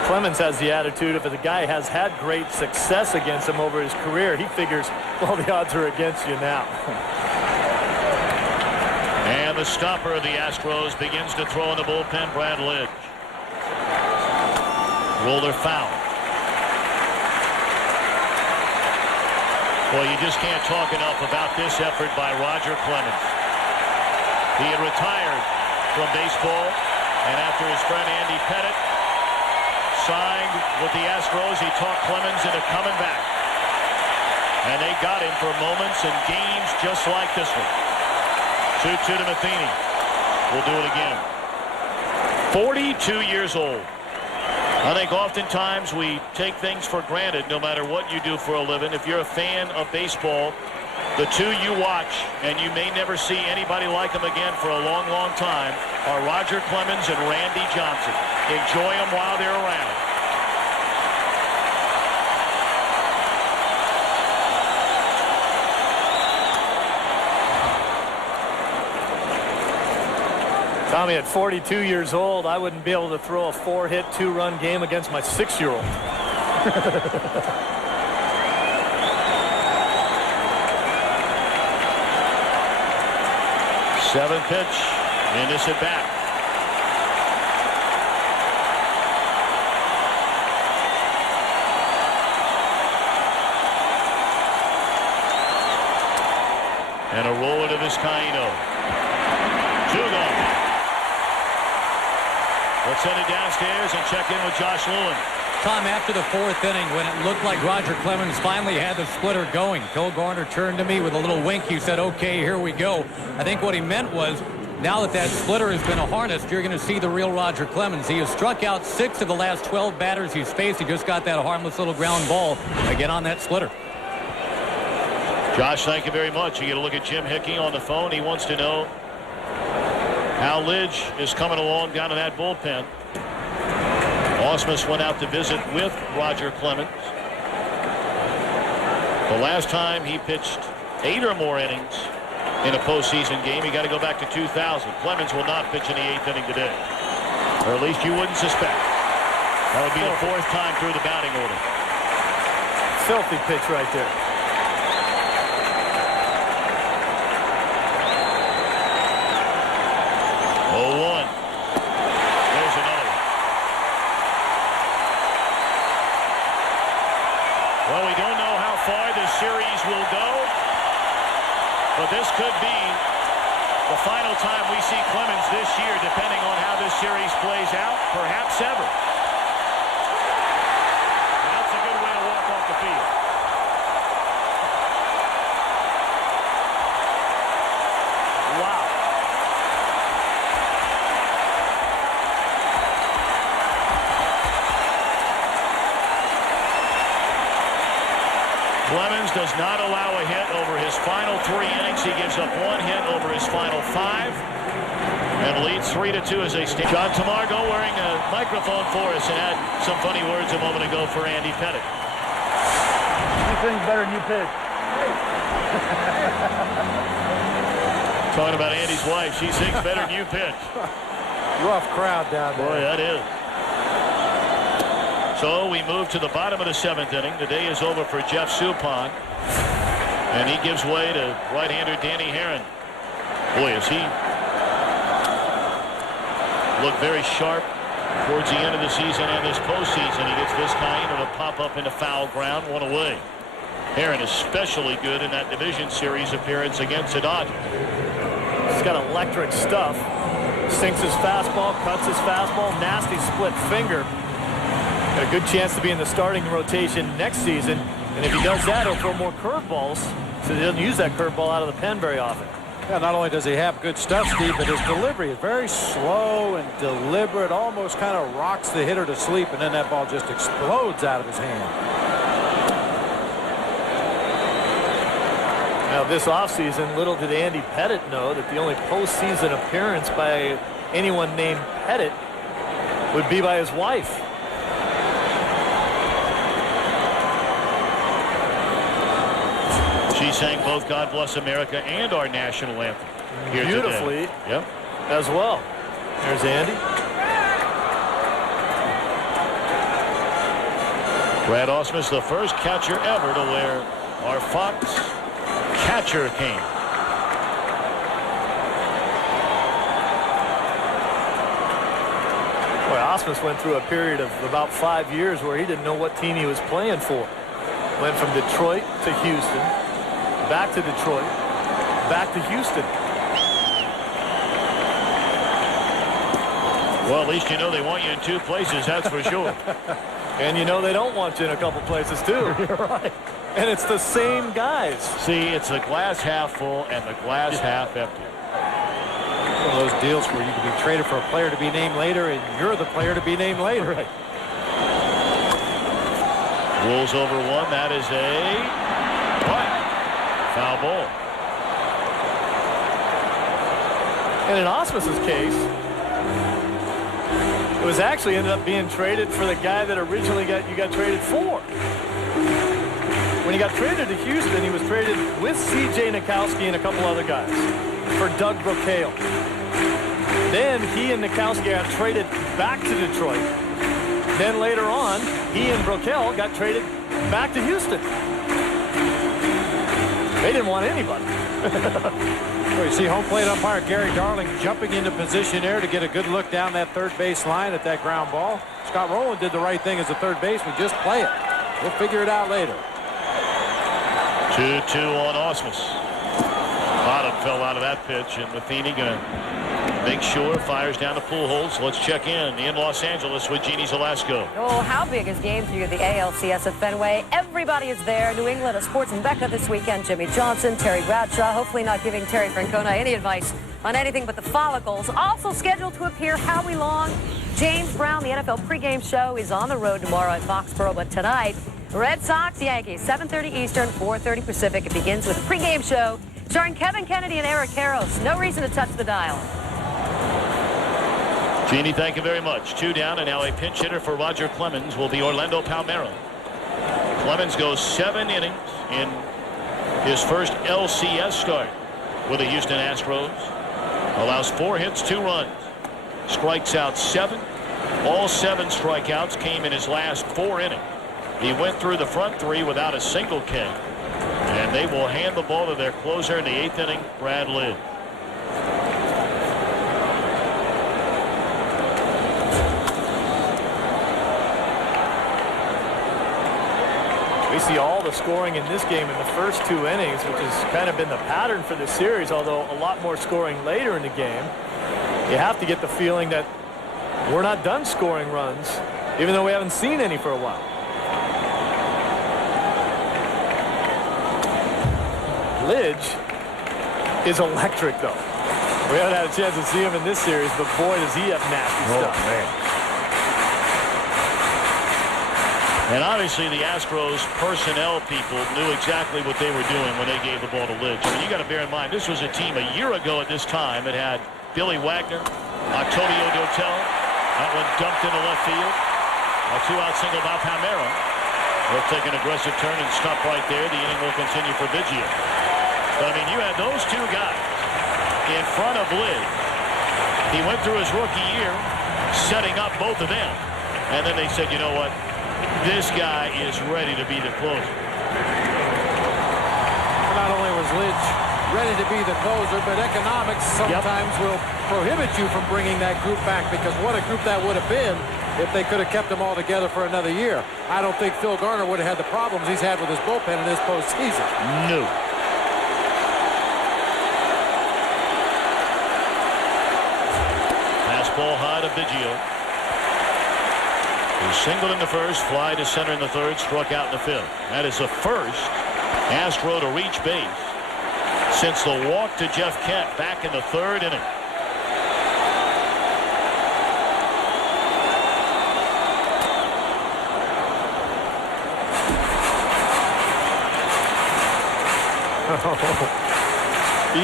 Clemens has the attitude, if the guy has had great success against him over his career, he figures, well, the odds are against you now. And the stopper of the Astros begins to throw in the bullpen, Brad Lidge. Roller foul. Well, you just can't talk enough about this effort by Roger Clemens. He had retired from baseball, and after his friend Andy Pettit signed with the Astros, he talked Clemens into coming back. And they got him for moments and games just like this one. 2-2 to Matheny. We'll do it again. 42 years old. I think oftentimes we take things for granted no matter what you do for a living. If you're a fan of baseball, the two you watch, and you may never see anybody like them again for a long, long time, are Roger Clemens and Randy Johnson. Enjoy them while they're around. Tommy, at 42 years old, I wouldn't be able to throw a 4-hit, 2-run game against my 6-year-old. Seventh pitch in this at bat. And a roller to Vizcaíno. 2 gone. Let's send it downstairs and check in with Josh Lewin. Tom, after the 4th inning, when it looked like Roger Clemens finally had the splitter going, Phil Garner turned to me with a little wink. He said, okay, here we go. I think what he meant was, now that that splitter has been harnessed, you're going to see the real Roger Clemens. He has struck out 6 of the last 12 batters he's faced. He just got that harmless little ground ball again on that splitter. Josh, thank you very much. You get a look at Jim Hickey on the phone. He wants to know how Lidge is coming along down in that bullpen. Ausmus went out to visit with Roger Clemens. The last time he pitched 8 or more innings in a postseason game, you got to go back to 2000. Clemens will not pitch in the 8th inning today, or at least you wouldn't suspect. That would be the 4th time through the batting order. Filthy pitch right there. Series will go, but this could be the final time we see Clemens this year, depending on how this series plays out, perhaps ever. And that's a good way to walk off the field. Wow. Clemens does not allow a hit over his final 3 innings. He gives up 1 hit over his final 5 and leads 3-2 as they stand. John Tamargo wearing a microphone for us and had some funny words a moment ago for Andy Pettit. He sings better than you pitch. Talking about Andy's wife. She sings better than you pitch. Rough crowd down there. Boy, that is. So we move to the bottom of the 7th inning. The day is over for Jeff Suppan. And he gives way to right-hander Danny Herron. Boy, is he looked very sharp towards the end of the season and this postseason. He gets this kind of a pop up into foul ground, one away. Aaron especially good in that division series appearance against the Dodgers. He's got electric stuff. Sinks his fastball, cuts his fastball, nasty split finger. Got a good chance to be in the starting rotation next season. And if he does that, he'll throw more curveballs. So he doesn't use that curveball out of the pen very often. Yeah, not only does he have good stuff, Steve, but his delivery is very slow and deliberate, almost kind of rocks the hitter to sleep, and then that ball just explodes out of his hand. Now, this offseason, little did Andy Pettitte know that the only postseason appearance by anyone named Pettitte would be by his wife. She sang both God Bless America and our national anthem here beautifully today. Yep. As well. There's Andy. Brad Ausmus, the first catcher ever to wear our Fox catcher cane. Boy, Ausmus went through a period of about 5 years where he didn't know what team he was playing for. Went from Detroit to Houston, back to Detroit, back to Houston. Well, at least you know they want you in two places, that's for sure. And you know they don't want you in a couple places, too. You're right. And it's the same guys. See, it's the glass half full and the glass half empty. One of those deals where you can be traded for a player to be named later, and you're the player to be named later. Right. Wolves over one. That is a foul ball. And in Ausmus's case, it was actually ended up being traded for the guy that originally you got traded for. When he got traded to Houston, he was traded with C.J. Nikowski and a couple other guys for Doug Brocail. Then he and Nikowski got traded back to Detroit. Then later on, he and Brocail got traded back to Houston. They didn't want anybody. Well, you see home plate umpire Gary Darling jumping into position there to get a good look down that third base line at that ground ball. Scott Rowland did the right thing as a third baseman. Just play it. We'll figure it out later. 2-2 on Ausmus. Bottom fell out of that pitch, and Matheny going to make sure fires down to Pujols. Let's check in Los Angeles with Jeannie Zalasko. Oh, how big is Game 3 of the ALCS at Fenway? Everybody is there. New England, a sports Mecca this weekend. Jimmy Johnson, Terry Bradshaw, hopefully not giving Terry Francona any advice on anything but the follicles. Also scheduled to appear Howie Long. James Brown, the NFL pregame show, is on the road tomorrow at Foxborough, but tonight, Red Sox, Yankees, 7:30 Eastern, 4:30 Pacific. It begins with a pregame show starring Kevin Kennedy and Eric Karros. No reason to touch the dial. Jeannie, thank you very much. 2 down, and now a pinch hitter for Roger Clemens will be Orlando Palmeiro. Clemens goes 7 innings in his first LCS start with the Houston Astros. Allows 4 hits, 2 runs. Strikes out 7. All 7 strikeouts came in his last 4 innings. He went through the front 3 without a single K. And they will hand the ball to their closer in the 8th inning, Brad Lidge. We see all the scoring in this game in the first 2 innings, which has kind of been the pattern for this series, although a lot more scoring later in the game. You have to get the feeling that we're not done scoring runs, even though we haven't seen any for a while. Lidge is electric, though. We haven't had a chance to see him in this series, but boy, does he have nasty stuff. Man. And obviously the Astros personnel people knew exactly what they were doing when they gave the ball to Lidge. I mean, you got to bear in mind, this was a team a year ago at this time that had Billy Wagner, Octavio Dotel. That one dumped into left field. A 2-out single by Palmeiro. He'll take an aggressive turn and stop right there. The inning will continue for Biggio. But, I mean, you had those 2 guys in front of Lidge. He went through his rookie year setting up both of them. And then they said, you know what? This guy is ready to be the closer. Not only was Lidge ready to be the closer, but economics sometimes will prohibit you from bringing that group back, because what a group that would have been if they could have kept them all together for another year. I don't think Phil Garner would have had the problems he's had with his bullpen in this postseason. No. Fastball high to Biggio. He singled in the first, fly to center in the third, struck out in the fifth. That is the first Astro to reach base since the walk to Jeff Kent back in the third inning.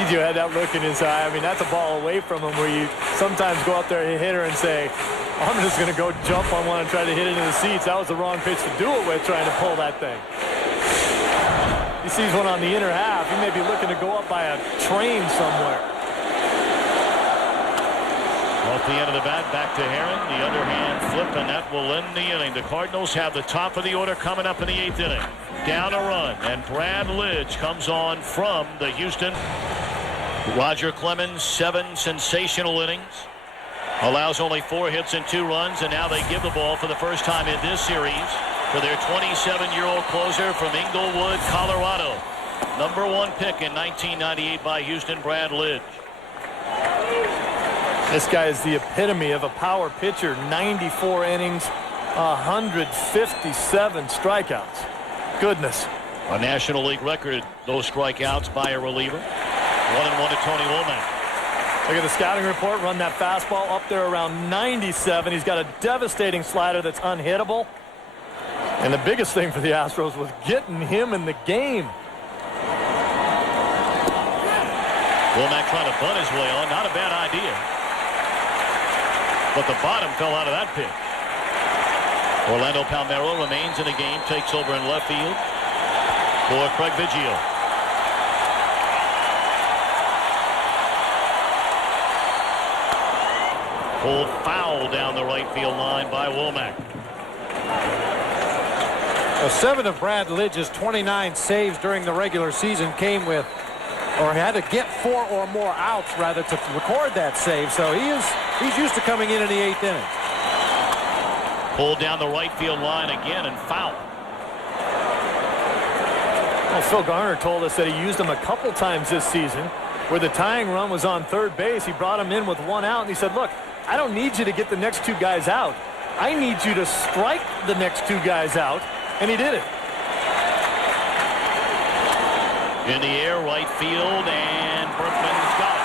Biggio had that look in his eye. I mean, that's a ball away from him where you sometimes go up there and hit her and say, I'm just going to go jump on one and try to hit it into the seats. That was the wrong pitch to do it with, trying to pull that thing. He sees one on the inner half. He may be looking to go up by a train somewhere. Off the end of the bat, back to Herron. The underhand flip, and that will end the inning. The Cardinals have the top of the order coming up in the 8th inning. Down a run, and Brad Lidge comes on from the Houston. Roger Clemens, 7 sensational innings. Allows only 4 hits and 2 runs, and now they give the ball for the first time in this series for their 27-year-old closer from Inglewood, Colorado. Number 1 pick in 1998 by Houston, Brad Lidge. This guy is the epitome of a power pitcher. 94 innings, 157 strikeouts. Goodness. A National League record, those strikeouts by a reliever. 1-1 to Tony Womack. Look at the scouting report. Run that fastball up there around 97. He's got a devastating slider that's unhittable. And the biggest thing for the Astros was getting him in the game. Womack trying to bunt his way on. Not a bad idea. But the bottom fell out of that pitch. Orlando Palmeiro remains in the game. Takes over in left field for Craig Biggio. Pulled foul down the right field line by Womack. 7 of Brad Lidge's 29 saves during the regular season came with, or had to get 4 or more outs rather to record that save. So he's used to coming in the 8th inning. Pulled down the right field line again and foul. Well, Phil Garner told us that he used him a couple times this season where the tying run was on third base. He brought him in with 1 out, and he said, look, I don't need you to get the next 2 guys out. I need you to strike the next 2 guys out, and he did it. In the air, right field, and Berkman's got it.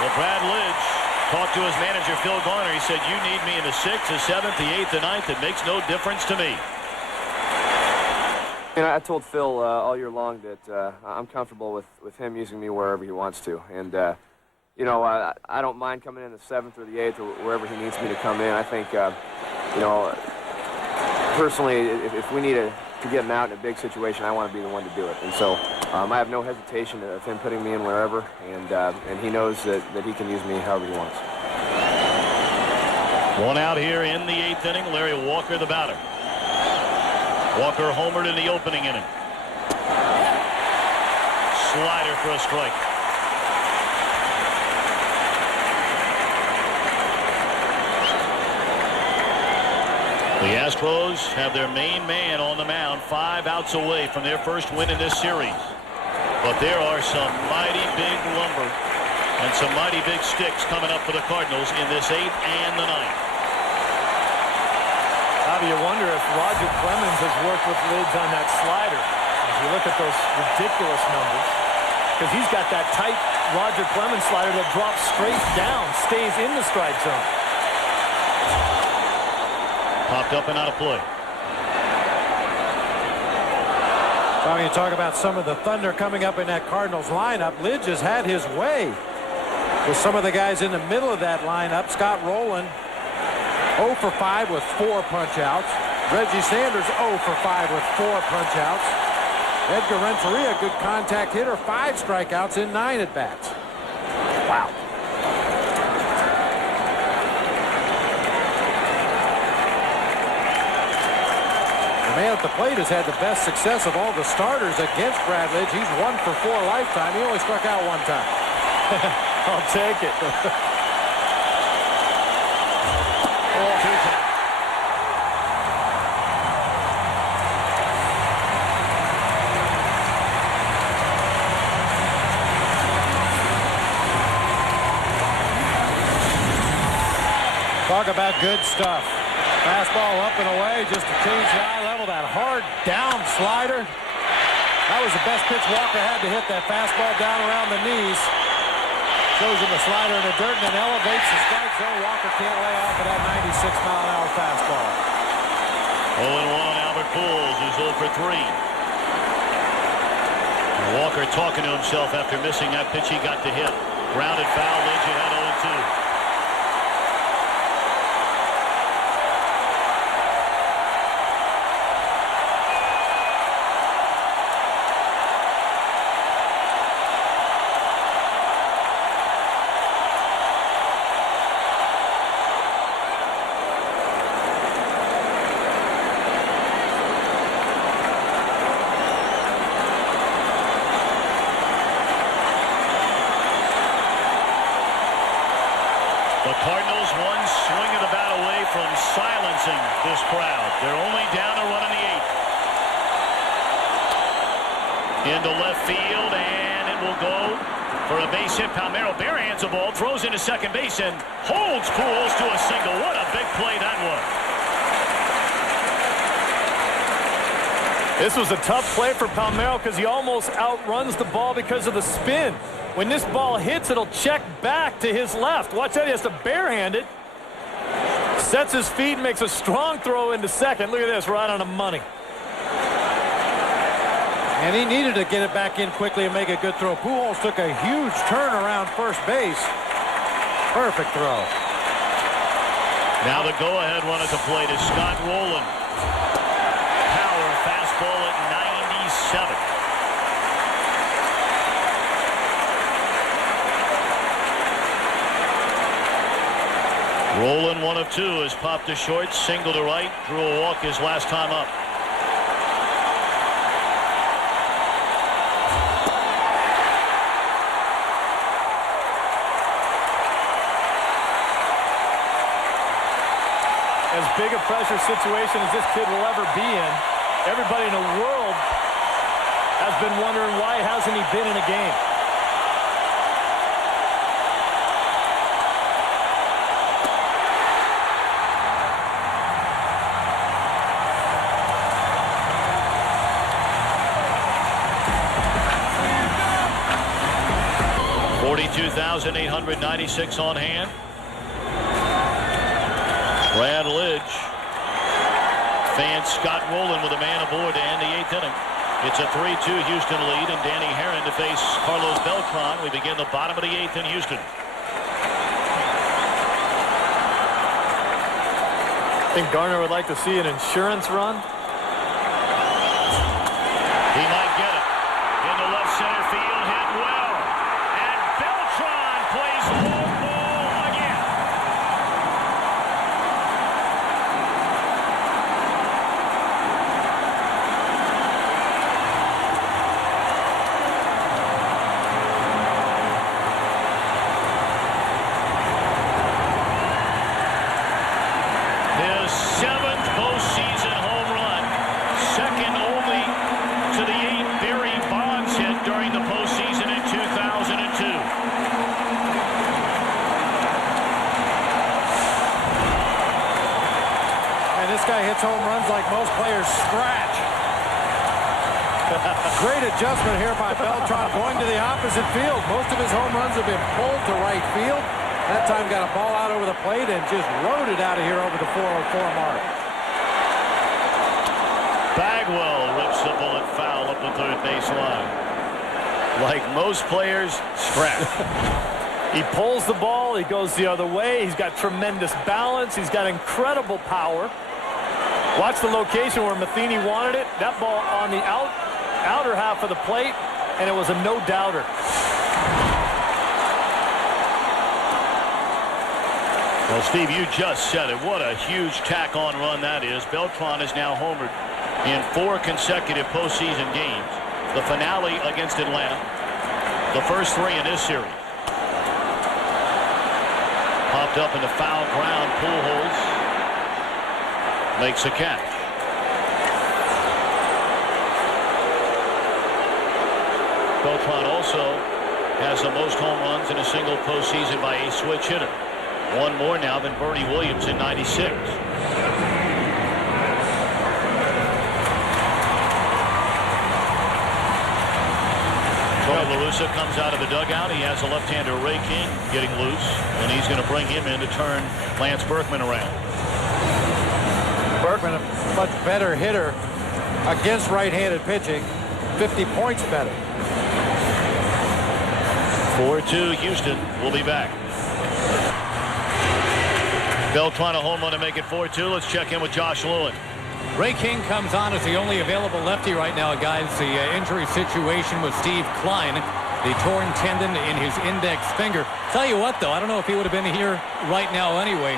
Well, Brad Lidge talked to his manager, Phil Garner. He said, you need me in the 6th, the 7th, the 8th, the 9th. It makes no difference to me. You know, I told Phil all year long that I'm comfortable with him using me wherever he wants to. And, you know, I don't mind coming in the 7th or the 8th or wherever he needs me to come in. I think, you know, personally, if we need to get him out in a big situation, I want to be the one to do it. And so I have no hesitation of him putting me in wherever, and he knows that he can use me however he wants. 1 out here in the 8th inning. Larry Walker, the batter. Walker homered in the opening inning. Slider for a strike. The Astros have their main man on the mound 5 outs away from their first win in this series. But there are some mighty big lumber and some mighty big sticks coming up for the Cardinals in this 8th and the 9th. Bobby, you wonder if Roger Clemens has worked with Lidge on that slider. As you look at those ridiculous numbers, because he's got that tight Roger Clemens slider that drops straight down, stays in the strike zone. Popped up and out of play. Well, you talk about some of the thunder coming up in that Cardinals lineup. Lidge has had his way with some of the guys in the middle of that lineup. Scott Rowland 0 for 5 with 4 punch-outs. Reggie Sanders 0 for 5 with 4 punch-outs. Edgar Renteria, good contact hitter, 5 strikeouts in 9 at-bats. Wow. The man at the plate has had the best success of all the starters against Bradley. He's 1 for 4 lifetime. He only struck out 1 time. I'll take it. Talk about good stuff. Fastball up and away just to change the eye level. That hard down slider. That was the best pitch Walker had to hit, that fastball down around the knees. Shows him the slider in the dirt and then elevates the strike zone. Walker can't lay off of that 96-mile-an-hour fastball. 0-1, Albert Pujols is 0 for 3. Walker talking to himself after missing that pitch he got to hit. Grounded foul, Lynch ahead 0-2. The Cardinals one swing of the bat away from silencing this crowd. They're only down a run in the 8th. Into left field, and it will go for a base hit. Palmeiro barehands the ball, throws into second base, and holds Pujols to a single. What a big play that was. This was a tough play for Palmeiro because he almost outruns the ball because of the spin. When this ball hits, it'll check back to his left. Watch that, he has to barehand it. Sets his feet, makes a strong throw into second. Look at this, right on the money. And he needed to get it back in quickly and make a good throw. Pujols took a huge turn around first base. Perfect throw. Now the go-ahead run at the plate is Scott Rowland. Power fastball at 97. Rowland 1 of 2 has popped to short, single to right, drew a walk his last time up. As big a pressure situation as this kid will ever be in, everybody in the world has been wondering why hasn't he been in a game. $42,896 on hand. Brad Lidge fans Scott Rowland with a man aboard to end the 8th inning. It's a 3-2 Houston lead, and Danny Herron to face Carlos Beltran. We begin the bottom of the 8th in Houston. I think Garner would like to see an insurance run. He might get it. Into left center field, hit well. And Beltran plays low ball again. His 7th postseason home run, second only to the 8 Barry Bonds hit during the postseason in 2002. And this guy hits home runs like most players scratch. Great adjustment here by Beltran going to the opposite field. Most of his home runs have been pulled to right field. That time got a ball out over the plate and just rode it out of here over the 404 mark. Bagwell rips the bullet foul up the third base line. Like most players, scratch. He pulls the ball, he goes the other way, he's got tremendous balance, he's got incredible power. Watch the location where Matheny wanted it. That ball on the outer half of the plate, and it was a no-doubter. Well, Steve, you just said it. What a huge tack-on run that is. Beltran is now homered in 4 consecutive postseason games. The finale against Atlanta. The first 3 in this series. Popped up in the foul ground. Pujols makes a catch. Beltran also has the most home runs in a single postseason by a switch hitter. 1 more now than Bernie Williams in '96. Tony La Russa comes out of the dugout. He has a left-hander, Ray King, getting loose, and he's going to bring him in to turn Lance Berkman around. Berkman, a much better hitter against right-handed pitching. 50 points better. 4-2 Houston. We'll be back. Beltran a home run to make it 4-2. Let's check in with Josh Lewin. Ray King comes on as the only available lefty right now, guys. The injury situation with Steve Klein, the torn tendon in his index finger. Tell you what, though, I don't know if he would have been here right now anyway,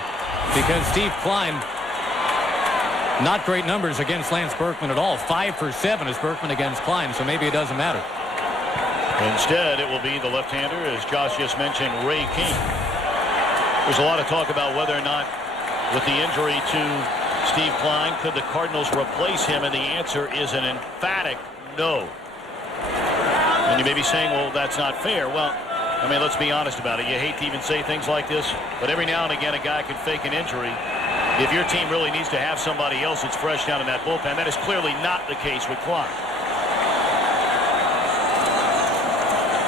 because Steve Klein, not great numbers against Lance Berkman at all. 5 for 7 is Berkman against Klein, so maybe it doesn't matter. Instead, it will be the left-hander, as Josh just mentioned, Ray King. There's a lot of talk about whether or not, with the injury to Steve Klein, could the Cardinals replace him, and the answer is an emphatic no. And you may be saying, well, that's not fair. Well, I mean, let's be honest about it. You hate to even say things like this, but every now and again a guy can fake an injury. If your team really needs to have somebody else that's fresh down in that bullpen, that is clearly not the case with Klein.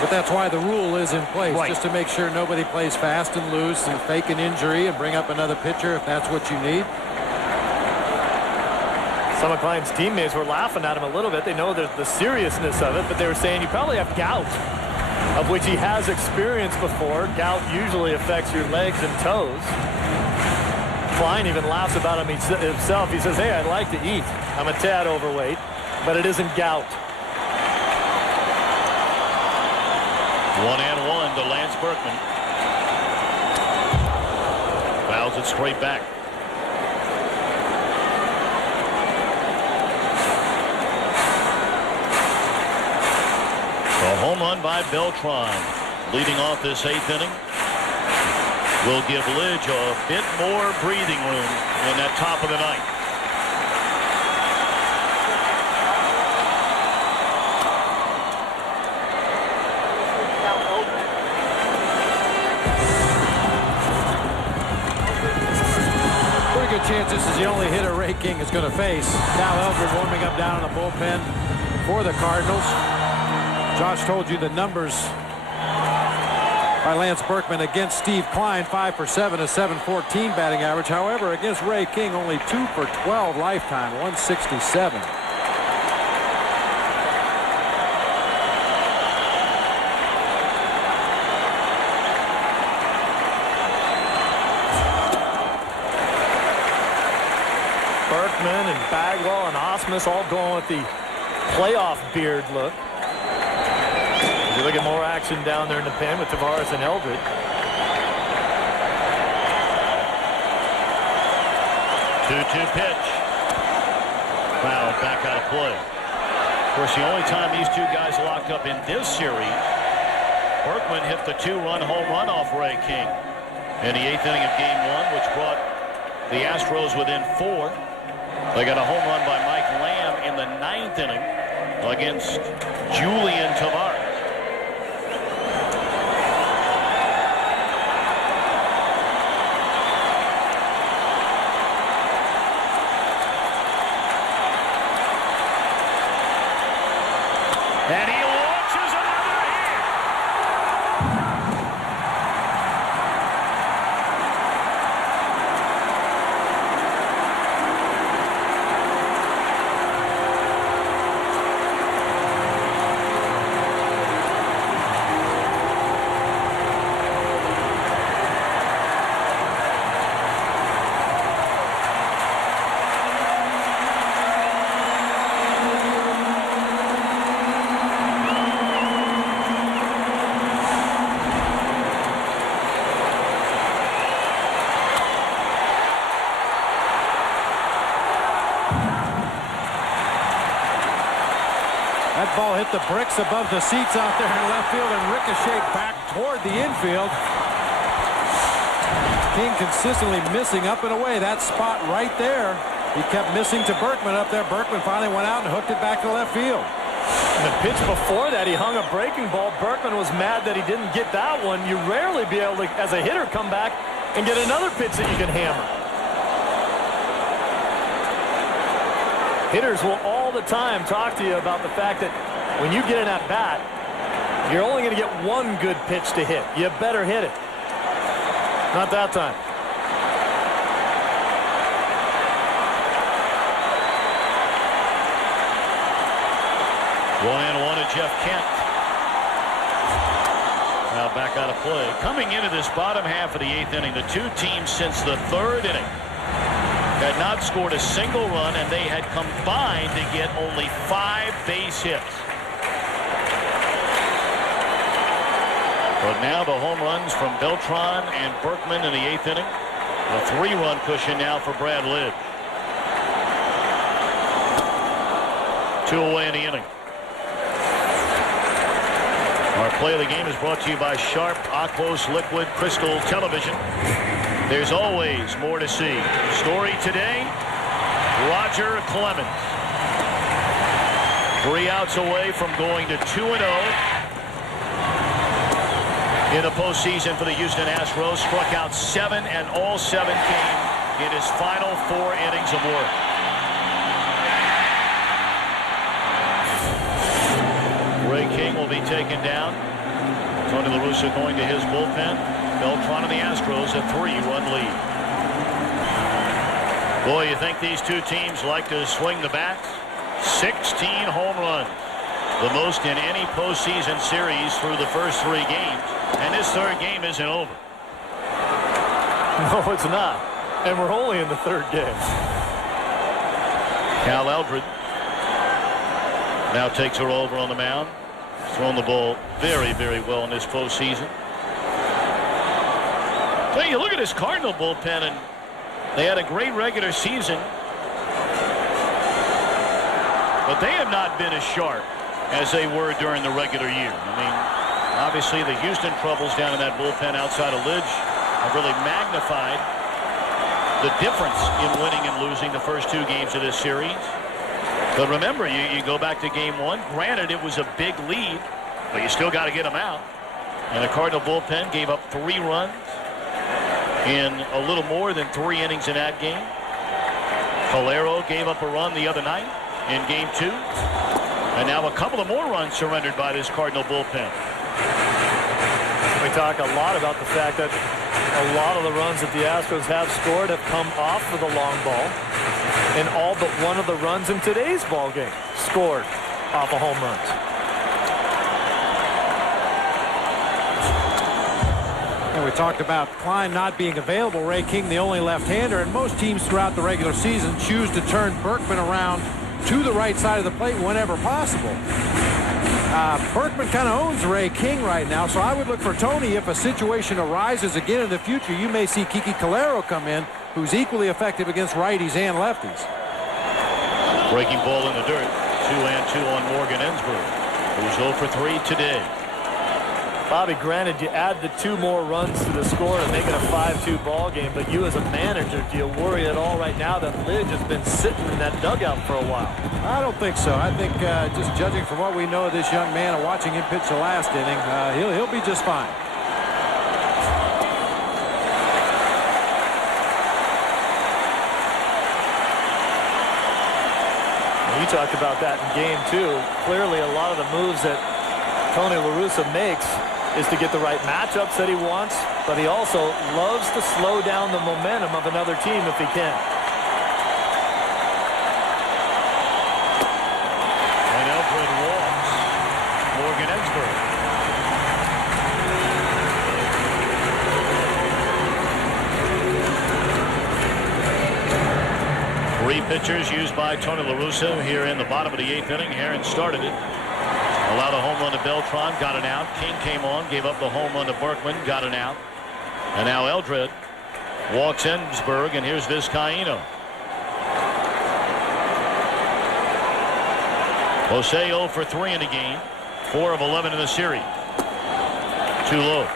But that's why the rule is in place, right, just to make sure nobody plays fast and loose and fake an injury and bring up another pitcher if that's what you need. Some of Klein's teammates were laughing at him a little bit. They know the seriousness of it, but they were saying you probably have gout, of which he has experienced before. Gout usually affects your legs and toes. Klein even laughs about him himself. He says, hey, I'd like to eat. I'm a tad overweight, but it isn't gout. 1-1 to Lance Berkman. Fouls it straight back. A home run by Beltran, leading off this 8th inning, will give Lidge a bit more breathing room in that top of the ninth. Pretty good chance this is the only hitter Ray King is going to face. Cal Eldred warming up down in the bullpen for the Cardinals. Josh told you the numbers by Lance Berkman against Steve Klein. 5 for 7, a .714 batting average. However, against Ray King, only 2 for 12 lifetime, 167. Berkman and Bagwell and Osmus all going with the playoff beard look. You look at more action down there in the pen with Tavares and Eldred. 2-2 pitch. Foul back out of play. Of course, the only time these two guys locked up in this series, Berkman hit the 2-run home run off Ray King in the 8th inning of Game 1, which brought the Astros within 4. They got a home run by Mike Lamb in the 9th inning against Julian Tavares. And he launches another hit. ball hit the bricks above the seats out there in left field and ricocheted back toward the infield. King consistently missing up and away. That spot right there. He kept missing to Berkman up there. Berkman finally went out and hooked it back to left field. And the pitch before that, he hung a breaking ball. Berkman was mad that he didn't get that one. You rarely be able to, as a hitter, come back and get another pitch that you can hammer. Hitters will all the time talk to you about the fact that when you get an at-bat, you're only going to get one good pitch to hit. You better hit it. Not that time. 1-1 to Jeff Kent. Now back out of play. Coming into this bottom half of the 8th inning, the two teams since the 3rd inning had not scored a single run, and they had combined to get only 5 base hits. But now the home runs from Beltran and Berkman in the 8th inning. A 3-run cushion now for Brad Lidge. 2 away in the inning. Our play of the game is brought to you by Sharp Aquos Liquid Crystal Television. There's always more to see. Story today, Roger Clemens. 3 outs away from going to 2-0 in the postseason for the Houston Astros. Struck out 7, and all 7 came in his final 4 innings of work. Ray King will be taken down. Tony La Russa going to his bullpen. Beltran and the Astros a 3-run lead. Boy, you think these two teams like to swing the bats? 16 home runs. The most in any postseason series through the first 3 games. And this 3rd game isn't over. No, it's not. And we're only in the 3rd game. Cal Eldred now takes her over on the mound. Thrown the ball very, very well in this postseason. So you look at this Cardinal bullpen, and they had a great regular season, but they have not been as sharp as they were during the regular year. I mean, obviously the Houston troubles down in that bullpen outside of Lidge have really magnified the difference in winning and losing the first 2 games of this series. But remember, you go back to game 1. Granted, it was a big lead, but you still got to get them out. And the Cardinal bullpen gave up 3 runs in a little more than 3 innings in that game. Calero gave up a run the other night in game 2. And now a couple of more runs surrendered by this Cardinal bullpen. We talk a lot about the fact that a lot of the runs that the Astros have scored have come off of the long ball. And all but one of the runs in today's ball game scored off of home runs. And we talked about Klein not being available. Ray King, the only left-hander, and most teams throughout the regular season choose to turn Berkman around to the right side of the plate whenever possible. Berkman kind of owns Ray King right now, so I would look for Tony. If a situation arises again in the future, you may see Kiki Calero come in, who's equally effective against righties and lefties. Breaking ball in the dirt. 2-2 on Morgan Ensberg, who's 0 for 3 today. Bobby, granted, you add the 2 more runs to the score to make it a 5-2 ball game, but you as a manager, do you worry at all right now that Lidge has been sitting in that dugout for a while? I don't think so. I think just judging from what we know of this young man and watching him pitch the last inning, he'll be just fine. You talked about that in game 2. Clearly, a lot of the moves that Tony La Russa makes is to get the right matchups that he wants, but he also loves to slow down the momentum of another team if he can. And Eldred walks Morgan Ensberg. Three pitchers used by Tony La Russa here in the bottom of the 8th inning. Herron started it. Allowed a home run to Beltran, got an out. King came on, gave up the home run to Berkman, got an out. And now Eldred walks Ensberg, and here's Vizcaíno. Jose 0 for 3 in the game. 4 of 11 in the series. Too low.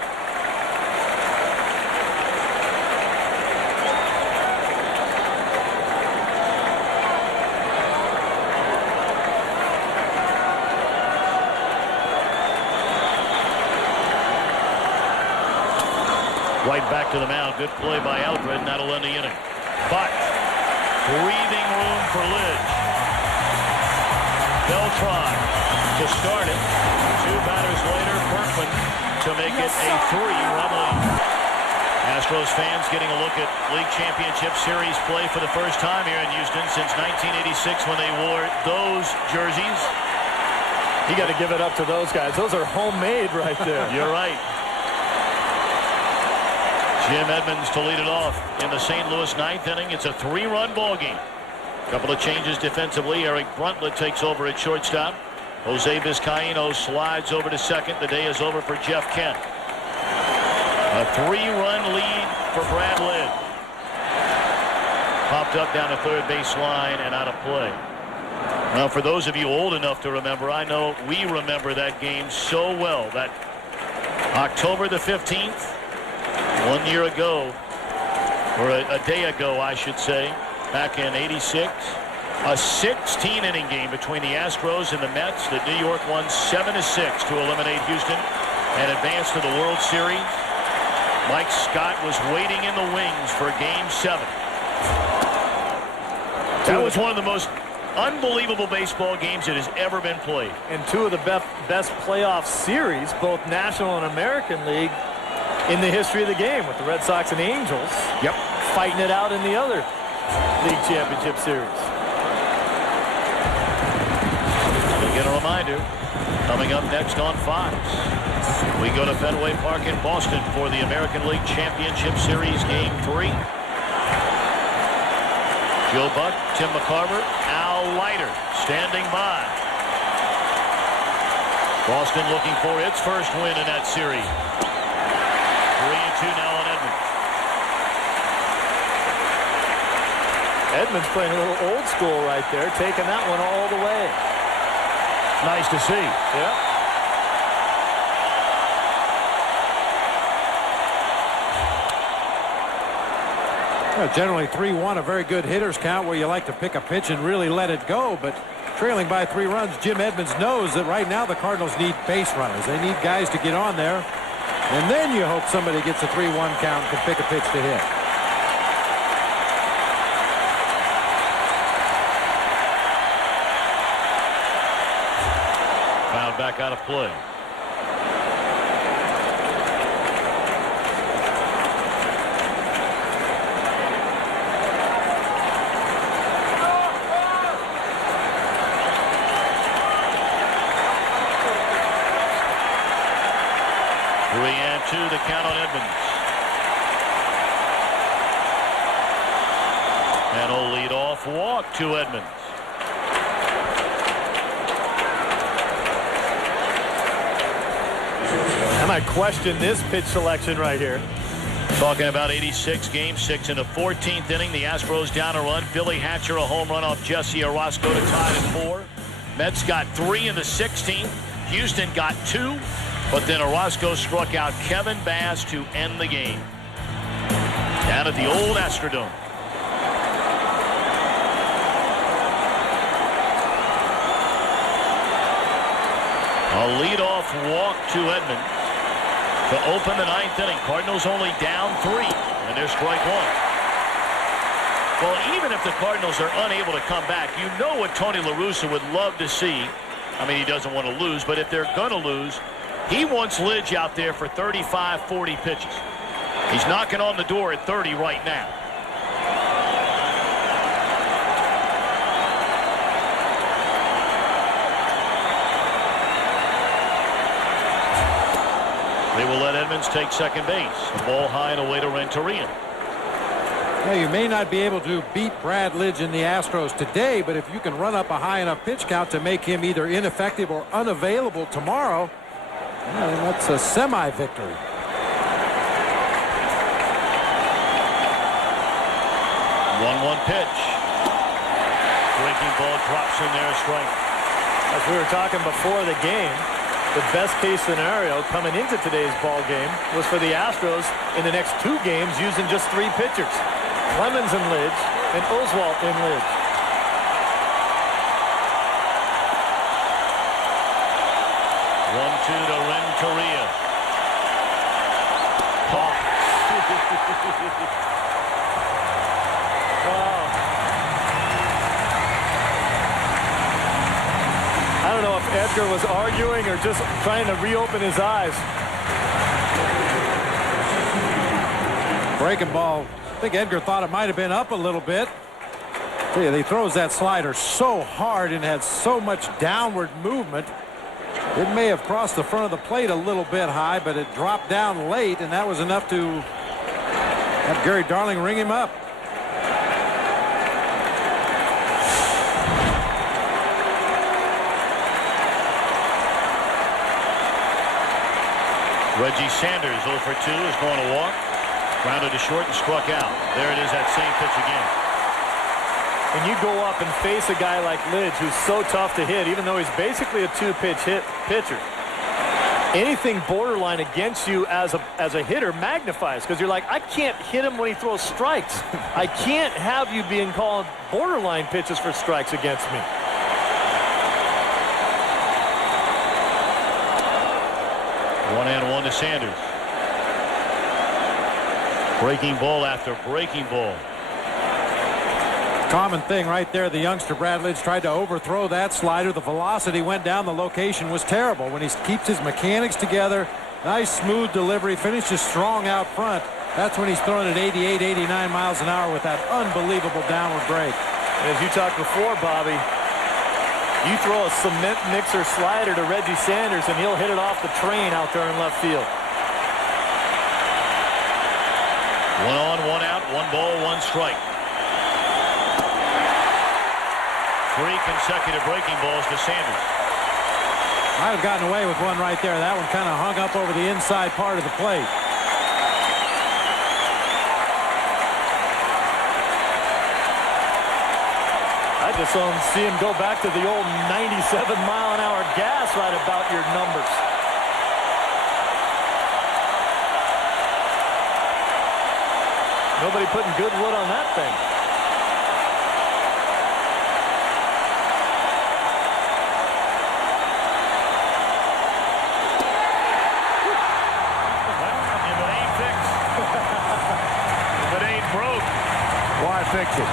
Right back to the mound. Good play by Alfred, and that'll end the inning. But breathing room for Lidge. Beltran to start it. 2 batters later, Berkman to make it a 3-run lead. Astros fans getting a look at League Championship Series play for the first time here in Houston since 1986 when they wore those jerseys. You got to give it up to those guys. Those are homemade right there. You're right. Jim Edmonds to lead it off in the St. Louis 9th inning. It's a 3-run ball game. Couple of changes defensively. Eric Bruntlett takes over at shortstop. Jose Vizcaíno slides over to second. The day is over for Jeff Kent. A 3-run lead for Brad Lidge. Popped up down the third base line and out of play. Now, for those of you old enough to remember, I know we remember that game so well. That October the 15th, 1 year ago, or a day ago, I should say, back in '86, a 16-inning game between the Astros and the Mets that New York won 7-6 to eliminate Houston and advance to the World Series. Mike Scott was waiting in the wings for Game 7. That was one of the most unbelievable baseball games that has ever been played. And 2 of the best playoff series, both National and American League, in the history of the game, with the Red Sox and the Angels fighting it out in the other League Championship Series. Again, a reminder, coming up next on Fox, we go to Fenway Park in Boston for the American League Championship Series Game 3. Joe Buck, Tim McCarver, Al Leiter standing by. Boston looking for its first win in that series. 3-2 now on Edmonds. Edmonds playing a little old school right there, taking that one all the way. Nice to see. Yeah. Generally 3-1, a very good hitter's count where you like to pick a pitch and really let it go, but trailing by 3 runs, Jim Edmonds knows that right now the Cardinals need base runners. They need guys to get on there, and then you hope somebody gets a 3-1 count and can pick a pitch to hit. Fouled back out of play. The count on Edmonds. And a lead-off walk to Edmonds. I might question this pitch selection right here. Talking about 86, Game 6 in the 14th inning. The Astros down a run. Billy Hatcher a home run off Jesse Orozco to tie at 4. Mets got 3 in the 16th. Houston got 2. But then Orozco struck out Kevin Bass to end the game. Down at the old Astrodome. A leadoff walk to Edmonds to open the 9th inning. Cardinals only down 3, and they're strike 1. Well, even if the Cardinals are unable to come back, you know what Tony La Russa would love to see. I mean, he doesn't want to lose, but if they're going to lose, he wants Lidge out there for 35, 40 pitches. He's knocking on the door at 30 right now. They will let Edmonds take second base. The ball high and away to Renteria. Well, you may not be able to beat Brad Lidge in the Astros today, but if you can run up a high enough pitch count to make him either ineffective or unavailable tomorrow, well, that's a semi-victory. One pitch. Breaking ball drops in there, a strike. As we were talking before the game, the best case scenario coming into today's ball game was for the Astros in the next 2 games using just 3 pitchers. Clemens and Lidge and Oswalt and Lidge. One-two to Renteria. I don't know if Edgar was arguing or just trying to reopen his eyes. Breaking ball. I think Edgar thought it might have been up a little bit. He throws that slider so hard and had so much downward movement. It may have crossed the front of the plate a little bit high, but it dropped down late, and that was enough to have Gary Darling ring him up. Reggie Sanders 0 for 2 is going to walk. Grounded to short and struck out. There it is, that same pitch again. When you go up and face a guy like Lidge, who's so tough to hit, even though he's basically a 2-pitch pitcher, anything borderline against you as a hitter magnifies, because you're like, I can't hit him when he throws strikes. I can't have you being called borderline pitches for strikes against me. One and one to Sanders. Breaking ball after breaking ball. Common thing right there. The youngster Brad Lidge tried to overthrow that slider. The velocity went down. The location was terrible. When he keeps his mechanics together, nice smooth delivery, finishes strong out front. That's when he's throwing at 88, 89 miles an hour with that unbelievable downward break. As you talked before, Bobby, you throw a cement mixer slider to Reggie Sanders and he'll hit it off the train out there in left field. 1 on, 1 out, 1 ball, 1 strike. 3 consecutive breaking balls to Sanders. Might have gotten away with one right there. That one kind of hung up over the inside part of the plate. I just don't see him go back to the old 97-mile-an-hour gas right about your numbers. Nobody putting good wood on that thing. If it ain't fixed, if it ain't broke, why fix it?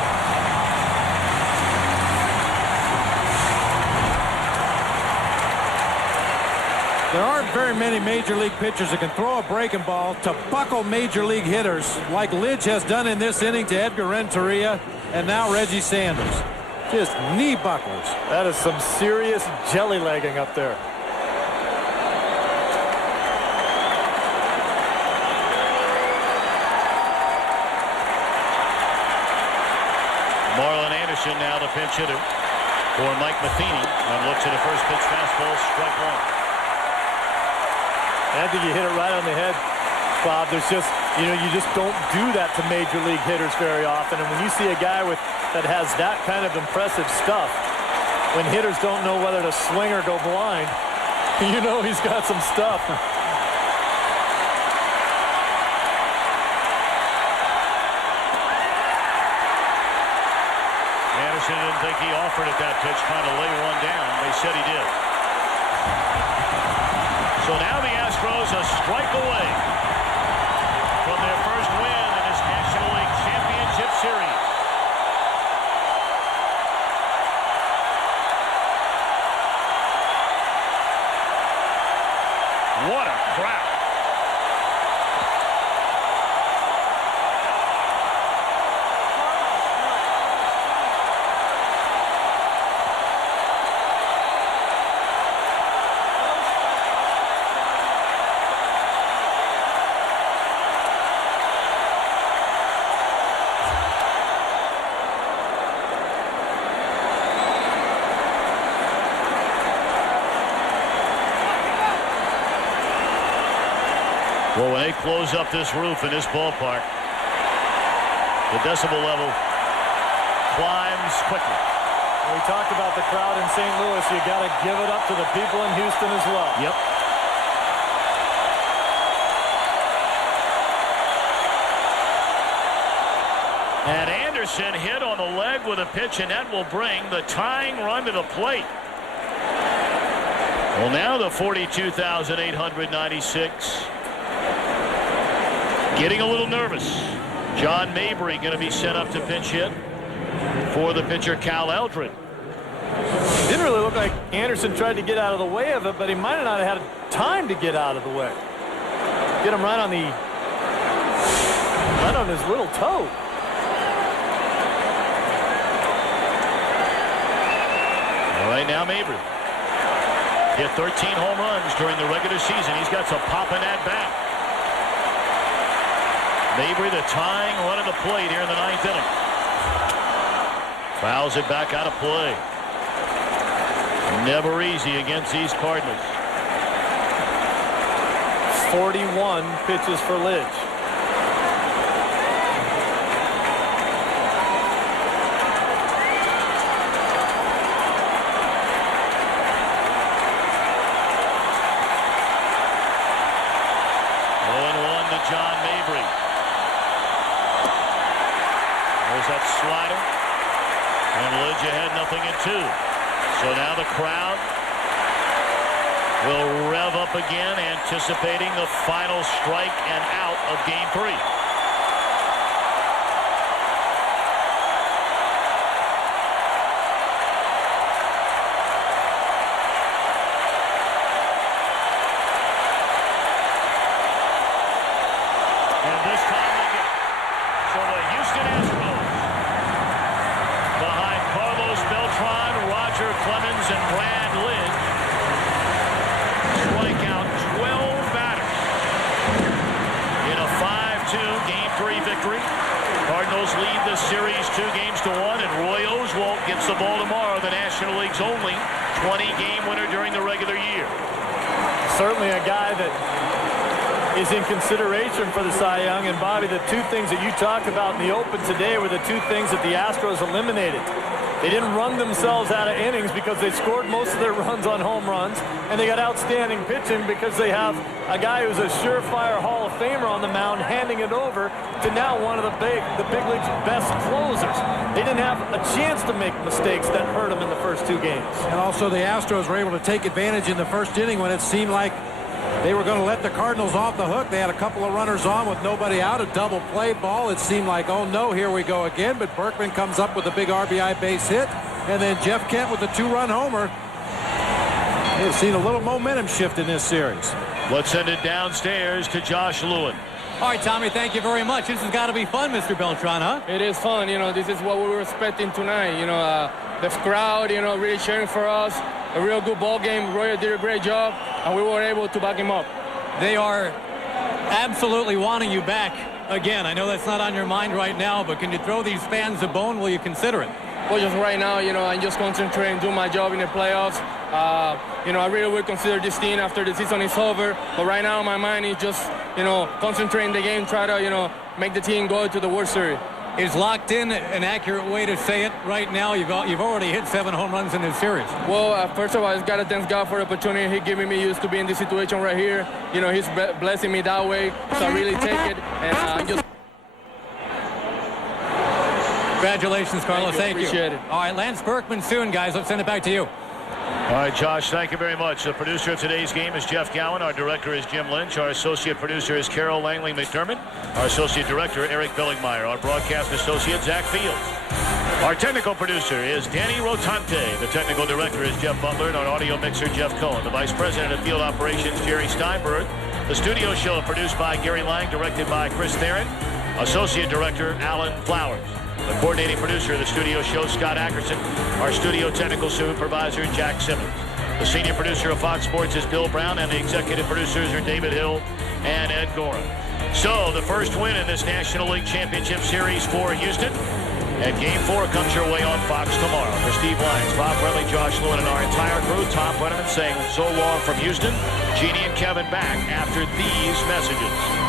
There aren't very many major league pitchers that can throw a breaking ball to buckle major league hitters like Lidge has done in this inning to Edgar Renteria and now Reggie Sanders. Just knee bucklers. That is some serious jelly legging up there. Marlon Anderson now the pinch hitter for Mike Matheny, and looks at a first pitch fastball, strike 1. I think you hit it right on the head, Bob. There's just, you just don't do that to major league hitters very often. And when you see a guy that has that kind of impressive stuff, when hitters don't know whether to swing or go blind, you know he's got some stuff. Anderson didn't think he offered at that pitch, trying to lay one down. They said he did. So now the Astros a strike away from their first win in this National League Championship Series. What a crowd. Well, when they close up this roof in this ballpark, the decibel level climbs quickly. We talked about the crowd in St. Louis. You got to give it up to the people in Houston as well. Yep. And Anderson hit on the leg with a pitch, and that will bring the tying run to the plate. Well, now the 42,896 getting a little nervous. John Mabry going to be set up to pinch hit for the pitcher Cal Eldred. Didn't really look like Anderson tried to get out of the way of it, but he might have not had time to get out of the way. Get him right on his little toe. All right, now Mabry hit 13 home runs during the regular season. He's got some pop in that bat. Mabry, the tying run of the plate here in the 9th inning. Fouls it back out of play. Never easy against these Cardinals. 41 pitches for Lidge. John Mabry. There's that slider. And Lidge ahead, 0-2. So now the crowd will rev up again, anticipating the final strike and out of Game 3. And this time they get it. So the Houston Astros, behind Carlos Beltran, Roger Clemens, and Brad Lidge, strike out 12 batters in a 5-2 Game 3 victory. Cardinals lead the series 2-1, and Roy Oswalt gets the ball tomorrow, the National League's only 20-game winner during the regular year. Certainly a guy that is in consideration for the Cy Young. And Bobby, the two things that you talked about in the open today were the two things that the Astros eliminated. They didn't run themselves out of innings because they scored most of their runs on home runs, and they got outstanding pitching because they have a guy who's a surefire Hall of Famer on the mound handing it over to now one of the big league's best closers. They didn't have a chance to make mistakes that hurt them in the first 2 games. And also the Astros were able to take advantage in the first inning when it seemed like they were going to let the Cardinals off the hook. They had a couple of runners on with nobody out, a double play ball. It seemed like, oh no, here we go again. But Berkman comes up with a big RBI base hit. And then Jeff Kent with a 2-run homer. We've seen a little momentum shift in this series. Let's send it downstairs to Josh Lewin. All right, Tommy, thank you very much. This has got to be fun, Mr. Beltran, huh? It is fun. This is what we were expecting tonight. The crowd, really cheering for us. A real good ball game. Roy did a great job, and we were able to back him up. They are absolutely wanting you back again. I know that's not on your mind right now, but can you throw these fans a bone? Will you consider it? Well, just right now, I'm just concentrating, doing my job in the playoffs. I really will consider this team after the season is over. But right now, my mind is just, concentrating the game, try to, make the team go to the World Series. Is locked in an accurate way to say it right now? You've already hit 7 home runs in this series. Well, first of all, I got to thank God for the opportunity He giving me used to be in this situation right here. He's blessing me that way, so I really take it. And I'm just... Congratulations, Carlos. Thank you. Appreciate it. All right, Lance Berkman soon, guys. Let's send it back to you. All right, Josh, thank you very much. The producer of today's game is Jeff Gowen. Our director is Jim Lynch. Our associate producer is Carol Langley McDermott. Our associate director, Eric Billingmeyer. Our broadcast associate, Zach Fields. Our technical producer is Danny Rotante. The technical director is Jeff Butler. And our audio mixer, Jeff Cohen. The vice president of field operations, Jerry Steinberg. The studio show produced by Gary Lang, directed by Chris Theron. Associate director, Alan Flowers. The coordinating producer of the studio show, Scott Ackerson. Our studio technical supervisor, Jack Simmons. The senior producer of Fox Sports is Bill Brown, and the executive producers are David Hill and Ed Gorin. So, the first win in this National League Championship Series for Houston. And Game 4 comes your way on Fox tomorrow. For Steve Lyons, Bob Brenly, Josh Lewin, and our entire crew, Tom Brenneman saying so long from Houston. Jeannie and Kevin back after these messages.